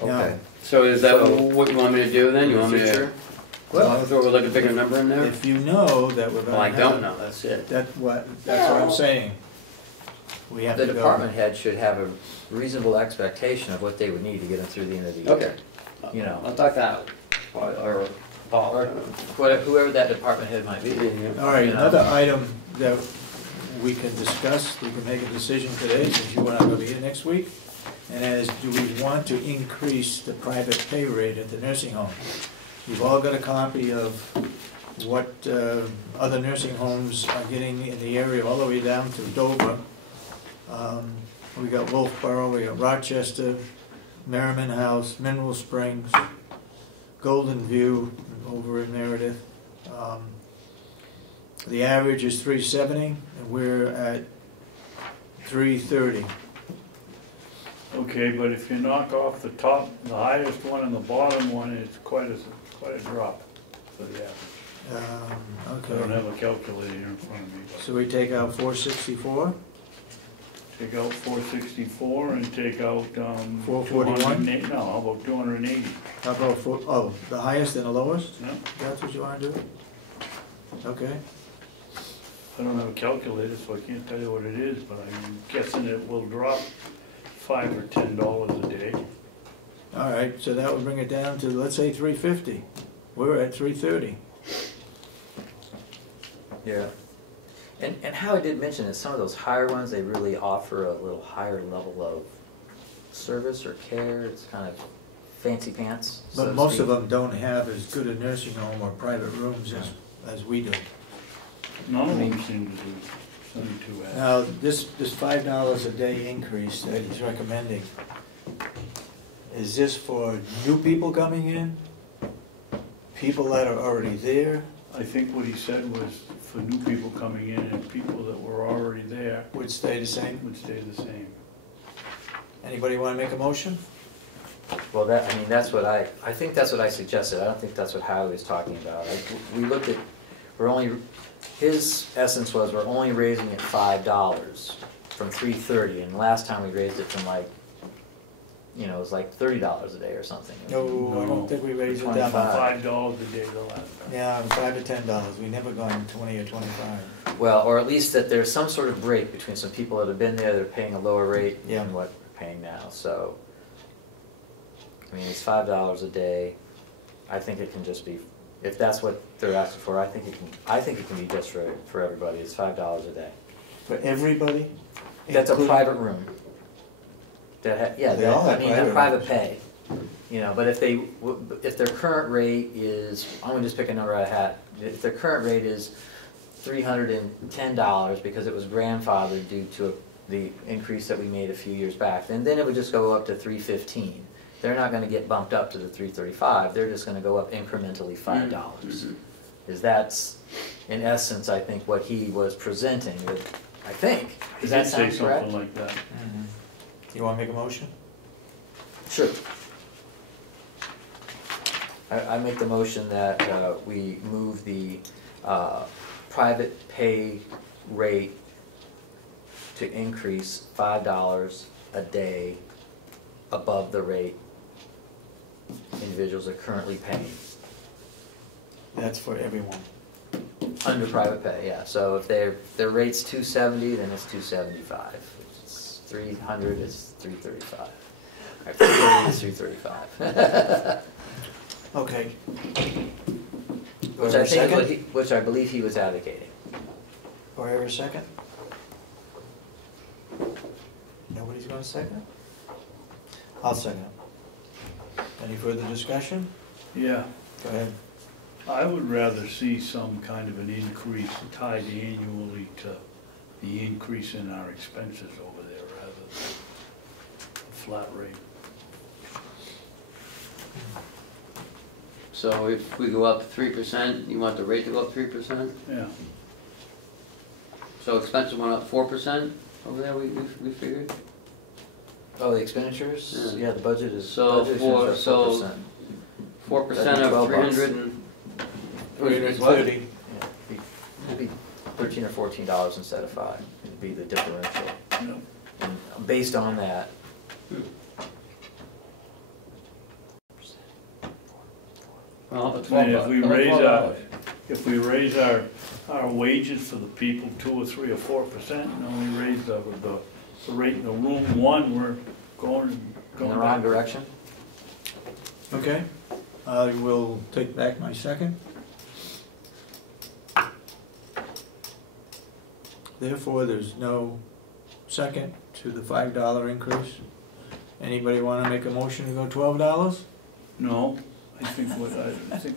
Okay. So is that what you want me to do then? You want me to Future? Well, throw like a bigger number in there? if you know that we're Well, I gonna don't have, know, that's it. that's what I'm saying. We have The to go. department head should have a reasonable expectation of what they would need to get them through the end of the year. Okay. You know. I'll talk that, or Paul, or Whoever that department head might be. All right, You know. another item that we can discuss, we can make a decision today, since you and I will be here next week, and that is, do we want to increase the private pay rate at the nursing home? You've all got a copy of what other nursing homes are getting in the area, all the way down to Dover. We got Wolfboro, we got Rochester, Merriman House, Mineral Springs, Golden View over in Meredith. The average is 370, and we're at 330. okay, but if you knock off the top, the highest one and the bottom one, it's quite a drop for the average. I don't Okay, have a calculator here in front of me, but so we take out 464, Take out 464 and take out, 441? 208 no, how about 280? How about the highest and the lowest? Yeah, That's what you wanna do? Okay. I don't have a calculator, so I can't tell you what it is, but I'm guessing it will drop $5 or $10 a day. All right, so that would bring it down to, let's say, 350. We're at 330. Yeah. And Howie did mention that some of those higher ones, they really offer a little higher level of service or care. It's kind of fancy pants. so But to most speak. of them don't have as good a nursing home or private rooms as we do. None of them seem to do 72 hours. Now, this $5 a day increase that he's recommending, is this for new people coming in? People that are already there? I think what he said was for new people coming in and people that were already there Would stay the same? would stay the same. Anybody want to make a motion? Well, I mean, that's what I think that's what I suggested. I don't think that's what Howie was talking about. We looked at, his essence was we're only raising it $5 from $3.30, and last time we raised it from like, it was like $30 a day or something. No, I don't think we raised it that much. $5 a day the last time. Yeah, $5 to $10. We never gone 20 or 25. Well, or at least that there's some sort of break between some people that have been there, they're paying a lower rate Yeah. than what we're paying now. So, I mean, it's $5 a day. I think it can just be, if that's what they're asking for, I think it can be just for everybody. It's $5 a day. For everybody? That's a Including- private room. They all have they're private private pay. But if their current rate is, I'm gonna just pick a number out of a hat. If their current rate is $310 because it was grandfathered due to the increase that we made a few years back, then it would just go up to $315. They're not gonna get bumped up to the $335. They're just gonna go up incrementally $5. Is that's, in essence, I think what he was presenting. I think. Does that sound correct? Something like that. Mhm. You want to make a motion? Sure. I make the motion that we move the private pay rate to increase $5 a day above the rate individuals are currently paying. That's for everyone. Under private pay, yeah. So if their rate's $270, then it's $275. If it's $300, it's $335. Or $330 is $335. Okay. Which I think is which I believe he was advocating. Or ever second? Nobody's going to second? I'll second. Any further discussion? Yeah, Go ahead. I would rather see some kind of an increase tied annually to the increase in our expenses over there rather than a flat rate. So if we go up 3%, you want the rate to go up 3%? Yeah. So expenses went up 4% over there, we figured? Oh, the expenditures? Yeah. Yeah, the budget is. So budget is for- just so- 4%. 4% of 12 bucks. 300 and... 330. Yeah, it'd be $13 or $14 instead of $5. It'd be the differential. No. And based on that. Well, And if we raise our wages for the people 2 or 3 or 4% and only raise the rate in the room 1, we're going In the wrong back. direction? Okay. I will take back my second. Therefore, there's no second to the $5 increase. Anybody want to make a motion to go $12? No, I think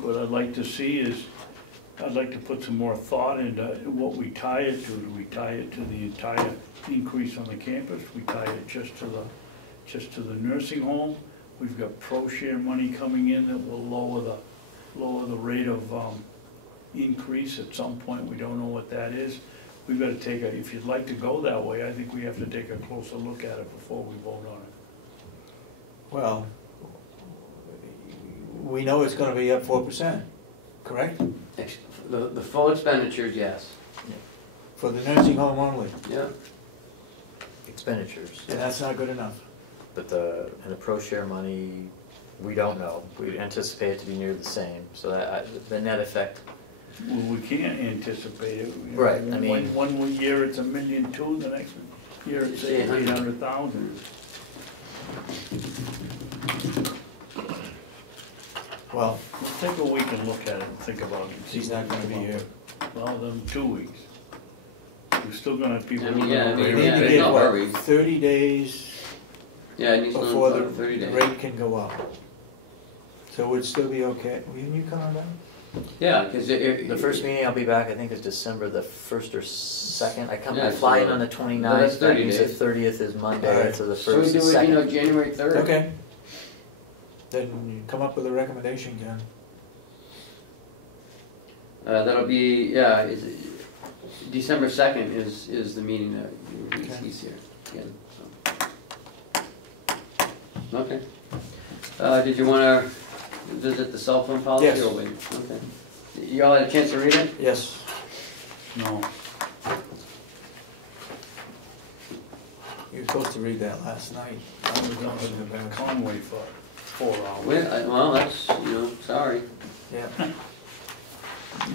what I'd like to see is, I'd like to put some more thought into what we tie it to. Do we tie it to the entire increase on the campus? We tie it just to the nursing home? We've got pro-share money coming in that will lower the rate of increase at some point. We don't know what that is. We've got to if you'd like to go that way, I think we have to take a closer look at it before we vote on it. Well, we know it's going to be up 4%, correct? The full expenditures, yes. For the nursing home only. Yeah. expenditures. And that's not good enough. But the pro share money, we don't know. We anticipate it to be near the same, so that, the net effect. Well, we can't anticipate it. You know, Right, I mean- One year it's $1.2 million, the next year it's 800,000. Well, We'll take a week and look at it and think about it. he's not gonna be here. Well, then 2 weeks. We're still gonna have people. I mean, yeah, I We mean, need yeah, to there's get, no what, hurry. 30 days Yeah, it needs to before be the 30 days. rate can go up. So would still be okay. Will you come on down? Yeah, because The first meeting I'll be back, I think, is December the 1st or 2nd. I Yeah, I fly in so on the that's 29th, 30 that means the days. 30th is Monday, Alright. so the So we 1st do is it, 2nd. January 3rd? Okay. Then you come up with a recommendation, Ken. That'll be, yeah, December 2nd is the meeting that he's here again, so. Okay. Did you wanna visit the cell phone policy Yes. or wait? Okay. You all had a chance to read it? Yes. No. You were supposed to read that last night. I was on Conway for 4 hours. Well, that's, sorry. Yeah.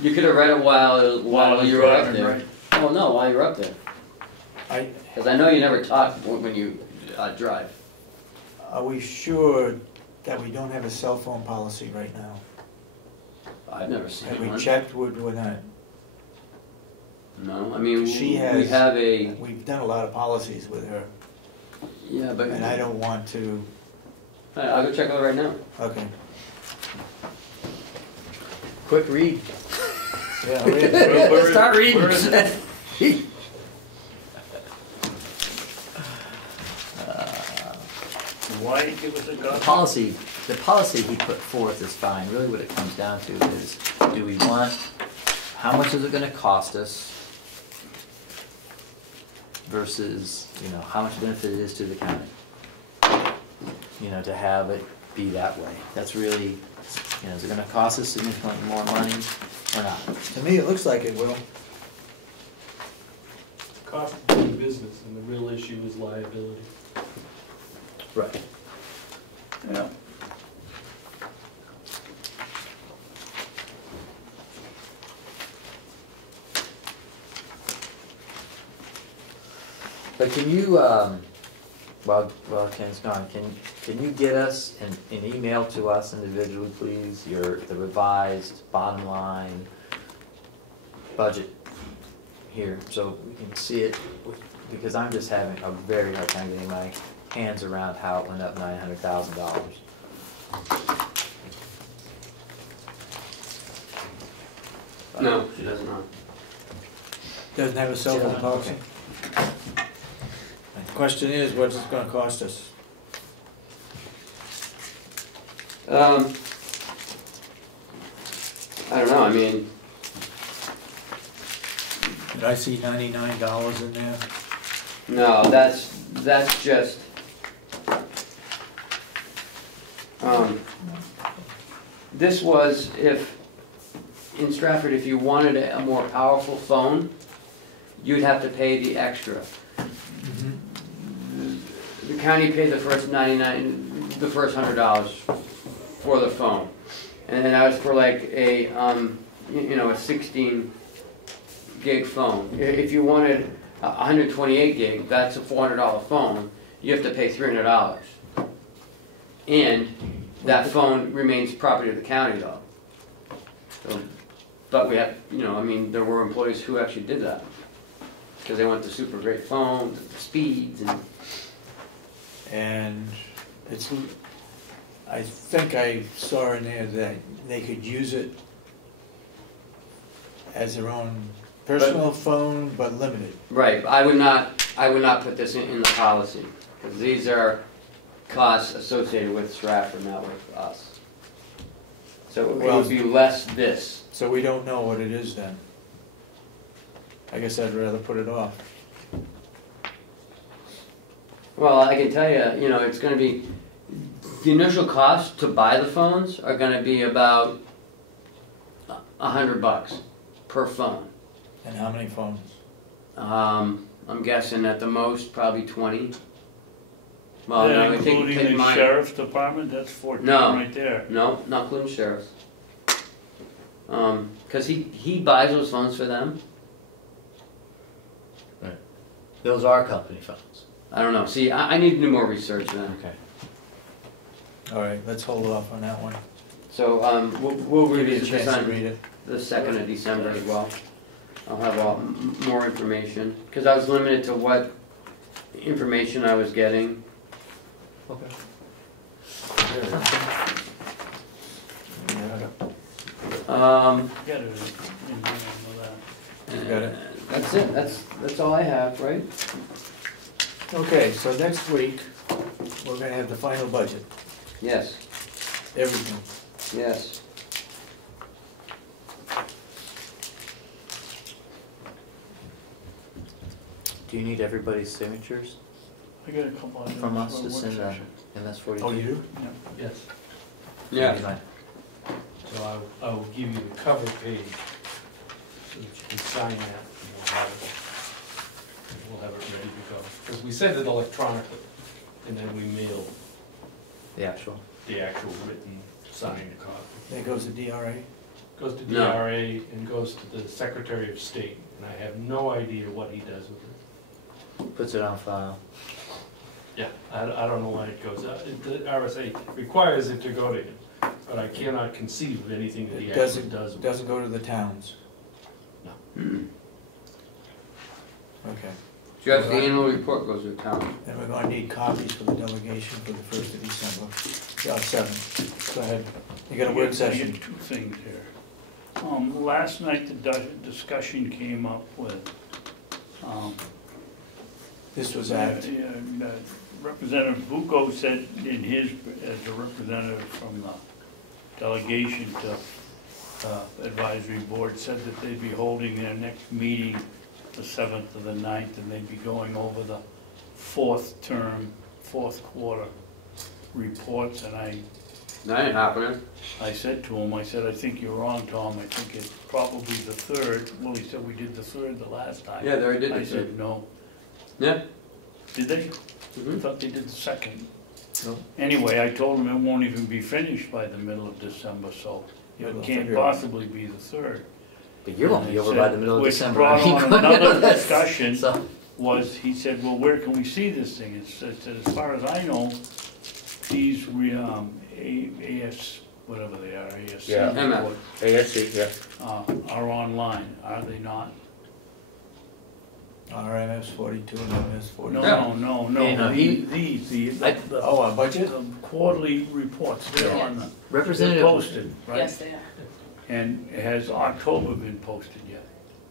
You could have read it while While you were up driving, there. right? Oh, no, while you were up there. Because I know you never talk when you drive. Are we sure that we don't have a cell phone policy right now? I've never seen Have one. we checked with that? No, I mean, She we has- have a, We've done a lot of policies with her, yeah, but and I don't want to, I'll go check it out right now. okay. Quick read. Yeah, Where is- Start reading. where is it? Why give us a The copy? policy he put forth is fine. Really what it comes down to is, do we want, how much is it gonna cost us versus, how much benefit it is to the county? To have it be that way. That's really, is it gonna cost us significantly more money or not? To me, it looks like it will. Cost of doing business, and the real issue is liability. Right. Yeah. But can you, while Ken's gone, can you get us an email to us individually, please, the revised bottom line budget here, so we can see it, because I'm just having a very hard time getting my hands around how it went up $900,000. No, she does not. Doesn't have a cell phone policy? The question is, what's it gonna cost us? I don't know, I mean, Did I see $99 in there? no, that's just, this was in Stratford, if you wanted a more powerful phone, you'd have to pay the extra. The county paid the first $100 for the phone. And then that was for like a 16 gig phone. If you wanted 128 gig, that's a $400 phone, you have to pay $300. And that phone remains property of the county though. So, but we have, there were employees who actually did that. Because they want the super great phone, the speeds, And it's, I think I saw in there that they could use it as their own personal phone, but limited. right, I would not put this in the policy, because these are costs associated with Stratford, not with us. So it would be less this. So we don't know what it is then. I guess I'd rather put it off. Well, I can tell you, it's gonna be, the initial cost to buy the phones are gonna be about $100 per phone. And how many phones? I I'm guessing at the most, probably 20. Well, That no, I think including take the mine. sheriff's department, that's 14 No. right there. No, not including sheriffs. Cause he buys those phones for them. Those are company phones. I don't know, see, I need to do more research then. Okay. All right, let's hold off on that one. So, we'll Give you a revisit chance this to on read it. the 2nd of December as well. I'll have more information, cause I was limited to what information I was getting. Okay. Get it in there with that. Got it. That's it, that's all I have, right? Okay, so next week, we're gonna have the final budget, Yes, everything. yes. Do you need everybody's signatures I got a couple of from items us for to work send a session. MS-42? Oh, you do? Yes. Yeah. So I will give you the cover page so that you can sign that and we'll have it ready to go. Because we send it electronically and then we mail The actual? the actual written signed copy. That goes to DRA? Goes to No. DRA and goes to the Secretary of State, and I have no idea what he does with it. Puts it on file. Yeah, I don't know why it goes out. The RSA requires it to go to him, but I cannot conceive of anything that he It actually does with it. doesn't go to the towns? Mm. Okay. Just the annual report goes to town. And we're gonna need copies for the delegation for the 1st of December. Yeah, 7. Go ahead. You got a work I session. get 2 things here. Last night, the discussion came up with, This was at, Representative Bucco said in his, as a representative from the delegation to advisory board, said that they'd be holding their next meeting the 7th or the 9th, and they'd be going over the 4th quarter reports, and That ain't happening. I said to him, I said, I think you're wrong, Tom, I think it's probably the 3rd. Well, he said, we did the 3rd the last time. Yeah, they already did I the said, no. Yeah. Did they? I Mhm. thought they did the 2nd. No. Anyway, I told him it won't even be finished by the middle of December, so Middle it of can't February. possibly be the 3rd. But you won't And be I over said- by the middle of which December. brought on another discussion. So, Was, he said, well, where can we see this thing? It said, as far as I know, these, AS, whatever they are, ASC Yeah. reports, hey, that's it, yeah. are online, are they not? RMS 42 and MS 42. No, no, no, Yeah, no, no, he- the Oh, on budget? quarterly reports, they're on the, they're Representative, posted, right? Yes, they are. And has October been posted yet?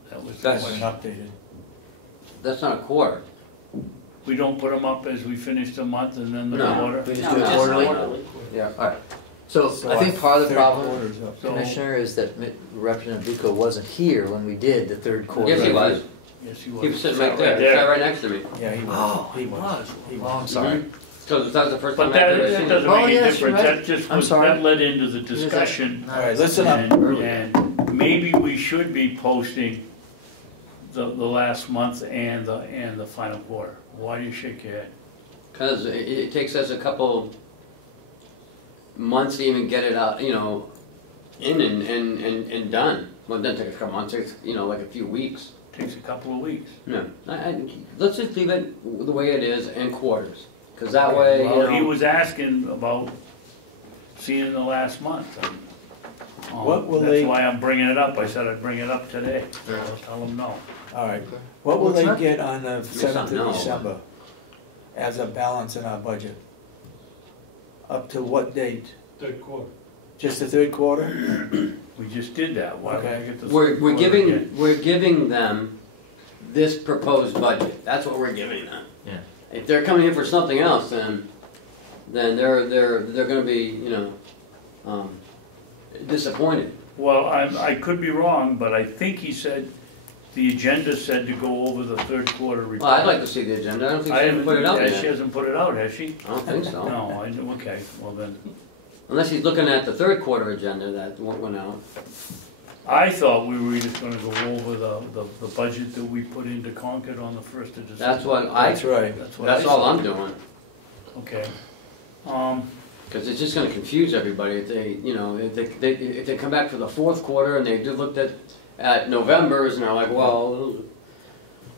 That was, That's- Wasn't updated. That's not a quarter. we don't put them up as we finish the month and then the No. quarter? we just No, do it just quarterly? quarterly. Yeah. Alright, so So I think our part of the third problem, quarter's up. So- Commissioner, is that Representative Bucco wasn't here when we did the 3rd quarter. Yes, he was. Yes, he was. He was sitting Sat right there. He sat right next to me. Yeah, he was. Oh, He was. He Oh, I'm was. sorry. So that was the first But time that, I've ever that seen doesn't it. Oh, make any yes, you're difference, right. that just I'm was, sorry. that led into the discussion. All right, listen up. And maybe we should be posting the last month and the final quarter. Why do you shake your head? Because it takes us a couple months to even get it out, in and done. Well, it doesn't take us a couple months, it takes, like a few weeks. Takes a couple of weeks. No, let's just leave it the way it is in quarters. Because that way, Well, he was asking about seeing the last month. and, What will they- That's why I'm bringing it up. I said I'd bring it up today. I'll tell him no. All right. What will What's they that? get on the 7th No. of December as a balance in our budget? Up to what date? 3rd quarter. Just the 3rd quarter? We just did that. Why would I Okay. get the we're third quarter again? giving them this proposed budget. That's what we're giving them. Yeah. If they're coming in for something else, then they're going to be disappointed. Well, I could be wrong, but I think he said, the agenda said to go over the 3rd quarter report. Well, I'd like to see the agenda. I don't think she hasn't put it out She yet. hasn't put it out, has she? I don't think so. No, okay, well then, Unless he's looking at the 3rd quarter agenda that went out. I thought we were just gonna go over the budget that we put into Concord on the 1st of December. That's what I, That's right. that's all I'm doing. Okay. Because it's just gonna confuse everybody if they, you know, if they come back for the fourth quarter and they looked at November's and they're like, well,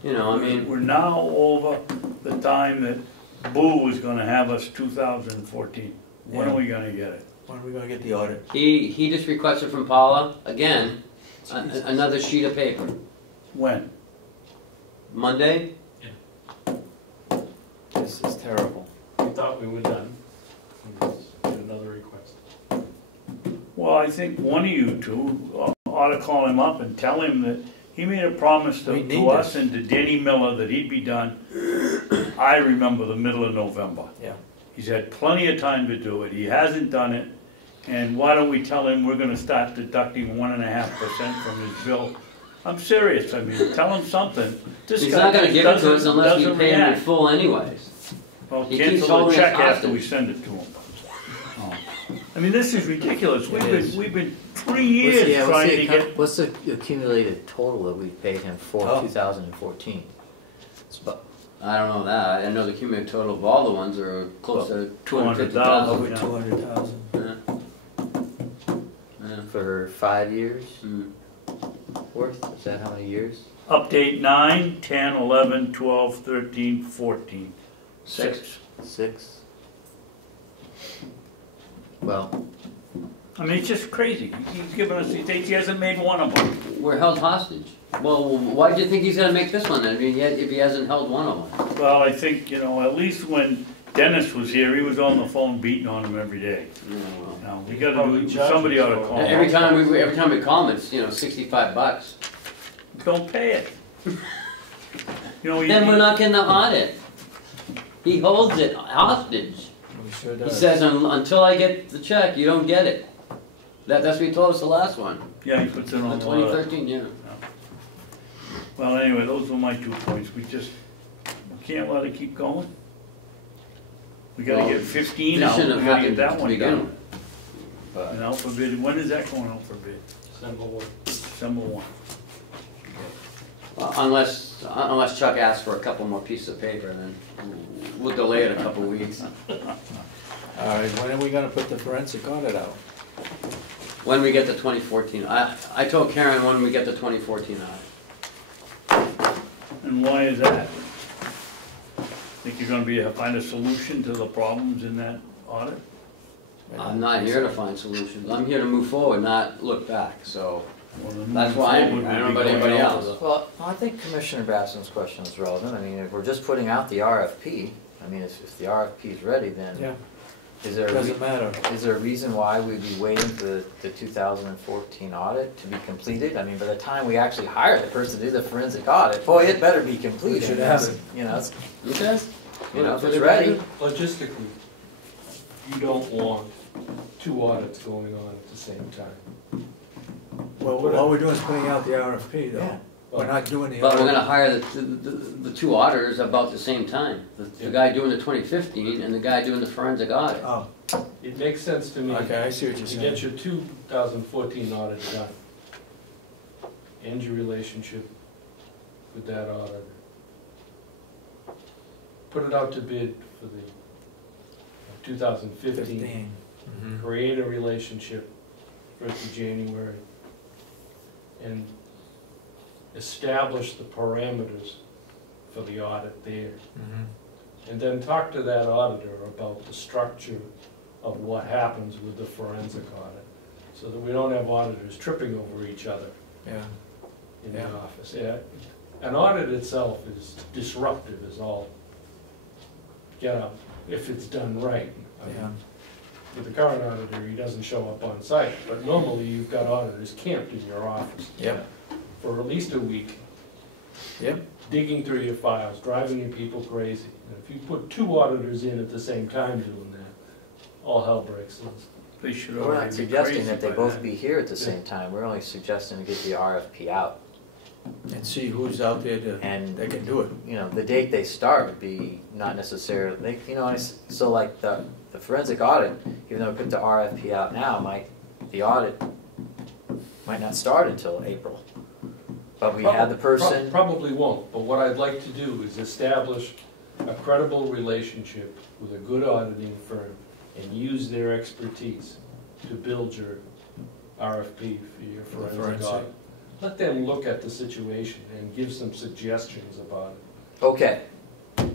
you know, I mean. We're now over the time that Boo was gonna have us 2014. When are we gonna get it? When are we gonna get the audit? He just requested from Paula, again, another sheet of paper. When? Monday? This is terrible. We thought we were done. Get another request. Well, I think one of you two ought to call him up and tell him that he made a promise We to need us this. and to Denny Miller that he'd be done, I remember the middle of November. Yeah. He's had plenty of time to do it, he hasn't done it, and why don't we tell him we're gonna start deducting 1.5% from his bill? I'm serious, I mean, tell him something. This He's guy not gonna just give it to us doesn't- unless we doesn't pay him in react. full anyways. Well, He keeps cancel the holding us check after we hostage. send it to him. Oh. I mean, this is ridiculous, is. we've been 3 years trying to get. What's the accumulated total that we've paid him for Oh. 2014? It's about, I don't know that. I know the cumulative total of all the ones are close to 250,000. Over Yeah. 200,000. Yeah. Yeah. for 5 years Mm. worth? Is that how many years? Update 9, 10, 11, 12, 13, 14. 6. 6? Well, I mean, it's just crazy. He's giving us, he thinks he hasn't made one of them. We're held hostage. Well, why do you think he's gonna make this one then, if he hasn't held one of them? Well, I think, you know, at least when Dennis was here, he was on the phone beating on him every day. Now, we gotta do, somebody ought to call him. Every time we call him, it's, you know, $65. Don't pay it. You know, Then we're not getting the audit. He holds it hostage. We sure He does. says, until I get the check, you don't get it. That's what he told us the last one. Yeah, he puts it The on the letter. 2013, yeah. Well, anyway, those were my 2 points. We can't let it keep going. We gotta get 15 This out, we shouldn't have gotta get happened that to one begin done. with. And out for bid, when is that going out for bid? December 1. December 1. Unless Chuck asks for a couple more pieces of paper, then we'll delay it a couple weeks. All right, when are we gonna put the forensic audit out? When we get the 2014, I told Karen when we get the 2014 audit. And why is that? Think you're gonna find a solution to the problems in that audit? I'm not here to find solutions. I'm here to move forward, not look back, so Or the that's why I'm moving here. I forward don't know would about be anybody going else. over well, I think Commissioner Babson's question is relevant. I mean, if we're just putting out the RFP, I mean, if the RFP is ready, then Yeah, is there a doesn't matter. is there a reason why we'd be waiting for the 2014 audit to be completed? I mean, by the time we actually hire the person to do the forensic audit, boy, it better be completed. We should have it. You know, it's, Okay? if it's ready. Logistically, you don't want 2 audits going on at the same time. Well, all we're doing is putting out the RFP though. Yeah. We're not doing the But we're audit. gonna hire the 2 auditors about the same time. The guy doing the 2015 and the guy doing the forensic audit. Oh, It makes sense to me okay, I see what you're to saying. get your 2014 audit done. End your relationship with that auditor. Put it out to bid for the 2015. 15. Mhm. Create a relationship 1st of January and establish the parameters for the audit there. Mhm. And then talk to that auditor about the structure of what happens with the forensic audit, so that we don't have auditors tripping over each other Yeah, in the Yeah. office. Yeah, an audit itself is disruptive as all get out, if it's done right. I mean, yeah. with the current auditor, he doesn't show up on site, but normally you've got auditors camped in your office Yep, for at least a week, yep. digging through your files, driving you people crazy. And if you put 2 auditors in at the same time doing that, all hell breaks loose. They should We're already not be suggesting crazy that they by both then. be here at the same time. We're only suggesting to get the RFP out. And see who's out there And that can do it. you know, the date they start would be not necessarily, you know, so like the forensic audit, even though we put the RFP out now, the audit might not start until April. But we have the person, Probably won't, but what I'd like to do is establish a credible relationship with a good auditing firm and use their expertise to build your RFP for your forensic audit. Let them look at the situation and give some suggestions about it. okay, All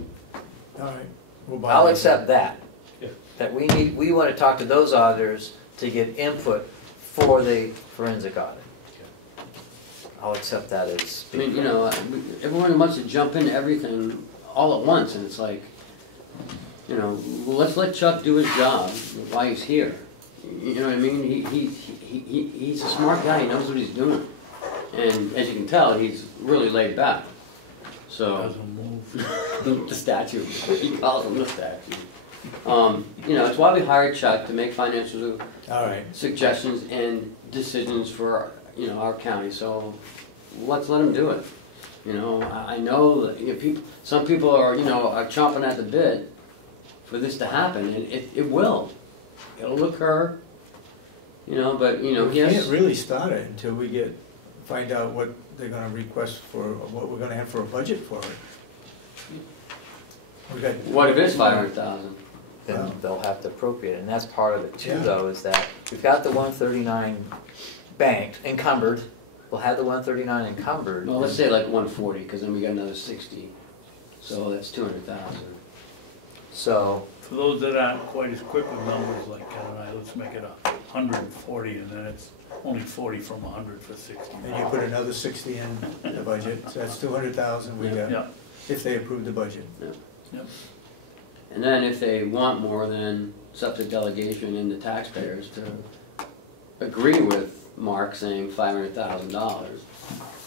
right. We'll buy I'll that. accept that. Yeah. That we want to talk to those auditors to get input for the forensic audit. I'll accept that as. I mean, you know, everyone wants to jump into everything all at once, and it's like, you know, let's let Chuck do his job while he's here. You know what I mean? He's a smart guy, he knows what he's doing. And as you can tell, he's really laid back. So, Doesn't move. the statue, he calls him the statue. You know, it's why we hired Chuck to make financial All right. suggestions and decisions for, you know, our county, so let's let him do it. You know, I know that, you know, some people are, you know, are chomping at the bit for this to happen, and it will. It'll occur, you know, but, you know, We can't yes. really start it until we find out what they're gonna request for, what we're gonna have for a budget for it. We got. What if it's 500,000? Then they'll have to appropriate it, and that's part of it too, Yeah. though, is that we've got the 139 banked, encumbered, we'll have the 139 encumbered. Well, let's say like 140, because then we got another 60, so that's 200,000. So, For those that aren't quite as quick with numbers like Ken and I, let's make it 140, and then it's only 40 from 100 for 60. And you put another 60 in the budget, so that's 200,000 we got, Yeah, if they approve the budget. And then if they want more, then it's up to delegation and the taxpayers to agree with Mark saying $500,000.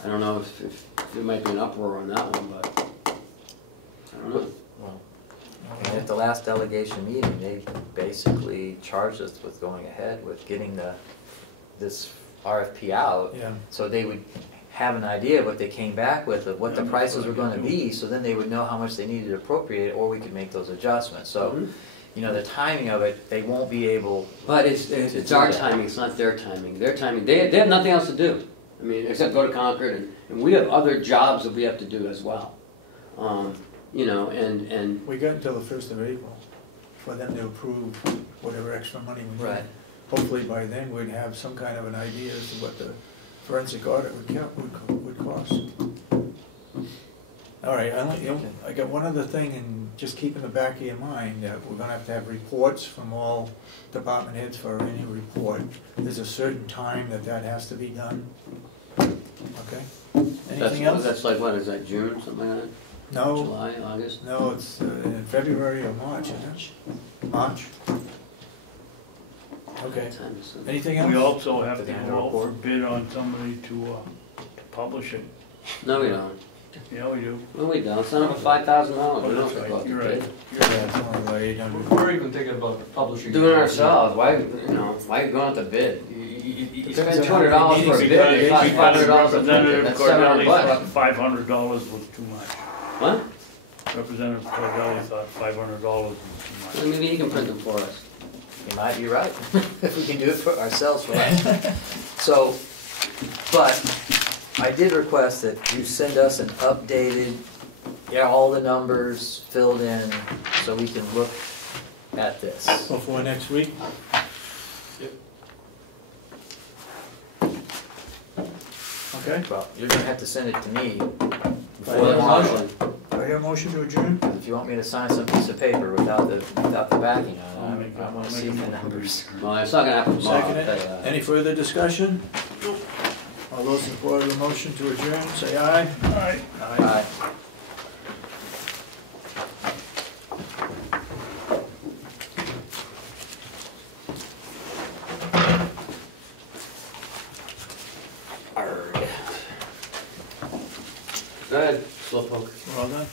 I don't know if there might be an uproar on that one, but I don't know. well, and at the last delegation meeting, they basically charged us with going ahead with getting this RFP out. Yeah. So they would have an idea of what they came back with, of what the prices were gonna be, so then they would know how much they needed to appropriate, or we could make those adjustments. So, you know, the timing of it, they won't be able. But it's our timing, it's not their timing. Their timing, they have nothing else to do. I mean, except go to Concord, and we have other jobs that we have to do as well. You know, and We got until the 1st of April for them to approve whatever extra money we need. Right. Hopefully by then we'd have some kind of an idea as to what the forensic audit would cost. All right, I got one other thing, and just keep in the back of your mind that we're gonna have to have reports from all department heads for any report. There's a certain time that has to be done. Okay? Anything else? that's like, what is that, June, something like that? No, July, August? no, it's in February or March, isn't it? March? Okay, Time is- anything else? We also have to The go annual out for report. bid on somebody to publish it. No, we don't. Yeah, we do. No, we don't. It's not over $5,000. We don't That's have to go right, out you're to right. bid. Yeah, it's only about 800. We're even thinking about publishing. Do it ourselves. Why, you know, why you going out to bid? You Depends spend on how many $200 for a meetings bid, you it got. costs $500 a Representative printer. That's Cordelli $700. thought $500 was too much. What? Representative Cordelli thought $500 was too Well, much. maybe he can print them for us. You might be right, if we can do it for ourselves for us. So, but I did request that you send us an updated, all the numbers filled in, so we can look at this. Before next week? Okay, Well, you're gonna have to send it to me before Yeah. tomorrow. do I hear a motion to adjourn? If you want me to sign some piece of paper without the backing on it, I wanna I'll see make the a numbers. Well, it's not gonna happen tomorrow. Second I'll tell you it. that. Any further discussion? All those in support of the motion to adjourn, say aye. Aye. Aye. Go ahead, slowpoke. Well done.